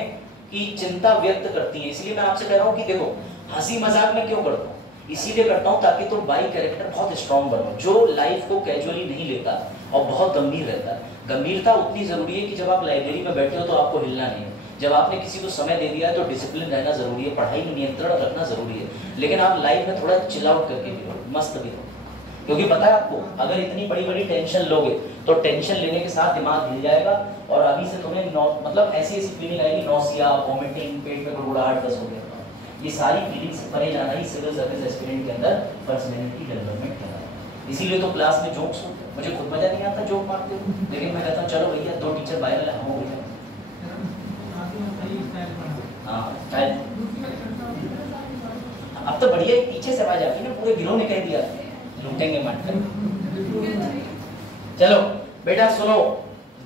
कि चिंता व्यक्त करती हैं। इसलिए मैं आपसे कह रहा हूं कि देखो, हंसी मजाक में क्यों करता हूं, इसीलिए करता हूं ताकि तुम बाई कैरेक्टर बहुत स्ट्रांग बनो, जो लाइफ को कैजुअली नहीं लेता और बहुत गंभीर रहता है। गंभीरता उतनी जरूरी है कि जब आप लाइब्रेरी में बैठे हो तो आपको हिलना नहीं है, जब आपने किसी को समय दे दिया है तो डिसिप्लिन रहना जरूरी है, पढ़ाई में नियंत्रण रखना जरूरी है, लेकिन आप लाइफ में थोड़ा चिल आउट करके भी रहो, मस्त भी रहो। क्योंकि पता है आपको, अगर इतनी बड़ी बड़ी टेंशन लोगे तो टेंशन लेने के साथ दिमाग हिल जाएगा और अभी से तुम्हें मतलब ऐसी फीलिंग आएगी, नौसिया, वोमिटिंग, पेट में गुड़गुड़ाहट, दस्त हो गया। ये सारी फीलिंग से परे जाना ही सिविल सर्विस एस्पिरेंट के अंदर पर्सनैलिटी डेवलपमेंट करना है। इसीलिए तो क्लास में जोक्स होते हैं, मुझे खुद मजा नहीं आता जोक मारते हो, लेकिन मैं कहता हूँ चलो भैया 2 टीचर वायरल है, हम हो गए। हाँ, अब तो बढ़िया पीछे से आवाज आती है ना, पूरे गिरोह ने कह दिया लूटेंगे मत कर। चलो बेटा सुनो,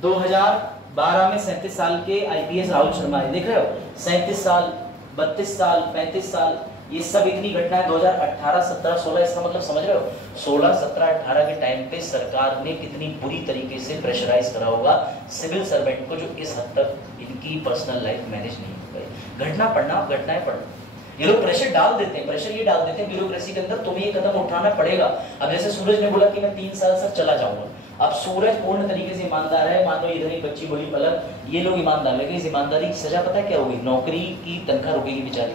2012 में 37 साल के IPS राहुल शर्मा है, देख रहे हो 37 साल, 32 साल, 35 साल, ये सब इतनी घटना है। 2018, 17, 16, इसका मतलब समझ रहे हो, 16, 17, 18 के टाइम पे सरकार ने कितनी बुरी तरीके से प्रेशराइज करा होगा सिविल सर्वेंट को, जो इस हद तक इनकी पर्सनल लाइफ मैनेज नहीं हो पाई। घटना पढ़ना, घटनाएं पढ़ना। ये लोग प्रेशर डाल देते हैं, प्रेशर ये डाल देते हैं ब्यूरोक्रेसी के अंदर, तुम्हें ये कदम उठाना पड़ेगा। अब जैसे सूरज ने बोला कि मैं 3 साल सर चला जाऊंगा, अब सूरज पूर्ण तरीके से ईमानदार है, मान लो इधर एक बच्ची बोली पलक, ये लोग ईमानदार, लेकिन इस ईमानदारी की सजा पता है क्या होगी, नौकरी की तनख्वाह रुकेगी बेचारी,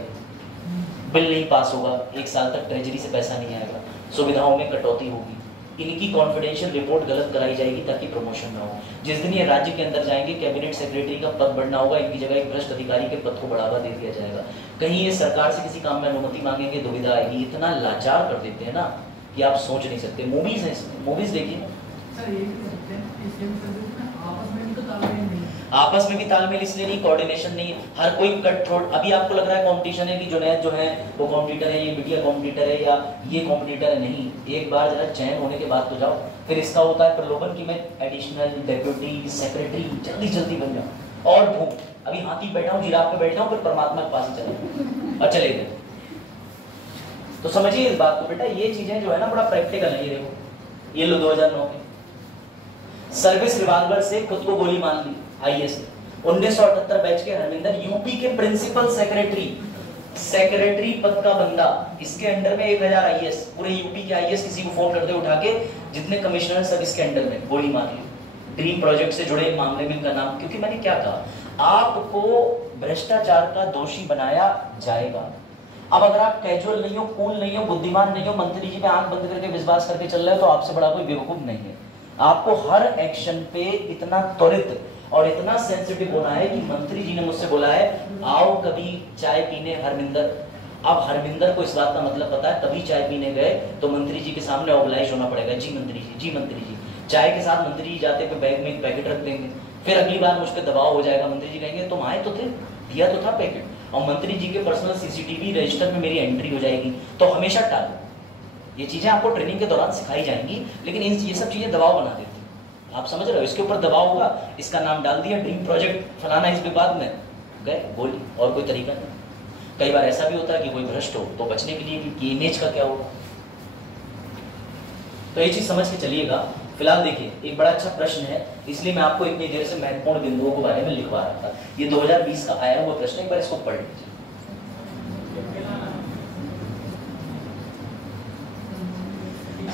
बिल नहीं पास होगा, 1 साल तक ट्रेजरी से पैसा नहीं आएगा, सुविधाओं में कटौती होगी, इनकी कॉन्फिडेंशियल रिपोर्ट गलत कराई जाएगी ताकि प्रमोशन ना हो। जिस दिन ये राज्य के अंदर जाएंगे, कैबिनेट सेक्रेटरी का पद बढ़ना होगा, इनकी जगह एक भ्रष्ट अधिकारी के पद को बढ़ावा दे दिया जाएगा। कहीं ये सरकार से किसी काम में अनुमति मांगेंगे, दुविधा आएगी। इतना लाचार कर देते हैं ना कि आप सोच नहीं सकते। मूवीज है इसमें, मूवीज देखिए सर, ये भी सकते हैं कि सिविल सर्विस में आपस में भी तो तालमेल नहीं है। आपस में भी तालमेल इसलिए नहीं, कोऑर्डिनेशन नहीं, हर कोई कट थ्रोट। अभी आपको लग रहा है कंपटीशन है कि जुनैद जो है वो कॉम्पिटिटर है, ये बिटिया कॉम्पिटिटर है या ये कॉम्पिटिटर है, नहीं। एक बार जरा चयन होने के बाद तो जाओ। फिर इसका होता है प्रलोभन कि मैं एडिशनल डेप्यूटी सेक्रेटरी जल्दी जल्दी बन जाऊँ और भूख, अभी हाथी बैठा हूँ, जिराफ पे बैठा हूँ, फिर परमात्मा के पास ही चले और चले गए। तो समझिए इस बात को बेटा, ये चीजें जो है ना बड़ा प्रैक्टिकल है। ये देखो, ये लो 2009 के सर्विस रिवाल्वर से खुद को गोली मार ली IAS ने। 1978 बैच के हरमिंदर, यूपी के प्रिंसिपल सेक्रेटरी पद का बंदा, इसके अंडर में 1000 IAS, पूरे यूपी के IAS किसी को फोन करते उठा के, जितने कमिश्नर सब इसके अंडर में, गोली मार ली। ड्रीम प्रोजेक्ट से जुड़े मामले में इनका नाम, क्योंकि मैंने क्या कहा, आपको भ्रष्टाचार का दोषी बनाया जाएगा। अब अगर आप कैजुअल नहीं हो, कूल नहीं हो, बुद्धिमान नहीं हो, मंत्री जी पे आंख बंद करके विश्वास करके चल रहे हो, तो आपसे बड़ा कोई बेवकूफ नहीं है। आपको हर एक्शन पे इतना त्वरित और इतना सेंसिटिव होना है कि मंत्री जी ने मुझसे बोला है आओ कभी चाय पीने हरमिंदर। अब हरमिंदर को इस बात का मतलब पता है, कभी चाय पीने गए तो मंत्री जी के सामने ऑब्लाइज होना पड़ेगा, जी मंत्री जी, जी मंत्री जी। चाय के साथ मंत्री जी जाते पे बैग में एक पैकेट रख देंगे, फिर अगली बार मुझ पर दबाव हो जाएगा, मंत्री जी कहेंगे तुम आए तो थे, दिया तो था पैकेट, और मंत्री जी के पर्सनल CCTV रजिस्टर में मेरी एंट्री हो जाएगी। तो हमेशा टालो, ये चीजें आपको ट्रेनिंग के दौरान सिखाई जाएंगी, लेकिन ये सब चीजें दबाव बना देती हैं। आप समझ रहे हो, इसके ऊपर दबाव होगा, इसका नाम डाल दिया ड्रीम प्रोजेक्ट फलाना, इस विवाद में गए गोली, और कोई तरीका नहीं। कई बार ऐसा भी होता है कि कोई भ्रष्ट हो तो बचने के लिए कि इमेज का क्या होगा, तो ये चीज समझ के चलिएगा। फिलहाल देखिए, एक बड़ा अच्छा प्रश्न है, इसलिए मैं आपको इतनी देर से महत्वपूर्ण बिंदुओं के बारे में लिखवा रहा था। ये 2020 का आया हुआ प्रश्न, एक बार इसको पढ़ लीजिए।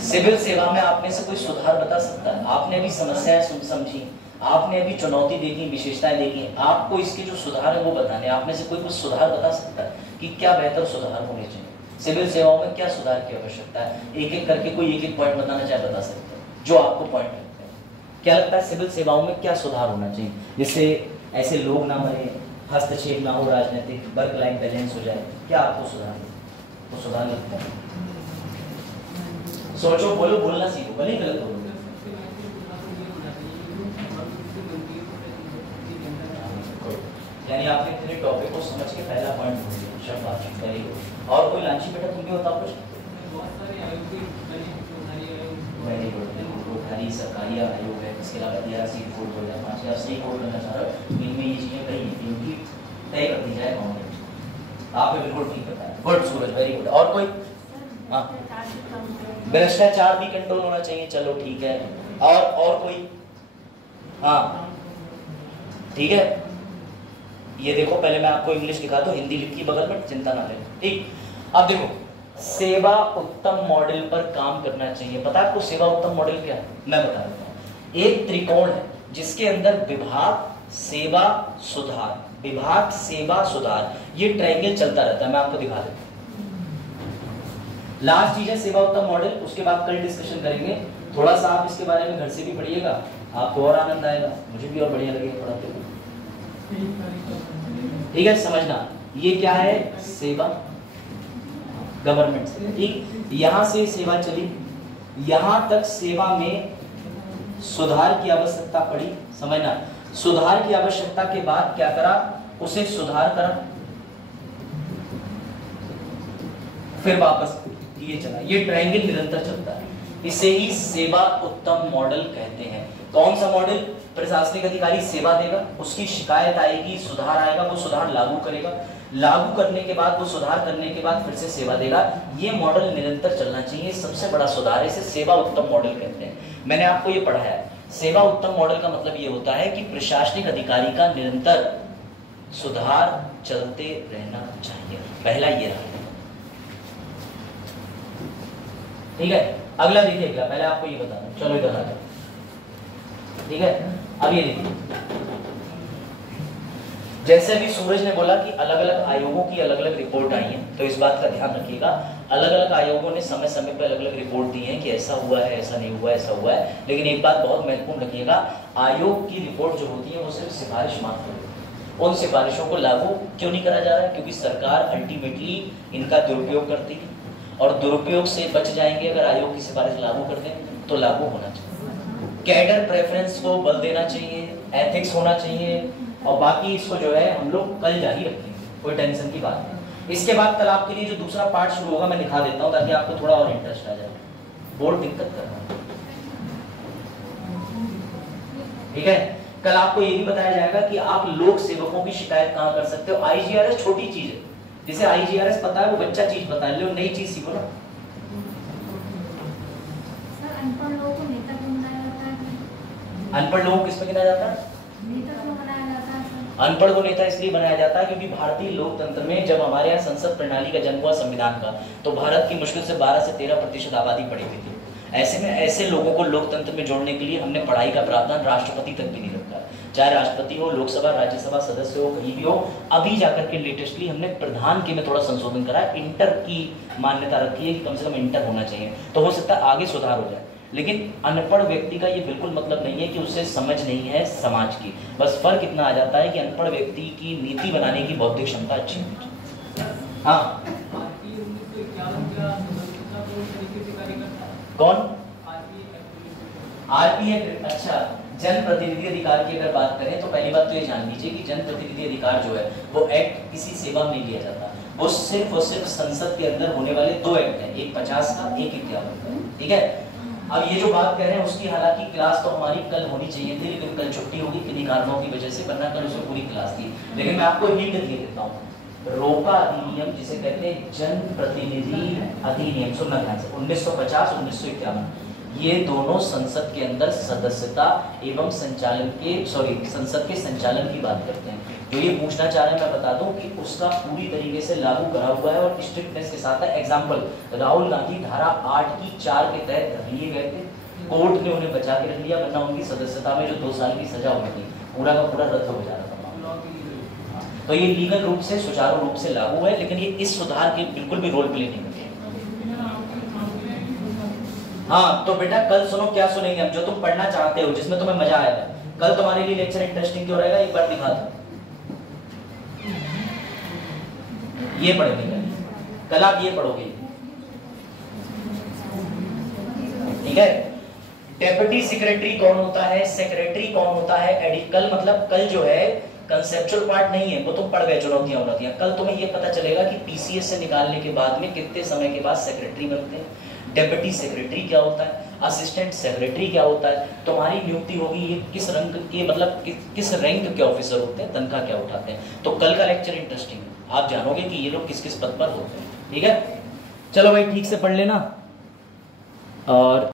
सिविल सेवा में आप में से कोई सुधार बता सकता है? आपने भी समस्याएं समझी, आपने अभी चुनौती देखी, विशेषताएं देखी, आपको इसके जो सुधार है वो बताने। आप में से कोई कुछ सुधार बता सकता है कि क्या बेहतर सुधार होने चाहिए, सिविल सेवाओं में क्या सुधार की आवश्यकता है? एक एक करके कोई एक एक पॉइंट बताना चाहे बता सकते हैं जो आपको पॉइंट लगता है। क्या लगता है सिविल सेवाओं में क्या सुधार होना चाहिए जिससे ऐसे लोग ना मरे, हस्तक्षेप ना हो राजनीतिक, वर्क लाइफ बैलेंस हो जाए? क्या आपको सुधार वो सुधार लगता है? सोचो, बोलो, बोलना सीखो, भले ही गलत बोलो। यानी आपने पूरे टॉपिक को समझ के पहला पॉइंट बोल दिया, शाबाश, वेरी गुड। और कोई लांची बेटा तुम भी बताओ कुछ? वेरी गुड, रोधारी सरकारी आयोग है, इसके अलावा DRC कोड 2005 का सही कोड करना चाह रहा हूँ, इनमें ये चीजें कही हैं, इनकी तय कर दी जाए गवर्नमेंट। आपने बिल्कुल ठीक बताया, गुड सूरज, वेरी गुड। और कोई? हाँ, भ्रष्टाचार भी कंट्रोल होना चाहिए, चलो ठीक है। और कोई? हाँ ठीक है, ये देखो पहले मैं आपको इंग्लिश दिखा दूं, हिंदी लिखी बगल में, चिंता ना लें, ठीक। अब देखो, सेवा उत्तम मॉडल पर काम करना चाहिए। पता है आपको सेवा उत्तम मॉडल क्या है? मैं बता देता हूं। एक त्रिकोण है जिसके अंदर विभाग, सेवा, सुधार, विभाग, सेवा, सुधार, ये ट्रायंगल चलता रहता है। मैं आपको दिखा देता हूं। लास्ट चीज है सेवा उत्तम मॉडल, उसके बाद कल डिस्कशन करेंगे। थोड़ा सा आप इसके बारे में घर से भी पढ़िएगा, आपको और आनंद आएगा, मुझे भी और बढ़िया लगेगा पढ़ाते हुए। ठीक है, समझना ये क्या है? सेवा, गवर्नमेंट से, ठीक। यहां से सेवा चली, यहां तक सेवा में सुधार की आवश्यकता पड़ी, समझना। सुधार की आवश्यकता के बाद क्या करा? उसे सुधार करा, फिर वापस ये चला। ये ट्रायंगल निरंतर चलता है, इसे ही सेवा उत्तम मॉडल कहते हैं। कौन सा मॉडल? प्रशासनिक अधिकारी सेवा देगा, उसकी शिकायत आएगी, सुधार आएगा, वो सुधार लागू करेगा, लागू करने के बाद, वो सुधार करने के बाद फिर से सेवा देगा। ये मॉडल निरंतर चलना चाहिए, सबसे बड़ा सुधार है, इसे सेवा उत्तम मॉडल कहते हैं। मैंने आपको ये पढ़ाया है। सेवा उत्तम मॉडल का मतलब ये होता है कि प्रशासनिक अधिकारी का निरंतर सुधार चलते रहना चाहिए। पहला ये रहा, ठीक है। अगला देखिएगा, पहले आपको ये बताना, चलो इधर आ जाओ, ठीक है। अब ये देखिए, जैसे अभी सूरज ने बोला कि अलग अलग आयोगों की अलग अलग रिपोर्ट आई है, तो इस बात का ध्यान रखिएगा, अलग अलग आयोगों ने समय समय पर अलग अलग रिपोर्ट दी है कि ऐसा हुआ है, ऐसा नहीं हुआ, ऐसा हुआ है। लेकिन एक बात बहुत महत्वपूर्ण रखिएगा, आयोग की रिपोर्ट जो होती है वो सिर्फ सिफारिश मात्र होती है। उन सिफारिशों को लागू क्यों नहीं करा जा रहा है? क्योंकि सरकार अल्टीमेटली इनका दुरुपयोग करती है, और दुरुपयोग से बच जाएंगे अगर आयोग की सिफारिश लागू कर दें तो लागू होना चाहिए। कैडर प्रेफरेंस को बल देना चाहिए, एथिक्स होना चाहिए, और बाकी इसको जो है हम लोग कल जारी रखेंगे, कोई टेंशन की बात नहीं। इसके बाद कल आपके लिए जो दूसरा पार्ट शुरू होगा मैं दिखा देता हूँ ताकि आपको थोड़ा और इंटरेस्ट आ जाए। बोर्ड दिक्कत कर रहा है, ठीक है। कल आपको ये भी बताया जाएगा कि आप लोक सेवकों की शिकायत कहाँ कर सकते हो। IGRS छोटी चीज है, जिसे IGRS पता है वो बच्चा चीज बता लो, नई चीज सीखो ना। सर अनपढ़ लोगों को नेता क्यों बनाया जाता है? अनपढ़ लोगों को किसमें गिना जाता है? नेता क्यों बनाया जाता है सर? अनपढ़ को नेता इसलिए बनाया जाता है क्योंकि भारतीय लोकतंत्र में जब हमारे यहाँ संसद प्रणाली का जन्म हुआ संविधान का, तो भारत की मुश्किल से 12 से 13% आबादी पढ़ी हुई थी। ऐसे में ऐसे लोगों को लोकतंत्र में जोड़ने के लिए हमने पढ़ाई का प्रावधान राष्ट्रपति तक भी नहीं रखा, चाहे राष्ट्रपति हो, लोकसभा राज्यसभा सदस्य हो, कहीं भी हो। अभी जाकर के लेटेस्टली हमने प्रधान के में थोड़ा संशोधन करा, इंटर की मान्यता रखी है कि कम से कम इंटर होना चाहिए, तो हो सकता है आगे सुधार हो जाए। लेकिन अनपढ़ व्यक्ति का ये बिल्कुल मतलब नहीं है कि उसे समझ नहीं है समाज की, बस फर्क इतना आ जाता है कि अनपढ़ व्यक्ति की नीति बनाने की बौद्धिक क्षमता अच्छी होनी चाहिए। हाँ, कौन? RP एक्ट, अच्छा। जन प्रतिनिधि अधिकार की अगर बात करें तो पहली बात तो ये जान लीजिए कि जन प्रतिनिधि अधिकार जो है वो एक्ट किसी सेवा में नहीं लिया जाता, वो सिर्फ और सिर्फ संसद के अंदर होने वाले 2 एक्ट हैं, एक 50 का, एक 51 का, ठीक है। अब ये जो बात कह रहे हैं उसकी हालांकि क्लास तो हमारी कल होनी चाहिए थी, लेकिन कल छुट्टी होगी किन्हीं कारणों की वजह से, वरना कल उसमें पूरी क्लास थी। लेकिन मैं आपको हिंट दे देता हूँ, रोका अधिनियम जिसे कहते हैं जन प्रतिनिधि अधिनियम, सुनना ध्यान से, 1950 1951, ये दोनों संसद के अंदर सदस्यता एवं संचालन के संसद के संचालन की बात करते हैं। जो ये पूछना चाह रहे हैं मैं बता दूं कि उसका पूरी तरीके से लागू करा हुआ है और स्ट्रिक्टनेस के साथ है। एग्जाम्पल, राहुल गांधी धारा 8 की 4 के तहत लिए गए थे, कोर्ट ने उन्हें बचा के रख लिया, वरना उनकी सदस्यता में जो 2 साल की सजा हुई थी पूरा का पूरा रद्द हो जा रहा था मामला। तो ये लीगल रूप से सुचारू रूप से लागू है, लेकिन ये इस सुधार के बिल्कुल भी रोल प्ले नहीं करती। हाँ तो बेटा कल सुनो, क्या सुनेंगे हम, जो तुम पढ़ना चाहते हो, जिसमें तुम्हें मजा आएगा। कल तुम्हारे लिए लेक्चर इंटरेस्टिंग क्यों रहेगा, एक बार दिखा दो। ये पढ़ेंगे कल, आप ये पढ़ोगे, ठीक है। डेप्यूटी सेक्रेटरी कौन होता है, सेक्रेटरी कौन होता है, एडिकल मतलब कल जो है कंसेप्चुअल पार्ट नहीं है, वो तुम पढ़ गए चुनौतियां उनौतियां। कल तुम्हें ये पता चलेगा कि पीसीएस से निकालने के बाद में कितने समय के बाद सेक्रेटरी बनते हैं, डेप्यूटी सेक्रेटरी क्या होता है, असिस्टेंट सेक्रेटरी क्या होता है, तुम्हारी नियुक्ति होगी ये किस रंग के मतलब किस रैंक के ऑफिसर होते हैं, तनख्वाह क्या उठाते हैं। तो कल का लेक्चर इंटरेस्टिंग है, आप जानोगे कि ये लोग किस किस पद पर होते हैं, ठीक है। चलो भाई ठीक से पढ़ लेना। और